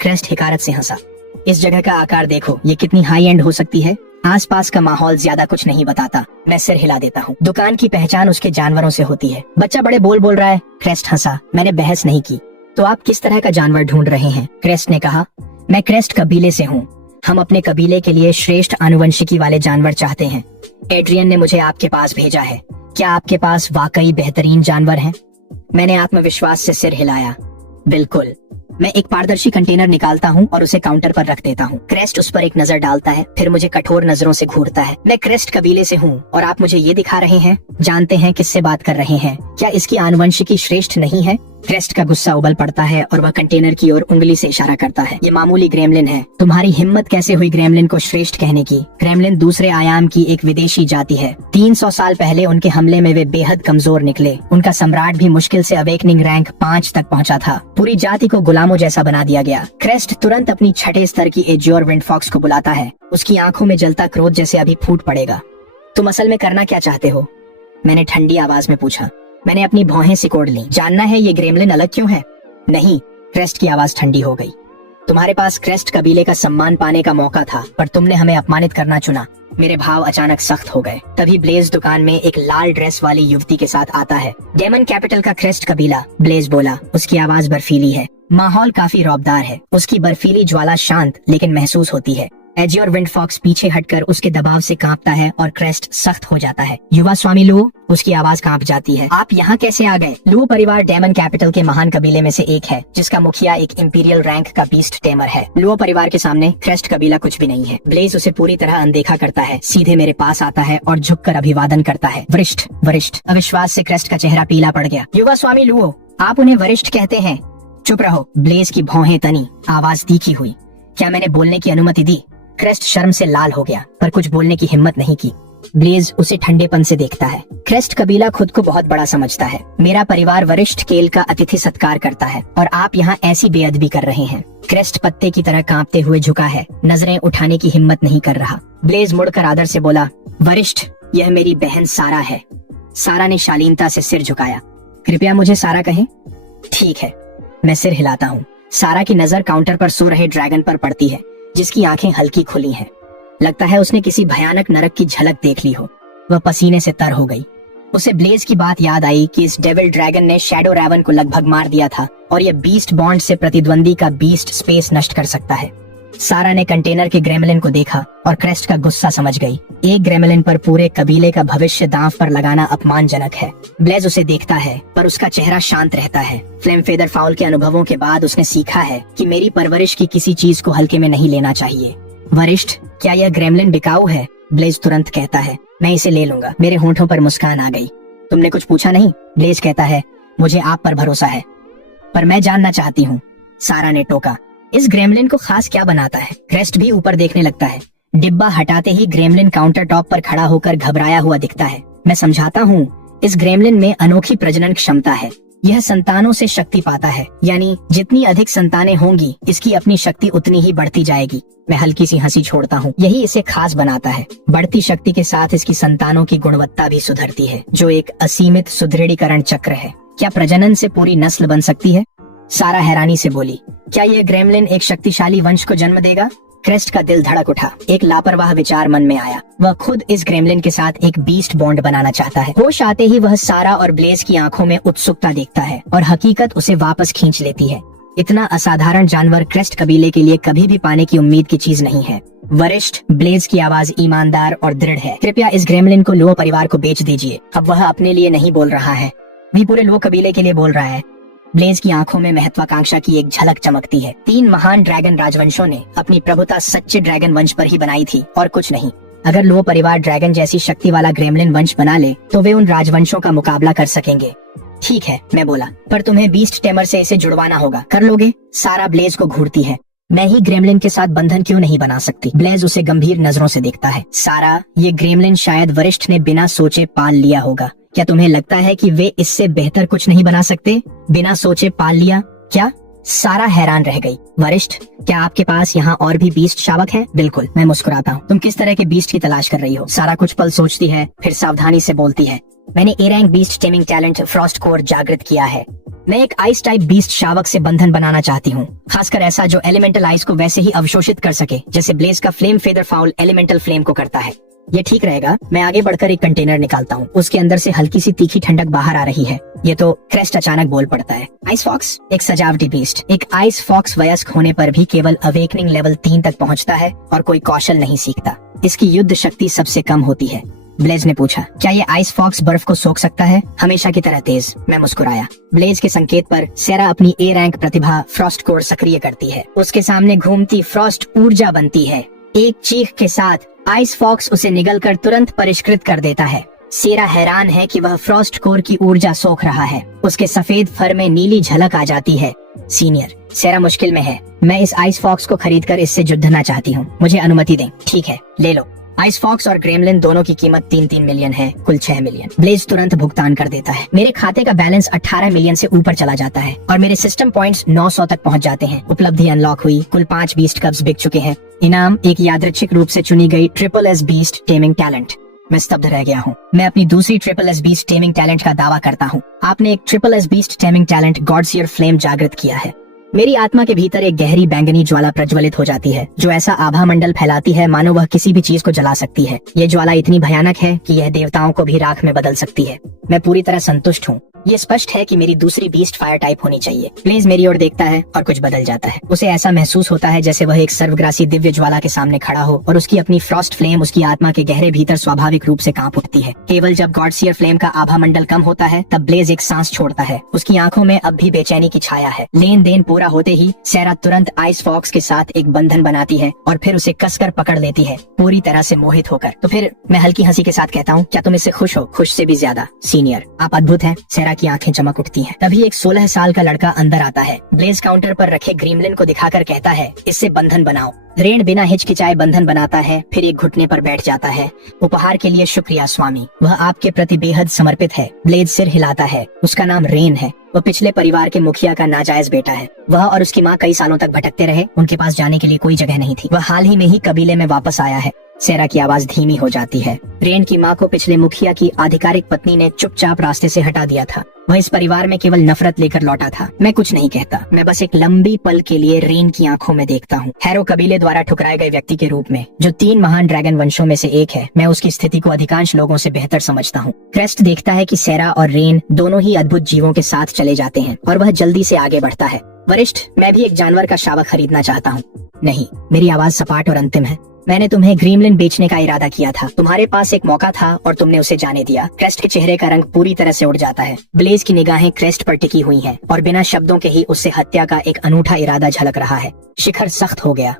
क्रेस्ट हिकारत से हंसा। इस जगह का आकार देखो, ये कितनी हाई एंड हो सकती है। आसपास का माहौल ज्यादा कुछ नहीं बताता। मैं सिर हिला देता हूँ। दुकान की पहचान उसके जानवरों से होती है। बच्चा बड़े बोल रहा है। क्रेस्ट हंसा। मैंने बहस नहीं की। तो आप किस तरह का जानवर ढूंढ रहे हैं? क्रेस्ट ने कहा। मैं क्रेस्ट कबीले से हूँ। हम अपने कबीले के लिए श्रेष्ठ आनुवंशिकी वाले जानवर चाहते हैं। एड्रियन ने मुझे आपके पास भेजा है। क्या आपके पास वाकई बेहतरीन जानवर हैं? मैंने आत्मविश्वास से सिर हिलाया। बिल्कुल। मैं एक पारदर्शी कंटेनर निकालता हूँ और उसे काउंटर पर रख देता हूँ। क्रेस्ट उस पर एक नजर डालता है, फिर मुझे कठोर नजरों से घूरता है। मैं क्रेस्ट कबीले से हूँ और आप मुझे ये दिखा रहे हैं? जानते हैं किससे बात कर रहे हैं? क्या इसकी आनुवंशिकी श्रेष्ठ नहीं है? क्रेस्ट का गुस्सा उबल पड़ता है और वह कंटेनर की ओर उंगली से इशारा करता है। ये मामूली ग्रेमलिन है। तुम्हारी हिम्मत कैसे हुई ग्रेमलिन को श्रेष्ठ कहने की? ग्रेमलिन दूसरे आयाम की एक विदेशी जाति है। 300 साल पहले उनके हमले में वे बेहद कमजोर निकले। उनका सम्राट भी मुश्किल से अवेकनिंग रैंक 5 तक पहुंचा था। पूरी जाति को गुलामों जैसा बना दिया गया। क्रेस्ट तुरंत अपनी 6ठे स्तर की एज्योर विंडफॉक्स को बुलाता है। उसकी आंखों में जलता क्रोध जैसे अभी फूट पड़ेगा। तुम असल में करना क्या चाहते हो? मैंने ठंडी आवाज में पूछा। मैंने अपनी भौहें सिकोड़ ली। जानना है ये ग्रेमलिन अलग क्यों है? नहीं। क्रेस्ट की आवाज ठंडी हो गई। तुम्हारे पास क्रेस्ट कबीले का सम्मान पाने का मौका था, पर तुमने हमें अपमानित करना चुना। मेरे भाव अचानक सख्त हो गए। तभी ब्लेज दुकान में एक लाल ड्रेस वाली युवती के साथ आता है। डेमन कैपिटल का क्रेस्ट कबीला, ब्लेज बोला। उसकी आवाज बर्फीली है। माहौल काफी रौबदार है। उसकी बर्फीली ज्वाला शांत लेकिन महसूस होती है। एजी और विंड फॉक्स पीछे हटकर उसके दबाव से कांपता है और क्रेस्ट सख्त हो जाता है। युवा स्वामी लू, उसकी आवाज कांप जाती है। आप यहाँ कैसे आ गए? लू परिवार डेमन कैपिटल के महान कबीले में से एक है, जिसका मुखिया एक इंपीरियल रैंक का बीस्ट टेमर है। लू परिवार के सामने क्रेस्ट कबीला कुछ भी नहीं है। ब्लेज उसे पूरी तरह अनदेखा करता है, सीधे मेरे पास आता है और झुककर अभिवादन करता है। वरिष्ठ। वरिष्ठ। अविश्वास से क्रेस्ट का चेहरा पीला पड़ गया। युवा स्वामी लू, आप उन्हें वरिष्ठ कहते हैं? चुप रहो। ब्लेज की भौहें तनी, आवाज तीखी हुई। क्या मैंने बोलने की अनुमति दी? क्रेस्ट शर्म से लाल हो गया, पर कुछ बोलने की हिम्मत नहीं की। ब्लेज उसे ठंडेपन से देखता है। क्रेस्ट कबीला खुद को बहुत बड़ा समझता है। मेरा परिवार वरिष्ठ केल का अतिथि सत्कार करता है और आप यहाँ ऐसी बेअदबी कर रहे हैं। क्रेस्ट पत्ते की तरह कांपते हुए झुका है, नजरें उठाने की हिम्मत नहीं कर रहा। ब्लेज मुड़कर आदर से बोला, वरिष्ठ, यह मेरी बहन सारा है। सारा ने शालीनता से सिर झुकाया। कृपया मुझे सारा कहें। ठीक है। मैं सिर हिलाता हूँ। सारा की नजर काउंटर पर सो रहे ड्रैगन पर पड़ती है, जिसकी आंखें हल्की खुली हैं। लगता है उसने किसी भयानक नरक की झलक देख ली हो। वह पसीने से तर हो गई। उसे ब्लेज की बात याद आई कि इस डेविल ड्रैगन ने शैडो रैवन को लगभग मार दिया था और यह बीस्ट बॉन्ड से प्रतिद्वंदी का बीस्ट स्पेस नष्ट कर सकता है। सारा ने कंटेनर के ग्रेमलिन को देखा और क्रेस्ट का गुस्सा समझ गई। एक ग्रेमलिन पर पूरे कबीले का भविष्य दांव पर लगाना अपमानजनक है। ब्लेज उसे देखता है, पर उसका चेहरा शांत रहता है। फ्लेम फेदर फाउल के अनुभवों के बाद उसने सीखा है कि मेरी परवरिश की किसी चीज को हल्के में नहीं लेना चाहिए। वरिष्ठ, क्या यह ग्रेमलिन बिकाऊ है? ब्लेज तुरंत कहता है, मैं इसे ले लूंगा। मेरे होंठों पर मुस्कान आ गई। तुमने कुछ पूछा नहीं? ब्लेज कहता है, मुझे आप पर भरोसा है, पर मैं जानना चाहती हूँ। सारा ने टोका, इस ग्रेमलिन को खास क्या बनाता है? क्रेस्ट भी ऊपर देखने लगता है। डिब्बा हटाते ही ग्रेमलिन काउंटर टॉप पर खड़ा होकर घबराया हुआ दिखता है। मैं समझाता हूँ, इस ग्रेमलिन में अनोखी प्रजनन क्षमता है। यह संतानों से शक्ति पाता है, यानी जितनी अधिक संतानें होंगी, इसकी अपनी शक्ति उतनी ही बढ़ती जाएगी। मैं हल्की सी हंसी छोड़ता हूँ। यही इसे खास बनाता है। बढ़ती शक्ति के साथ इसकी संतानों की गुणवत्ता भी सुधरती है, जो एक असीमित सुदृढ़ीकरण चक्र है। क्या प्रजनन से पूरी नस्ल बन सकती है? सारा हैरानी से बोली, क्या यह ग्रेमलिन एक शक्तिशाली वंश को जन्म देगा? क्रेस्ट का दिल धड़क उठा। एक लापरवाह विचार मन में आया। वह खुद इस ग्रेमलिन के साथ एक बीस्ट बॉन्ड बनाना चाहता है। होश आते ही वह सारा और ब्लेज की आंखों में उत्सुकता देखता है और हकीकत उसे वापस खींच लेती है। इतना असाधारण जानवर क्रेस्ट कबीले के लिए कभी भी पाने की उम्मीद की चीज नहीं है। वरिष्ठ, ब्लेज की आवाज ईमानदार और दृढ़ है। कृपया इस ग्रेमलिन को लो परिवार को बेच दीजिए। अब वह अपने लिए नहीं बोल रहा है, वह पूरे लो कबीले के लिए बोल रहा है। ब्लेज की आंखों में महत्वाकांक्षा की एक झलक चमकती है। 3 महान ड्रैगन राजवंशों ने अपनी प्रभुता सच्चे ड्रैगन वंश पर ही बनाई थी और कुछ नहीं। अगर लो परिवार ड्रैगन जैसी शक्ति वाला ग्रेमलिन वंश बना ले, तो वे उन राजवंशों का मुकाबला कर सकेंगे। ठीक है, मैं बोला, पर तुम्हें बीस्ट टेमर से इसे जुड़वाना होगा। कर लोगे? सारा ब्लेज को घूरती है। मैं ही ग्रेमलिन के साथ बंधन क्यों नहीं बना सकती? ब्लेज उसे गंभीर नजरों से देखता है। सारा, ये ग्रेमलिन शायद वरिष्ठ ने बिना सोचे पाल लिया होगा। क्या तुम्हें लगता है कि वे इससे बेहतर कुछ नहीं बना सकते? बिना सोचे पाल लिया? क्या? सारा हैरान रह गई। वरिष्ठ, क्या आपके पास यहाँ और भी बीस्ट शावक हैं? बिल्कुल, मैं मुस्कुराता हूँ। तुम किस तरह के बीस्ट की तलाश कर रही हो? सारा कुछ पल सोचती है, फिर सावधानी से बोलती है, मैंने A rank beast taming talent frost core जागृत किया है। मैं एक आइस टाइप बीस्ट शावक से बंधन बनाना चाहती हूँ, खासकर ऐसा जो एलिमेंटल आइस को वैसे ही अवशोषित कर सके जैसे ब्लेज का flame feather foul elemental flame को करता है। ये ठीक रहेगा। मैं आगे बढ़कर एक कंटेनर निकालता हूँ। उसके अंदर से हल्की सी तीखी ठंडक बाहर आ रही है। ये तो क्रेस्ट अचानक बोल पड़ता है, आइस फॉक्स एक सजावटी बीस्ट। एक आइस फॉक्स वयस्क होने पर भी केवल अवेकनिंग लेवल 3 तक पहुँचता है और कोई कौशल नहीं सीखता। इसकी युद्ध शक्ति सबसे कम होती है। ब्लेज ने पूछा, क्या ये आइस फॉक्स बर्फ को सोख सकता है? हमेशा की तरह तेज। मैं मुस्कुराया। ब्लेज के संकेत पर सेरा अपनी A rank Pratibha Frost core सक्रिय करती है। उसके सामने घूमती फ्रॉस्ट ऊर्जा बनती है। एक चीख के साथ आइस फॉक्स उसे निगलकर तुरंत परिष्कृत कर देता है। सेरा हैरान है कि वह फ्रॉस्ट कोर की ऊर्जा सोख रहा है। उसके सफेद फर में नीली झलक आ जाती है। सीनियर, सेरा मुश्किल में है। मैं इस आइस फॉक्स को खरीदकर इससे जुड़ना चाहती हूँ। मुझे अनुमति दें। ठीक है, ले लो। आइस फॉक्स और ग्रेमलिन दोनों की कीमत 3-3 मिलियन है, कुल 6 मिलियन। ब्लेज तुरंत भुगतान कर देता है। मेरे खाते का बैलेंस 18 मिलियन से ऊपर चला जाता है और मेरे सिस्टम पॉइंट्स 900 तक पहुंच जाते हैं। उपलब्धि अनलॉक हुई। कुल 5 बीस्ट कब्स बिक चुके हैं। इनाम एक यादृच्छिक रूप से चुनी गई triple S beast taming talent. मैं स्तब्ध रह गया हूँ। मैं अपनी दूसरी triple S beast taming talent का दावा करता हूँ। आपने एक triple S beast taming talent godsire flame जागृत किया है। मेरी आत्मा के भीतर एक गहरी बैंगनी ज्वाला प्रज्वलित हो जाती है, जो ऐसा आभा मंडल फैलाती है मानो वह किसी भी चीज को जला सकती है। ये ज्वाला इतनी भयानक है कि यह देवताओं को भी राख में बदल सकती है। मैं पूरी तरह संतुष्ट हूँ। ये स्पष्ट है कि मेरी दूसरी बीस्ट फायर टाइप होनी चाहिए। ब्लेज मेरी ओर देखता है और कुछ बदल जाता है। उसे ऐसा महसूस होता है जैसे वह एक सर्वग्रासी दिव्य ज्वाला के सामने खड़ा हो और उसकी अपनी फ्रॉस्ट फ्लेम उसकी आत्मा के गहरे भीतर स्वाभाविक रूप से कांप उठती है। केवल जब गॉडसियर फ्लेम का आभा मंडल कम होता है तब ब्लेज एक सांस छोड़ता है। उसकी आंखों में अब भी बेचैनी की छाया है। लेन देन पूरा होते ही सैरा तुरंत आइस फॉक्स के साथ एक बंधन बनाती है और फिर उसे कसकर पकड़ लेती है, पूरी तरह से मोहित होकर। तो फिर मैं हल्की हंसी के साथ कहता हूँ, क्या तुम इससे खुश हो? खुश से भी ज्यादा सीनियर, आप अद्भुत हैं। सैरा की आंखें चमक उठती हैं। तभी एक 16 साल का लड़का अंदर आता है। ब्लेज काउंटर पर रखे ग्रीमलिन को दिखाकर कहता है, इससे बंधन बनाओ। रेन बिना हिचकिचाए बंधन बनाता है, फिर एक घुटने पर बैठ जाता है। उपहार के लिए शुक्रिया स्वामी, वह आपके प्रति बेहद समर्पित है। ब्लेज सिर हिलाता है। उसका नाम रेन है। वह पिछले परिवार के मुखिया का नाजायज बेटा है। वह और उसकी माँ कई सालों तक भटकते रहे। उनके पास जाने के लिए कोई जगह नहीं थी। वह हाल ही में ही कबीले में वापस आया है। सैरा की आवाज धीमी हो जाती है। रेन की माँ को पिछले मुखिया की आधिकारिक पत्नी ने चुपचाप रास्ते से हटा दिया था। वह इस परिवार में केवल नफरत लेकर लौटा था। मैं कुछ नहीं कहता। मैं बस एक लंबी पल के लिए रेन की आंखों में देखता हूँ। हैरो कबीले द्वारा ठुकराए गए व्यक्ति के रूप में, जो 3 महान ड्रैगन वंशों में से एक है, मैं उसकी स्थिति को अधिकांश लोगों से बेहतर समझता हूँ। क्रेस्ट देखता है कि सैरा और रेन दोनों ही अद्भुत जीवों के साथ चले जाते हैं और वह जल्दी से आगे बढ़ता है। वरिष्ठ, मैं भी एक जानवर का शावक खरीदना चाहता हूँ। नहीं, मेरी आवाज सपाट और अंतिम है। मैंने तुम्हें ग्रीमलिन बेचने का इरादा किया था। तुम्हारे पास एक मौका था और तुमने उसे जाने दिया। क्रेस्ट के चेहरे का रंग पूरी तरह से उड़ जाता है। ब्लेज की निगाहें क्रेस्ट पर टिकी हुई हैं और बिना शब्दों के ही उससे हत्या का एक अनूठा इरादा झलक रहा है। शिखर सख्त हो गया।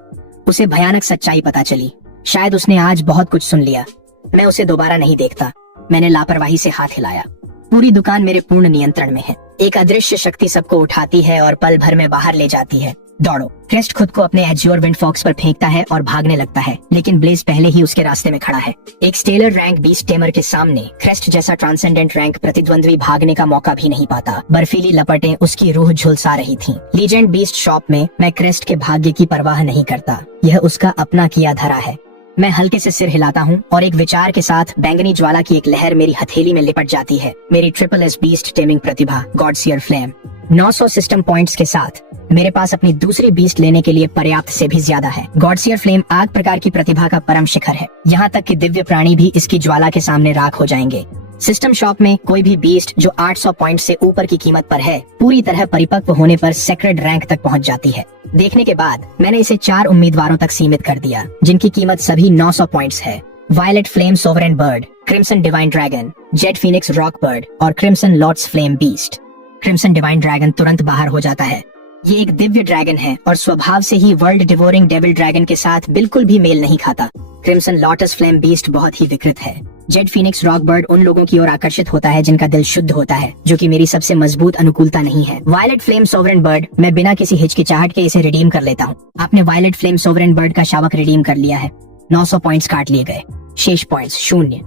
उसे भयानक सच्चाई पता चली। शायद उसने आज बहुत कुछ सुन लिया। मैं उसे दोबारा नहीं देखता। मैंने लापरवाही से हाथ हिलाया। पूरी दुकान मेरे पूर्ण नियंत्रण में है। एक अदृश्य शक्ति सबको उठाती है और पल भर में बाहर ले जाती है। दौड़ो। क्रेस्ट खुद को अपने एज्योर विंड फॉक्स पर फेंकता है और भागने लगता है, लेकिन ब्लेज पहले ही उसके रास्ते में खड़ा है। एक स्टेलर रैंक बीस्ट टेमर के सामने क्रेस्ट जैसा ट्रांसेंडेंट रैंक प्रतिद्वंद्वी भागने का मौका भी नहीं पाता। बर्फीली लपटें उसकी रूह झुलसा रही थीं। लीजेंड बीस्ट शॉप में मैं क्रेस्ट के भाग्य की परवाह नहीं करता। यह उसका अपना किया धरा है। मैं हल्के से सिर हिलाता हूँ और एक विचार के साथ बैंगनी ज्वाला की एक लहर मेरी हथेली में लिपट जाती है। मेरी ट्रिपल एस बीस्ट टेमिंग प्रतिभा गॉडसियर फ्लेम 900 सिस्टम पॉइंट्स के साथ मेरे पास अपनी दूसरी बीस्ट लेने के लिए पर्याप्त से भी ज्यादा है। गॉडसियर फ्लेम आग प्रकार की प्रतिभा का परम शिखर है। यहाँ तक कि दिव्य प्राणी भी इसकी ज्वाला के सामने राख हो जाएंगे। सिस्टम शॉप में कोई भी बीस्ट जो 800 पॉइंट से ऊपर की कीमत पर है, पूरी तरह परिपक्व होने पर सेक्रेड रैंक तक पहुँच जाती है। देखने के बाद मैंने इसे 4 उम्मीदवारों तक सीमित कर दिया, जिनकी कीमत सभी 900 पॉइंट्स है। Violet flame sovereign bird, crimson divine dragon, jade phoenix roc bird और crimson lord's flame beast. Crimson divine dragon तुरंत बाहर हो जाता है। ये एक दिव्य ड्रैगन है और स्वभाव से ही वर्ल्ड डिवोरिंग डेविल ड्रैगन के साथ बिल्कुल भी मेल नहीं खाता। क्रिम्सन लॉटस फ्लेम बीस्ट बहुत ही विकृत है। जेड फीनिक्स रॉक बर्ड उन लोगों की ओर आकर्षित होता है जिनका दिल शुद्ध होता है, जो कि मेरी सबसे मजबूत अनुकूलता नहीं है। वायलेट फ्लेम सोवरेन बर्ड, मैं बिना किसी हिचकिचाहट के इसे रिडीम कर लेता हूँ। आपने वायलेट फ्लेम सोवरेन बर्ड का शावक रिडीम कर लिया है। 900 पॉइंट्स काट लिए गए। शेष पॉइंट्स 0।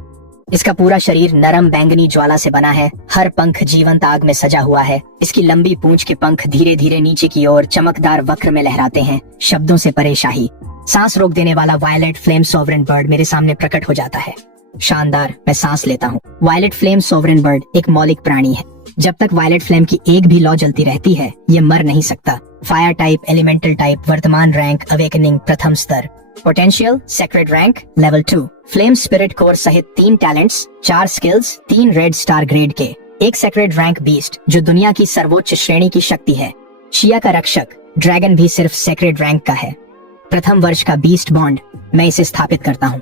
इसका पूरा शरीर नरम बैंगनी ज्वाला से बना है। हर पंख जीवंत आग में सजा हुआ है। इसकी लंबी पूंछ के पंख धीरे धीरे नीचे की ओर चमकदार वक्र में लहराते हैं, शब्दों से परे शाही। सांस रोक देने वाला वायलेट फ्लेम सोवरेन बर्ड मेरे सामने प्रकट हो जाता है। शानदार, मैं सांस लेता हूँ। वायलेट फ्लेम सोवरेन बर्ड एक मौलिक प्राणी है। जब तक वायलेट फ्लेम की एक भी लौ जलती रहती है, ये मर नहीं सकता। फायर टाइप, एलिमेंटल टाइप, वर्तमान रैंक, अवेकनिंग प्रथम स्तर, potential sacred rank level 2, flame spirit core सहित 3 talents, 4 skills, 3 red star grade के, एक सेक्रेड रैंक बीस्ट जो दुनिया की सर्वोच्च श्रेणी की शक्ति है। शिया का रक्षक ड्रैगन भी सिर्फ सेक्रेड रैंक का है। प्रथम वर्ष का बीस्ट बॉन्ड, मैं इसे स्थापित करता हूँ।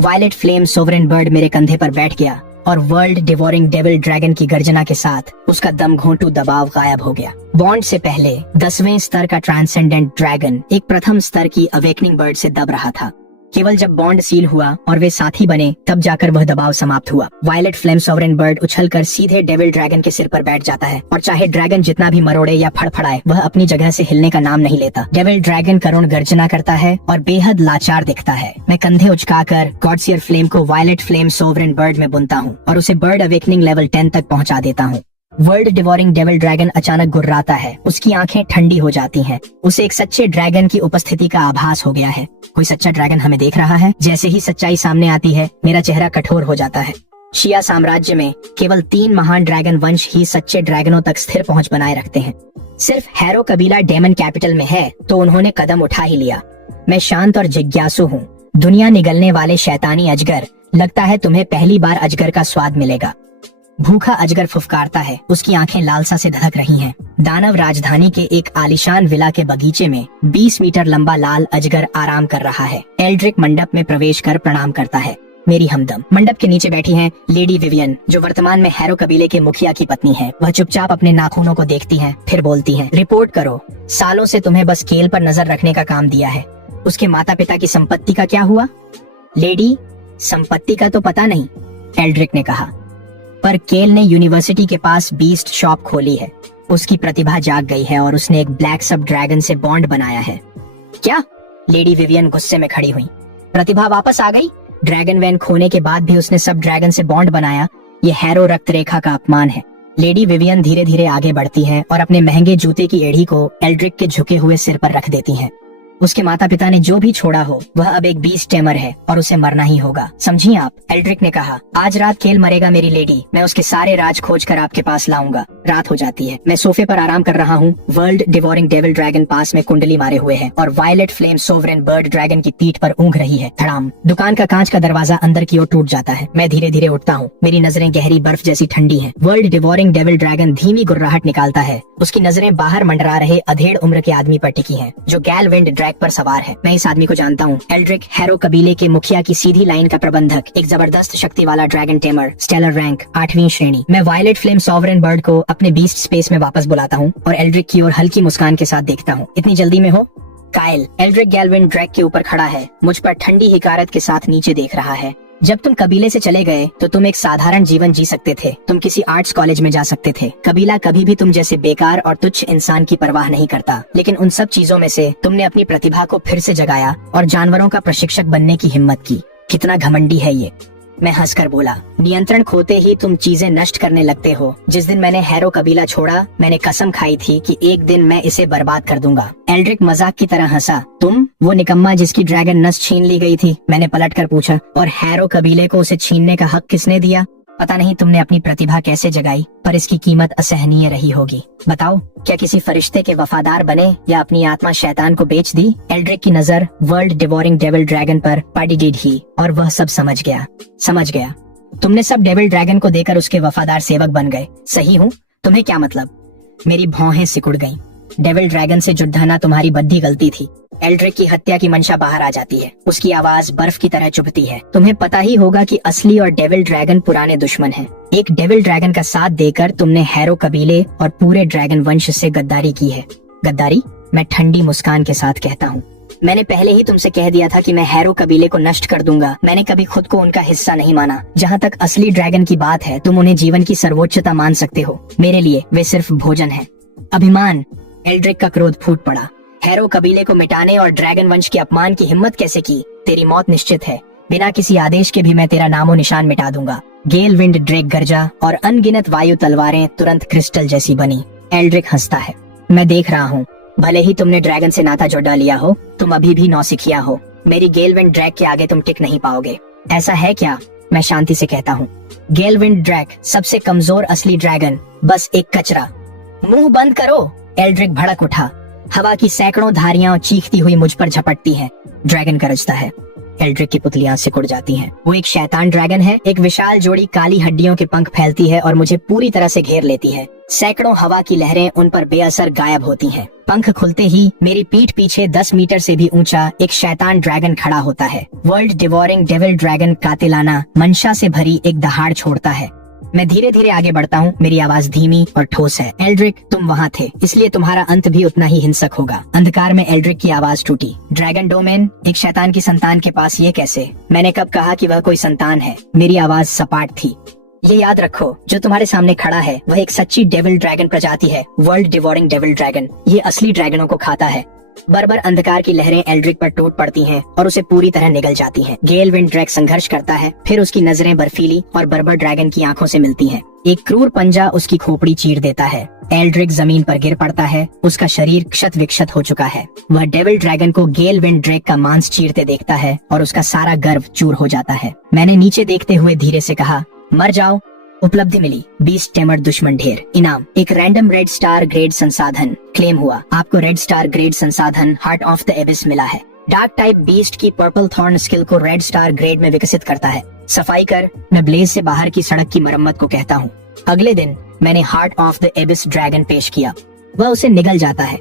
वायलेट फ्लेम सोवरेन बर्ड मेरे कंधे पर बैठ गया और वर्ल्ड डिवोरिंग डेविल ड्रैगन की गर्जना के साथ उसका दम घोंटू दबाव गायब हो गया। बॉन्ड से पहले 10वें स्तर का ट्रांसेंडेंट ड्रैगन एक प्रथम स्तर की अवेकनिंग बर्ड से दब रहा था। केवल जब बॉन्ड सील हुआ और वे साथी बने, तब जाकर वह दबाव समाप्त हुआ। वायलेट फ्लेम सोवरेन बर्ड उछलकर सीधे डेविल ड्रैगन के सिर पर बैठ जाता है और चाहे ड्रैगन जितना भी मरोड़े या फड़फड़ाए, वह अपनी जगह से हिलने का नाम नहीं लेता। डेविल ड्रैगन करुण गर्जना करता है और बेहद लाचार दिखता है। मैं कंधे उचकाकर गॉडसियर फ्लेम को वायलेट फ्लेम सोवरेन बर्ड में बुनता हूँ और उसे बर्ड अवेकनिंग लेवल 10 तक पहुँचा देता हूँ। वर्ल्ड डिवोरिंग डेविल ड्रैगन अचानक गुर्राता है। उसकी आंखें ठंडी हो जाती हैं। उसे एक सच्चे ड्रैगन की उपस्थिति का आभास हो गया है। कोई सच्चा ड्रैगन हमें देख रहा है। जैसे ही सच्चाई सामने आती है, मेरा चेहरा कठोर हो जाता है। शिया साम्राज्य में केवल 3 महान ड्रैगन वंश ही सच्चे ड्रैगनों तक स्थिर पहुंच बनाए रखते हैं। सिर्फ हैरो कबीला डेमन कैपिटल में है तो उन्होंने कदम उठा ही लिया। मैं शांत और जिज्ञासु हूँ। दुनिया निगलने वाले शैतानी अजगर, लगता है तुम्हें पहली बार अजगर का स्वाद मिलेगा। भूखा अजगर फुफकारता है। उसकी आंखें लालसा से धधक रही हैं। दानव राजधानी के एक आलीशान विला के बगीचे में 20 मीटर लंबा लाल अजगर आराम कर रहा है। एल्ड्रिक मंडप में प्रवेश कर प्रणाम करता है। मेरी हमदम। मंडप के नीचे बैठी हैं लेडी विवियन, जो वर्तमान में हैरो कबीले के मुखिया की पत्नी है। वह चुपचाप अपने नाखूनों को देखती हैं, फिर बोलती हैं, रिपोर्ट करो। सालों से तुम्हें बस केल पर नजर रखने का काम दिया है। उसके माता पिता की संपत्ति का क्या हुआ? लेडी, संपत्ति का तो पता नहीं, एल्ड्रिक ने कहा, पर केल ने यूनिवर्सिटी के पास बीस्ट शॉप खोली है। उसकी प्रतिभा जाग गई है और उसने एक ब्लैक सब ड्रैगन से बॉन्ड बनाया है। क्या? लेडी विवियन गुस्से में खड़ी हुई। प्रतिभा वापस आ गई? ड्रैगन वैन खोने के बाद भी उसने सब ड्रैगन से बॉन्ड बनाया? ये हैरो रक्त रेखा का अपमान है। लेडी विवियन धीरे धीरे आगे बढ़ती हैं और अपने महंगे जूते की एड़ी को एल्ड्रिक के झुके हुए सिर पर रख देती हैं। उसके माता पिता ने जो भी छोड़ा हो वह अब एक बीस्ट टेमर है और उसे मरना ही होगा, समझी आप? एल्ड्रिक ने कहा, आज रात केल मरेगा मेरी लेडी। मैं उसके सारे राज खोज कर आपके पास लाऊंगा। रात हो जाती है। मैं सोफे पर आराम कर रहा हूँ। वर्ल्ड डिवोरिंग डेविल ड्रैगन पास में कुंडली मारे हुए है और violet flame sovereign bird dragon की पीठ पर ऊँघ रही है। धड़ाम। दुकान का कांच का दरवाजा अंदर की ओर टूट जाता है। मैं धीरे धीरे उठता हूँ। मेरी नजरें गहरी बर्फ जैसी ठंडी है। वर्ल्ड डिवोरिंग डेविल ड्रैगन धीमी गुर्राहट निकालता है। उसकी नजरें बाहर मंडरा रहे अधेड़ उम्र के आदमी पर टिकी है, जो गैल विंड ड्रैग पर सवार है। मैं इस आदमी को जानता हूँ। एल्ड्रिक, हैरो कबीले के मुखिया की सीधी लाइन का प्रबंधक, एक जबरदस्त शक्ति वाला ड्रैगन टेमर, स्टेलर रैंक, 8वीं श्रेणी। मैं वायलेट फ्लेम सॉवरेन बर्ड को अपने बीस्ट स्पेस में वापस बुलाता हूँ और एल्ड्रिक की ओर हल्की मुस्कान के साथ देखता हूँ। इतनी जल्दी में हो? काइल। एल्ड्रिक गैलविंड ड्रैग के ऊपर खड़ा है, मुझ पर ठंडी हिकारत के साथ नीचे देख रहा है। जब तुम कबीले से चले गए तो तुम एक साधारण जीवन जी सकते थे। तुम किसी आर्ट्स कॉलेज में जा सकते थे। कबीला कभी भी तुम जैसे बेकार और तुच्छ इंसान की परवाह नहीं करता। लेकिन उन सब चीजों में से तुमने अपनी प्रतिभा को फिर से जगाया और जानवरों का प्रशिक्षक बनने की हिम्मत की। कितना घमंडी है ये। मैं हंसकर बोला, नियंत्रण खोते ही तुम चीजें नष्ट करने लगते हो। जिस दिन मैंने हैरो कबीला छोड़ा, मैंने कसम खाई थी कि एक दिन मैं इसे बर्बाद कर दूंगा। एल्ड्रिक मजाक की तरह हंसा। तुम? वो निकम्मा जिसकी ड्रैगन नस छीन ली गई थी? मैंने पलट कर पूछा। और हैरो कबीले को उसे छीनने का हक किसने दिया? पता नहीं तुमने अपनी प्रतिभा कैसे जगाई, पर इसकी कीमत असहनीय रही होगी। बताओ, क्या किसी फरिश्ते के वफादार बने या अपनी आत्मा शैतान को बेच दी? एल्ड्रिक की नजर वर्ल्ड डिवोरिंग डेविल ड्रैगन पर पड़ी ही और वह सब समझ गया। समझ गया। तुमने सब डेविल ड्रैगन को देकर उसके वफादार सेवक बन गए, सही हूँ? तुम्हें क्या मतलब? मेरी भौहें सिकुड़ गईं। डेविल ड्रैगन से जुड़ना तुम्हारी बद्धी गलती थी। एल्ड्रिक की हत्या की मंशा बाहर आ जाती है। उसकी आवाज बर्फ की तरह चुभती है। तुम्हें पता ही होगा कि असली और डेविल ड्रैगन पुराने दुश्मन हैं। एक डेविल ड्रैगन का साथ देकर तुमने हैरो कबीले और पूरे ड्रैगन वंश से गद्दारी की है। गद्दारी? मैं ठंडी मुस्कान के साथ कहता हूँ। मैंने पहले ही तुमसे कह दिया था कि मैं हैरो कबीले को नष्ट कर दूंगा। मैंने कभी खुद को उनका हिस्सा नहीं माना। जहाँ तक असली ड्रैगन की बात है, तुम उन्हें जीवन की सर्वोच्चता मान सकते हो। मेरे लिए वे सिर्फ भोजन है। अभिमान। एल्ड्रिक का क्रोध फूट पड़ा। हैरो कबीले को मिटाने और ड्रैगन वंश के अपमान की हिम्मत कैसे की? तेरी मौत निश्चित है। बिना किसी आदेश के भी मैं तेरा नामो निशान मिटा दूंगा। गेल विंड ड्रैग गरजा और अनगिनत वायु तलवारें तुरंत क्रिस्टल जैसी बनी। एल्ड्रिक हंसता है। मैं देख रहा हूँ। भले ही तुमने ड्रैगन से नाता जोड़ लिया हो, तुम अभी भी नौसिखिया हो। मेरी गेल विंड ड्रैग के आगे तुम टिक नहीं पाओगे। ऐसा है क्या? मैं शांति से कहता हूँ। गेल विंड ड्रैग, सबसे कमजोर असली ड्रैगन, बस एक कचरा। मुंह बंद करो। एल्ड्रिक भड़क उठा। हवा की सैकड़ों धारियां चीखती हुई मुझ पर झपटती हैं। ड्रैगन गरजता है। एल्ड्रिक की पुतलियां सिकुड़ जाती हैं। वो एक शैतान ड्रैगन है। एक विशाल जोड़ी काली हड्डियों के पंख फैलती है और मुझे पूरी तरह से घेर लेती है। सैकड़ों हवा की लहरें उन पर बेअसर गायब होती हैं। पंख खुलते ही मेरी पीठ पीछे 10 मीटर से भी ऊंचा एक शैतान ड्रैगन खड़ा होता है। वर्ल्ड डिवोरिंग डेविल ड्रैगन कातिलाना मंशा से भरी एक दहाड़ छोड़ता है। मैं धीरे धीरे आगे बढ़ता हूँ। मेरी आवाज धीमी और ठोस है। एल्ड्रिक, तुम वहाँ थे, इसलिए तुम्हारा अंत भी उतना ही हिंसक होगा। अंधकार में एल्ड्रिक की आवाज टूटी। ड्रैगन डोमेन, एक शैतान की संतान के पास ये कैसे? मैंने कब कहा कि वह कोई संतान है? मेरी आवाज सपाट थी। ये याद रखो, जो तुम्हारे सामने खड़ा है वह एक सच्ची डेविल ड्रैगन प्रजाति है। World devouring devil dragon. ये असली ड्रैगनों को खाता है। बर्बर अंधकार की लहरें एल्ड्रिक पर टूट पड़ती हैं और उसे पूरी तरह निगल जाती हैं। गेल विंड ड्रैग संघर्ष करता है, फिर उसकी नजरें बर्फीली और बर्बर ड्रैगन की आंखों से मिलती हैं। एक क्रूर पंजा उसकी खोपड़ी चीर देता है। एल्ड्रिक जमीन पर गिर पड़ता है, उसका शरीर क्षत विक्षत हो चुका है। वह डेविल ड्रैगन को गेल विंड ड्रैग का मांस चीरते देखता है और उसका सारा गर्व चूर हो जाता है। मैंने नीचे देखते हुए धीरे से कहा, मर जाओ। उपलब्धि मिली, बीस्ट टेमर दुश्मन ढेर। इनाम, एक रैंडम रेड स्टार ग्रेड संसाधन। क्लेम हुआ, आपको रेड स्टार ग्रेड संसाधन हार्ट ऑफ द एबिस मिला है। डार्क टाइप बीस्ट की पर्पल थॉर्न स्किल को रेड स्टार ग्रेड में विकसित करता है। सफाई कर, मैं ब्लेज से बाहर की सड़क की मरम्मत को कहता हूँ। अगले दिन मैंने हार्ट ऑफ द एबिस ड्रैगन पेश किया। वह उसे निगल जाता है,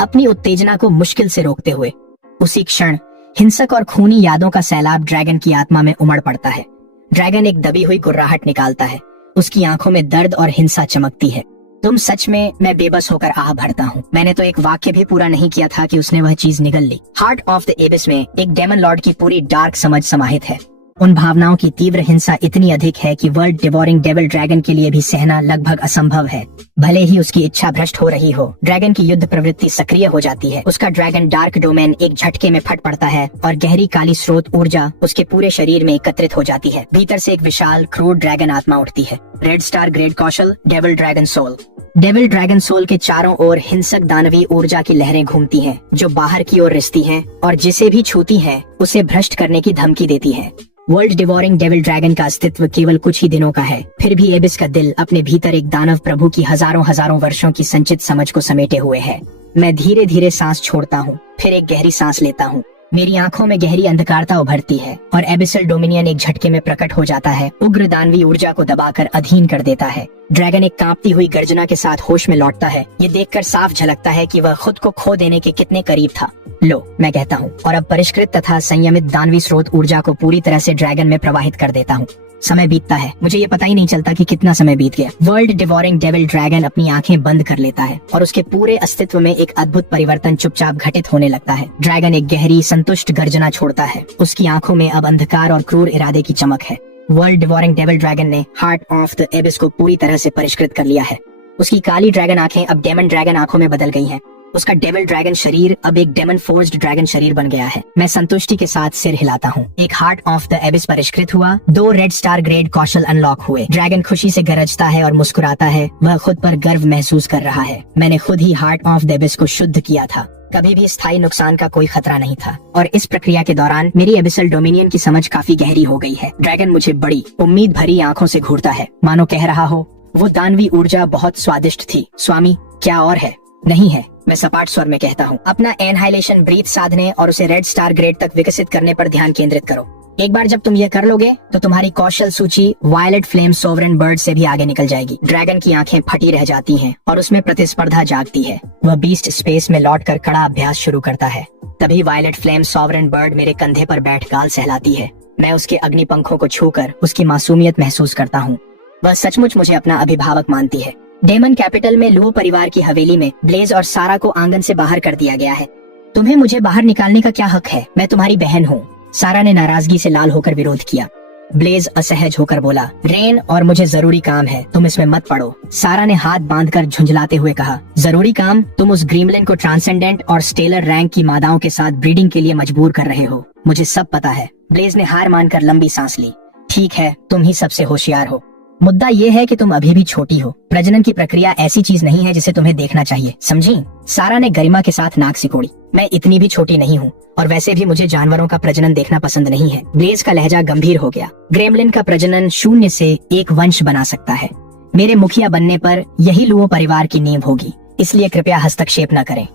अपनी उत्तेजना को मुश्किल से रोकते हुए। उसी क्षण हिंसक और खूनी यादों का सैलाब ड्रैगन की आत्मा में उमड़ पड़ता है। ड्रैगन एक दबी हुई गुर्राहट निकालता है, उसकी आंखों में दर्द और हिंसा चमकती है। तुम सच में, मैं बेबस होकर आह भरता हूँ। मैंने तो एक वाक्य भी पूरा नहीं किया था कि उसने वह चीज निगल ली। हार्ट ऑफ द एबिस में एक डेमन लॉर्ड की पूरी डार्क समझ समाहित है। उन भावनाओं की तीव्र हिंसा इतनी अधिक है कि वर्ल्ड डिवोरिंग डेविल ड्रैगन के लिए भी सहना लगभग असंभव है। भले ही उसकी इच्छा भ्रष्ट हो रही हो, ड्रैगन की युद्ध प्रवृत्ति सक्रिय हो जाती है। उसका ड्रैगन डार्क डोमेन एक झटके में फट पड़ता है और गहरी काली स्रोत ऊर्जा उसके पूरे शरीर में एकत्रित हो जाती है। भीतर से एक विशाल क्रूर ड्रैगन आत्मा उठती है। रेड स्टार ग्रेड कौशल, devil dragon soul. Devil dragon soul के चारों ओर हिंसक दानवी ऊर्जा की लहरें घूमती हैं, जो बाहर की ओर रिसती हैं और जिसे भी छूती हैं, उसे भ्रष्ट करने की धमकी देती हैं। वर्ल्ड डिवोरिंग डेविल ड्रैगन का अस्तित्व केवल कुछ ही दिनों का है, फिर भी एबिस का दिल अपने भीतर एक दानव प्रभु की हजारों हजारों वर्षों की संचित समझ को समेटे हुए है। मैं धीरे धीरे सांस छोड़ता हूँ, फिर एक गहरी सांस लेता हूँ। मेरी आंखों में गहरी अंधकारता उभरती है और एबिसल डोमिनियन एक झटके में प्रकट हो जाता है, उग्र दानवी ऊर्जा को दबाकर अधीन कर देता है। ड्रैगन एक कांपती हुई गर्जना के साथ होश में लौटता है। ये देखकर साफ झलकता है कि वह खुद को खो देने के कितने करीब था। लो, मैं कहता हूँ, और अब परिष्कृत तथा संयमित दानवी स्रोत ऊर्जा को पूरी तरह से ड्रैगन में प्रवाहित कर देता हूँ। समय बीतता है, मुझे ये पता ही नहीं चलता कि कितना समय बीत गया। वर्ल्ड डिवोरिंग डेविल ड्रैगन अपनी आंखें बंद कर लेता है और उसके पूरे अस्तित्व में एक अद्भुत परिवर्तन चुपचाप घटित होने लगता है। ड्रैगन एक गहरी संतुष्ट गर्जना छोड़ता है। उसकी आंखों में अब अंधकार और क्रूर इरादे की चमक है। वर्ल्ड डिवोरिंग डेविल ड्रैगन ने हार्ट ऑफ द एबिस को पूरी तरह से परिष्कृत कर लिया है। उसकी काली ड्रैगन आंखें अब डेमन ड्रैगन आंखों में बदल गई हैं। उसका डेविल ड्रैगन शरीर अब एक डेमन फोर्स्ड ड्रैगन शरीर बन गया है। मैं संतुष्टि के साथ सिर हिलाता हूँ। एक हार्ट ऑफ द एबिस परिष्कृत हुआ, 2 रेड स्टार ग्रेड कौशल अनलॉक हुए। ड्रैगन खुशी से गरजता है और मुस्कुराता है। वह खुद पर गर्व महसूस कर रहा है। मैंने खुद ही हार्ट ऑफ द एबिस को शुद्ध किया था। कभी भी स्थायी नुकसान का कोई खतरा नहीं था और इस प्रक्रिया के दौरान मेरी एबिसल डोमिनियन की समझ काफी गहरी हो गई है। ड्रैगन मुझे बड़ी उम्मीद भरी आंखों से घूरता है, मानो कह रहा हो, वो दानवी ऊर्जा बहुत स्वादिष्ट थी स्वामी, क्या और है? नहीं है, मैं सपाट स्वर में कहता हूँ। अपना एनहाइलेशन ब्रीथ साधने और उसे रेड स्टार ग्रेड तक विकसित करने पर ध्यान केंद्रित करो। एक बार जब तुम ये कर लोगे तो तुम्हारी कौशल सूची वायलेट फ्लेम सोवरेन बर्ड से भी आगे निकल जाएगी। ड्रैगन की आंखें फटी रह जाती हैं और उसमें प्रतिस्पर्धा जागती है। वह बीस्ट स्पेस में लौटकर कड़ा अभ्यास शुरू करता है। तभी वायलेट फ्लेम सोवरेन बर्ड मेरे कंधे पर बैठ गाल सहलाती है। मैं उसके अग्नि पंखों को छूकर उसकी मासूमियत महसूस करता हूँ। वह सचमुच मुझे अपना अभिभावक मानती है। डेमन कैपिटल में लुओ परिवार की हवेली में ब्लेज और सारा को आंगन से बाहर कर दिया गया है। तुम्हें मुझे बाहर निकालने का क्या हक है? मैं तुम्हारी बहन हूँ। सारा ने नाराजगी से लाल होकर विरोध किया। ब्लेज असहज होकर बोला, रेन, और मुझे जरूरी काम है, तुम इसमें मत पड़ो। सारा ने हाथ बांधकर झुंझलाते हुए कहा, जरूरी काम? तुम उस ग्रीमलिन को ट्रांसेंडेंट और स्टेलर रैंक की मादाओं के साथ ब्रीडिंग के लिए मजबूर कर रहे हो। मुझे सब पता है। ब्लेज ने हार मानकर लंबी सांस ली। ठीक है, तुम ही सबसे होशियार हो। मुद्दा ये है कि तुम अभी भी छोटी हो। प्रजनन की प्रक्रिया ऐसी चीज नहीं है जिसे तुम्हें देखना चाहिए, समझी? सारा ने गरिमा के साथ नाक सिकोड़ी। मैं इतनी भी छोटी नहीं हूँ और वैसे भी मुझे जानवरों का प्रजनन देखना पसंद नहीं है। ब्लेज का लहजा गंभीर हो गया। ग्रेमलिन का प्रजनन 0 से 1 वंश बना सकता है। मेरे मुखिया बनने पर यही लुओ परिवार की नींव होगी, इसलिए कृपया हस्तक्षेप न करें।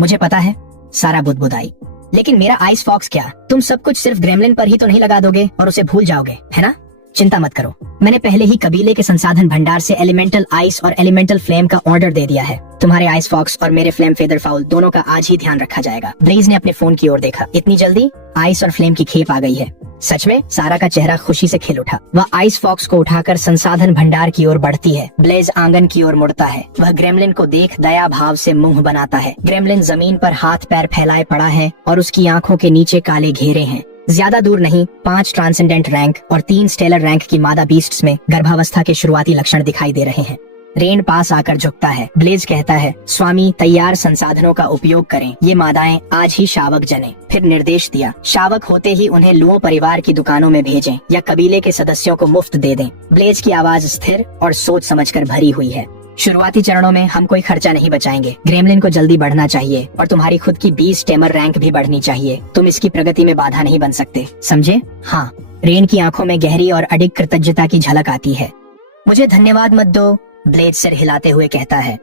मुझे पता है, सारा बुदबुदाई। लेकिन मेरा आइस फॉक्स क्या? तुम सब कुछ सिर्फ ग्रेमलिन पर ही तो नहीं लगा दोगे और उसे भूल जाओगे, है ना? चिंता मत करो, मैंने पहले ही कबीले के संसाधन भंडार से एलिमेंटल आइस और एलिमेंटल फ्लेम का ऑर्डर दे दिया है। तुम्हारे आइस फॉक्स और मेरे फ्लेम फेदर फाउल दोनों का आज ही ध्यान रखा जाएगा। ब्लेज ने अपने फोन की ओर देखा। इतनी जल्दी? आइस और फ्लेम की खेप आ गई है। सच में? सारा का चेहरा खुशी से खिल उठा। वह आइस फॉक्स को उठाकर संसाधन भंडार की ओर बढ़ती है। ब्लेज आंगन की ओर मुड़ता है। वह ग्रेमलिन को देख दया भाव से मुंह बनाता है। ग्रेमलिन जमीन पर हाथ पैर फैलाए पड़ा है और उसकी आंखों के नीचे काले घेरे हैं। ज्यादा दूर नहीं, 5 ट्रांसेंडेंट रैंक और 3 स्टेलर रैंक की मादा बीस्ट्स में गर्भावस्था के शुरुआती लक्षण दिखाई दे रहे हैं। रेन पास आकर झुकता है। ब्लेज कहता है, स्वामी तैयार संसाधनों का उपयोग करें, ये मादाएं आज ही शावक जने। फिर निर्देश दिया, शावक होते ही उन्हें लुओ परिवार की दुकानों में भेजें या कबीले के सदस्यों को मुफ्त दे दें। ब्लेज की आवाज स्थिर और सोच समझकर भरी हुई है। शुरुआती चरणों में हम कोई खर्चा नहीं बचाएंगे। ग्रेमलिन को जल्दी बढ़ना चाहिए और तुम्हारी खुद की 20 टेमर रैंक भी बढ़नी चाहिए। तुम इसकी प्रगति में बाधा नहीं बन सकते, समझे? हाँ। रेन की आंखों में गहरी और अडिग कृतज्ञता की झलक आती है। मुझे धन्यवाद मत दो, ब्लेज सिर हिलाते हुए कहता है।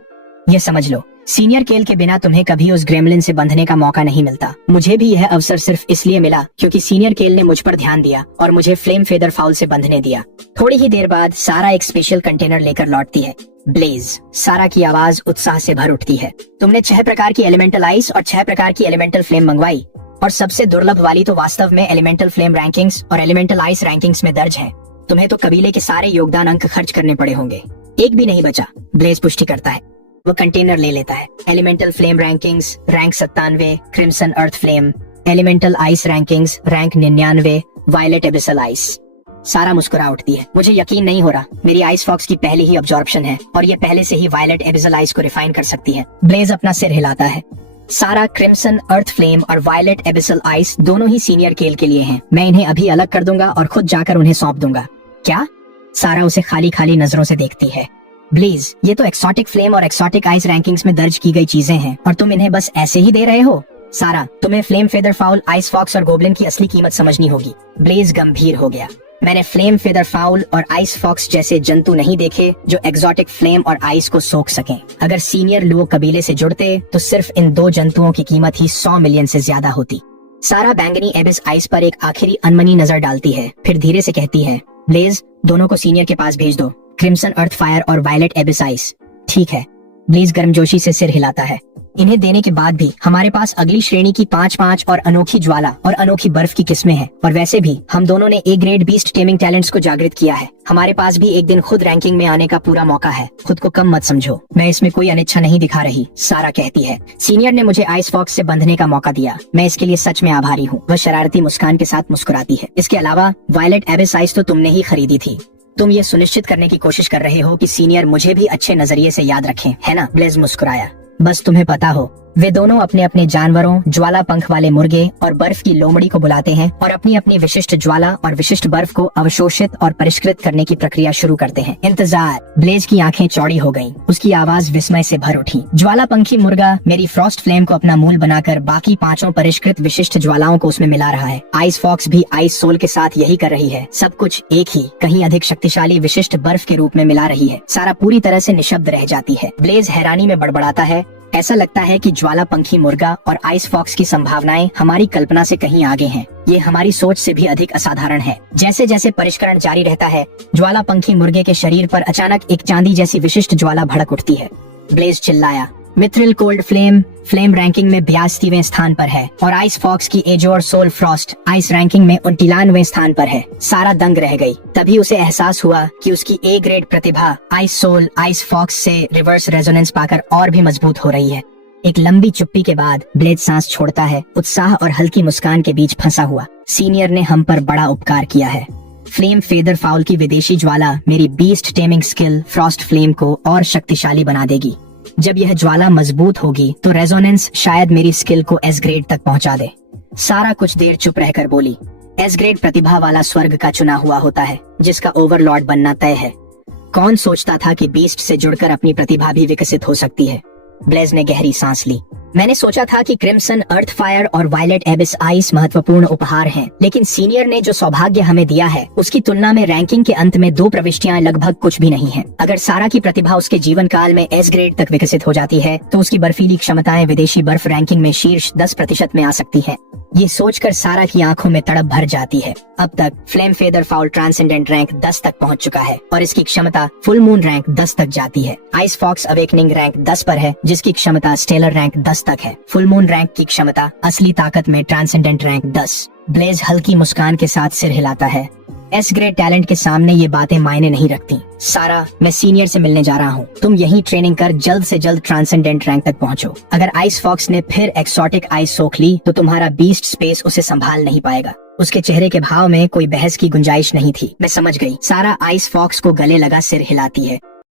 ये समझ लो, सीनियर केल के बिना तुम्हें कभी उस ग्रेमलिन से बंधने का मौका नहीं मिलता। मुझे भी यह अवसर सिर्फ इसलिए मिला क्योंकि सीनियर केल ने मुझ पर ध्यान दिया और मुझे फ्लेम फेदर फाउल से बंधने दिया। थोड़ी ही देर बाद सारा एक स्पेशल कंटेनर लेकर लौटती है। ब्लेज, सारा की आवाज उत्साह से भर उठती है। तुमने 6 प्रकार की एलिमेंटल आइस और 6 प्रकार की एलिमेंटल फ्लेम मंगवाई, और सबसे दुर्लभ वाली तो वास्तव में एलिमेंटल फ्लेम रैंकिंग्स और एलिमेंटल आइस रैंकिंग्स में दर्ज है। तुम्हें तो कबीले के सारे योगदान अंक खर्च करने पड़े होंगे, एक भी नहीं बचा। ब्लेज पुष्टि करता है। वो कंटेनर ले लेता है। Elemental flame rankings rank 97, crimson earth flame. Elemental ice rankings rank 99, violet abyssal ice. Sara मुस्कुरा उठती है। मुझे यकीन नहीं हो रहा, मेरी आइस फॉक्स की पहले ही अब्जॉर्प्शन है और ये पहले से ही वायलेट एबिसल आइस को रिफाइन कर सकती है। ब्लेज अपना सिर हिलाता है। सारा, क्रिम्सन अर्थ फ्लेम और वायलेट एबिसल आइस दोनों ही सीनियर केल के लिए हैं। मैं इन्हें अभी अलग कर दूंगा और खुद जाकर उन्हें सौंप दूंगा। क्या? सारा उसे खाली खाली नजरों से देखती है। ब्लेज, ये तो एक्सोटिक फ्लेम और एक्सोटिक आइस रैंकिंग्स में दर्ज की गई चीजें हैं और तुम इन्हें बस ऐसे ही दे रहे हो। सारा, तुम्हें flame feather fowl, ice fox और गोब्लिन की असली कीमत समझनी होगी। ब्लेज गंभीर हो गया। मैंने फ्लेम फेदर फाउल और आइस फॉक्स जैसे जंतु नहीं देखे जो एक्सोटिक फ्लेम और आइस को सोख सकें। अगर सीनियर लुओ कबीले से जुड़ते तो सिर्फ इन 2 जंतुओं की कीमत ही 100 मिलियन से ज्यादा होती। सारा बैंगनी एबिस आइस पर एक आखिरी अनमनी नजर डालती है, फिर धीरे से कहती है, ब्लेज, दोनों को सीनियर के पास भेज दो, क्रिम्सन अर्थ फायर और वायलेट एबिस आइस। ठीक है। ब्लेज गर्मजोशी से सिर हिलाता है। इन्हें देने के बाद भी हमारे पास अगली श्रेणी की 5-5 और अनोखी ज्वाला और अनोखी बर्फ की किस्में हैं। और वैसे भी हम दोनों ने A grade beast taming talents को जागृत किया है। हमारे पास भी एक दिन खुद रैंकिंग में आने का पूरा मौका है। खुद को कम मत समझो, मैं इसमें कोई अनिच्छा नहीं दिखा रही। सारा कहती है, सीनियर ने मुझे आइस फॉक्स से बंधने का मौका दिया, मैं इसके लिए सच में आभारी हूँ। वह शरारती मुस्कान के साथ मुस्कुराती है। इसके अलावा वायलेट एबिस आइस तो तुमने ही खरीदी थी। तुम ये सुनिश्चित करने की कोशिश कर रहे हो कि सीनियर मुझे भी अच्छे नजरिए से याद रखें, है ना? ब्लेज मुस्कुराया। बस तुम्हें पता हो, वे दोनों अपने अपने जानवरों, ज्वाला पंख वाले मुर्गे और बर्फ की लोमड़ी को बुलाते हैं और अपनी अपनी विशिष्ट ज्वाला और विशिष्ट बर्फ को अवशोषित और परिष्कृत करने की प्रक्रिया शुरू करते हैं। इंतजार। ब्लेज की आंखें चौड़ी हो गईं, उसकी आवाज विस्मय से भर उठी। ज्वाला पंखी मुर्गा मेरी फ्रॉस्ट फ्लेम को अपना मूल बनाकर बाकी 5 परिष्कृत विशिष्ट ज्वालाओं को उसमें मिला रहा है। आइस फॉक्स भी आइस सोल के साथ यही कर रही है। सब कुछ एक ही, कहीं अधिक शक्तिशाली विशिष्ट बर्फ के रूप में मिला रही है। सारा पूरी तरह से निशब्द रह जाती है। ब्लेज हैरानी में बड़बड़ाता है। ऐसा लगता है कि ज्वाला पंखी मुर्गा और आइस फॉक्स की संभावनाएं हमारी कल्पना से कहीं आगे हैं। ये हमारी सोच से भी अधिक असाधारण है। जैसे जैसे परिष्करण जारी रहता है, ज्वाला पंखी मुर्गे के शरीर पर अचानक एक चांदी जैसी विशिष्ट ज्वाला भड़क उठती है। ब्लेज चिल्लाया, mithril cold flame flame ranking में 82वें स्थान पर है और आइस फॉक्स की azure soul frost ice ranking में 59वें स्थान पर है। सारा दंग रह गई। तभी उसे एहसास हुआ कि उसकी A ग्रेड प्रतिभा आइस सोल आइस फॉक्स से रिवर्स रेजोनेंस पाकर और भी मजबूत हो रही है। एक लंबी चुप्पी के बाद ब्लेज सांस छोड़ता है, उत्साह और हल्की मुस्कान के बीच फंसा हुआ। सीनियर ने हम पर बड़ा उपकार किया है। फ्लेम फेदर फाउल की विदेशी ज्वाला मेरी beast taming skill Frost flame को और शक्तिशाली बना देगी। जब यह ज्वाला मजबूत होगी तो रेजोनेंस शायद मेरी स्किल को S ग्रेड तक पहुंचा दे। सारा कुछ देर चुप रहकर बोली, S ग्रेड प्रतिभा वाला स्वर्ग का चुना हुआ होता है, जिसका ओवरलॉर्ड बनना तय है। कौन सोचता था कि बीस्ट से जुड़कर अपनी प्रतिभा भी विकसित हो सकती है? ब्लेज ने गहरी सांस ली। मैंने सोचा था कि क्रिम्सन अर्थ फायर और वायलेट एबिस आइस महत्वपूर्ण उपहार हैं, लेकिन सीनियर ने जो सौभाग्य हमें दिया है उसकी तुलना में रैंकिंग के अंत में 2 प्रविष्टियां लगभग कुछ भी नहीं हैं। अगर सारा की प्रतिभा उसके जीवन काल में S ग्रेड तक विकसित हो जाती है तो उसकी बर्फीली क्षमताएं विदेशी बर्फ रैंकिंग में शीर्ष 10% में आ सकती है। ये सोचकर सारा की आंखों में तड़प भर जाती है। अब तक flame feather foul transcendent rank 10 तक पहुंच चुका है और इसकी क्षमता फुल मून रैंक 10 तक जाती है। आइस फॉक्स अवेकनिंग रैंक 10 पर है, जिसकी क्षमता स्टेलर रैंक 10 तक है। फुल मून रैंक की क्षमता असली ताकत में ट्रांसेंडेंट रैंक 10। ब्लेज हल्की मुस्कान के साथ सिर हिलाता है। S ग्रेड टैलेंट के सामने ये बातें मायने नहीं रखती। सारा, मैं सीनियर से मिलने जा रहा हूँ। तुम यही ट्रेनिंग कर जल्द से जल्द ट्रांसेंडेंट रैंक तक पहुँचो। अगर आइस फॉक्स ने फिर एक्सोटिक आइस सोख ली तो तुम्हारा बीस्ट स्पेस उसे संभाल नहीं पाएगा। उसके चेहरे के भाव में कोई बहस की गुंजाइश नहीं थी। मैं समझ गई। सारा आइस फॉक्स को गले लगा सिर हिलाती है।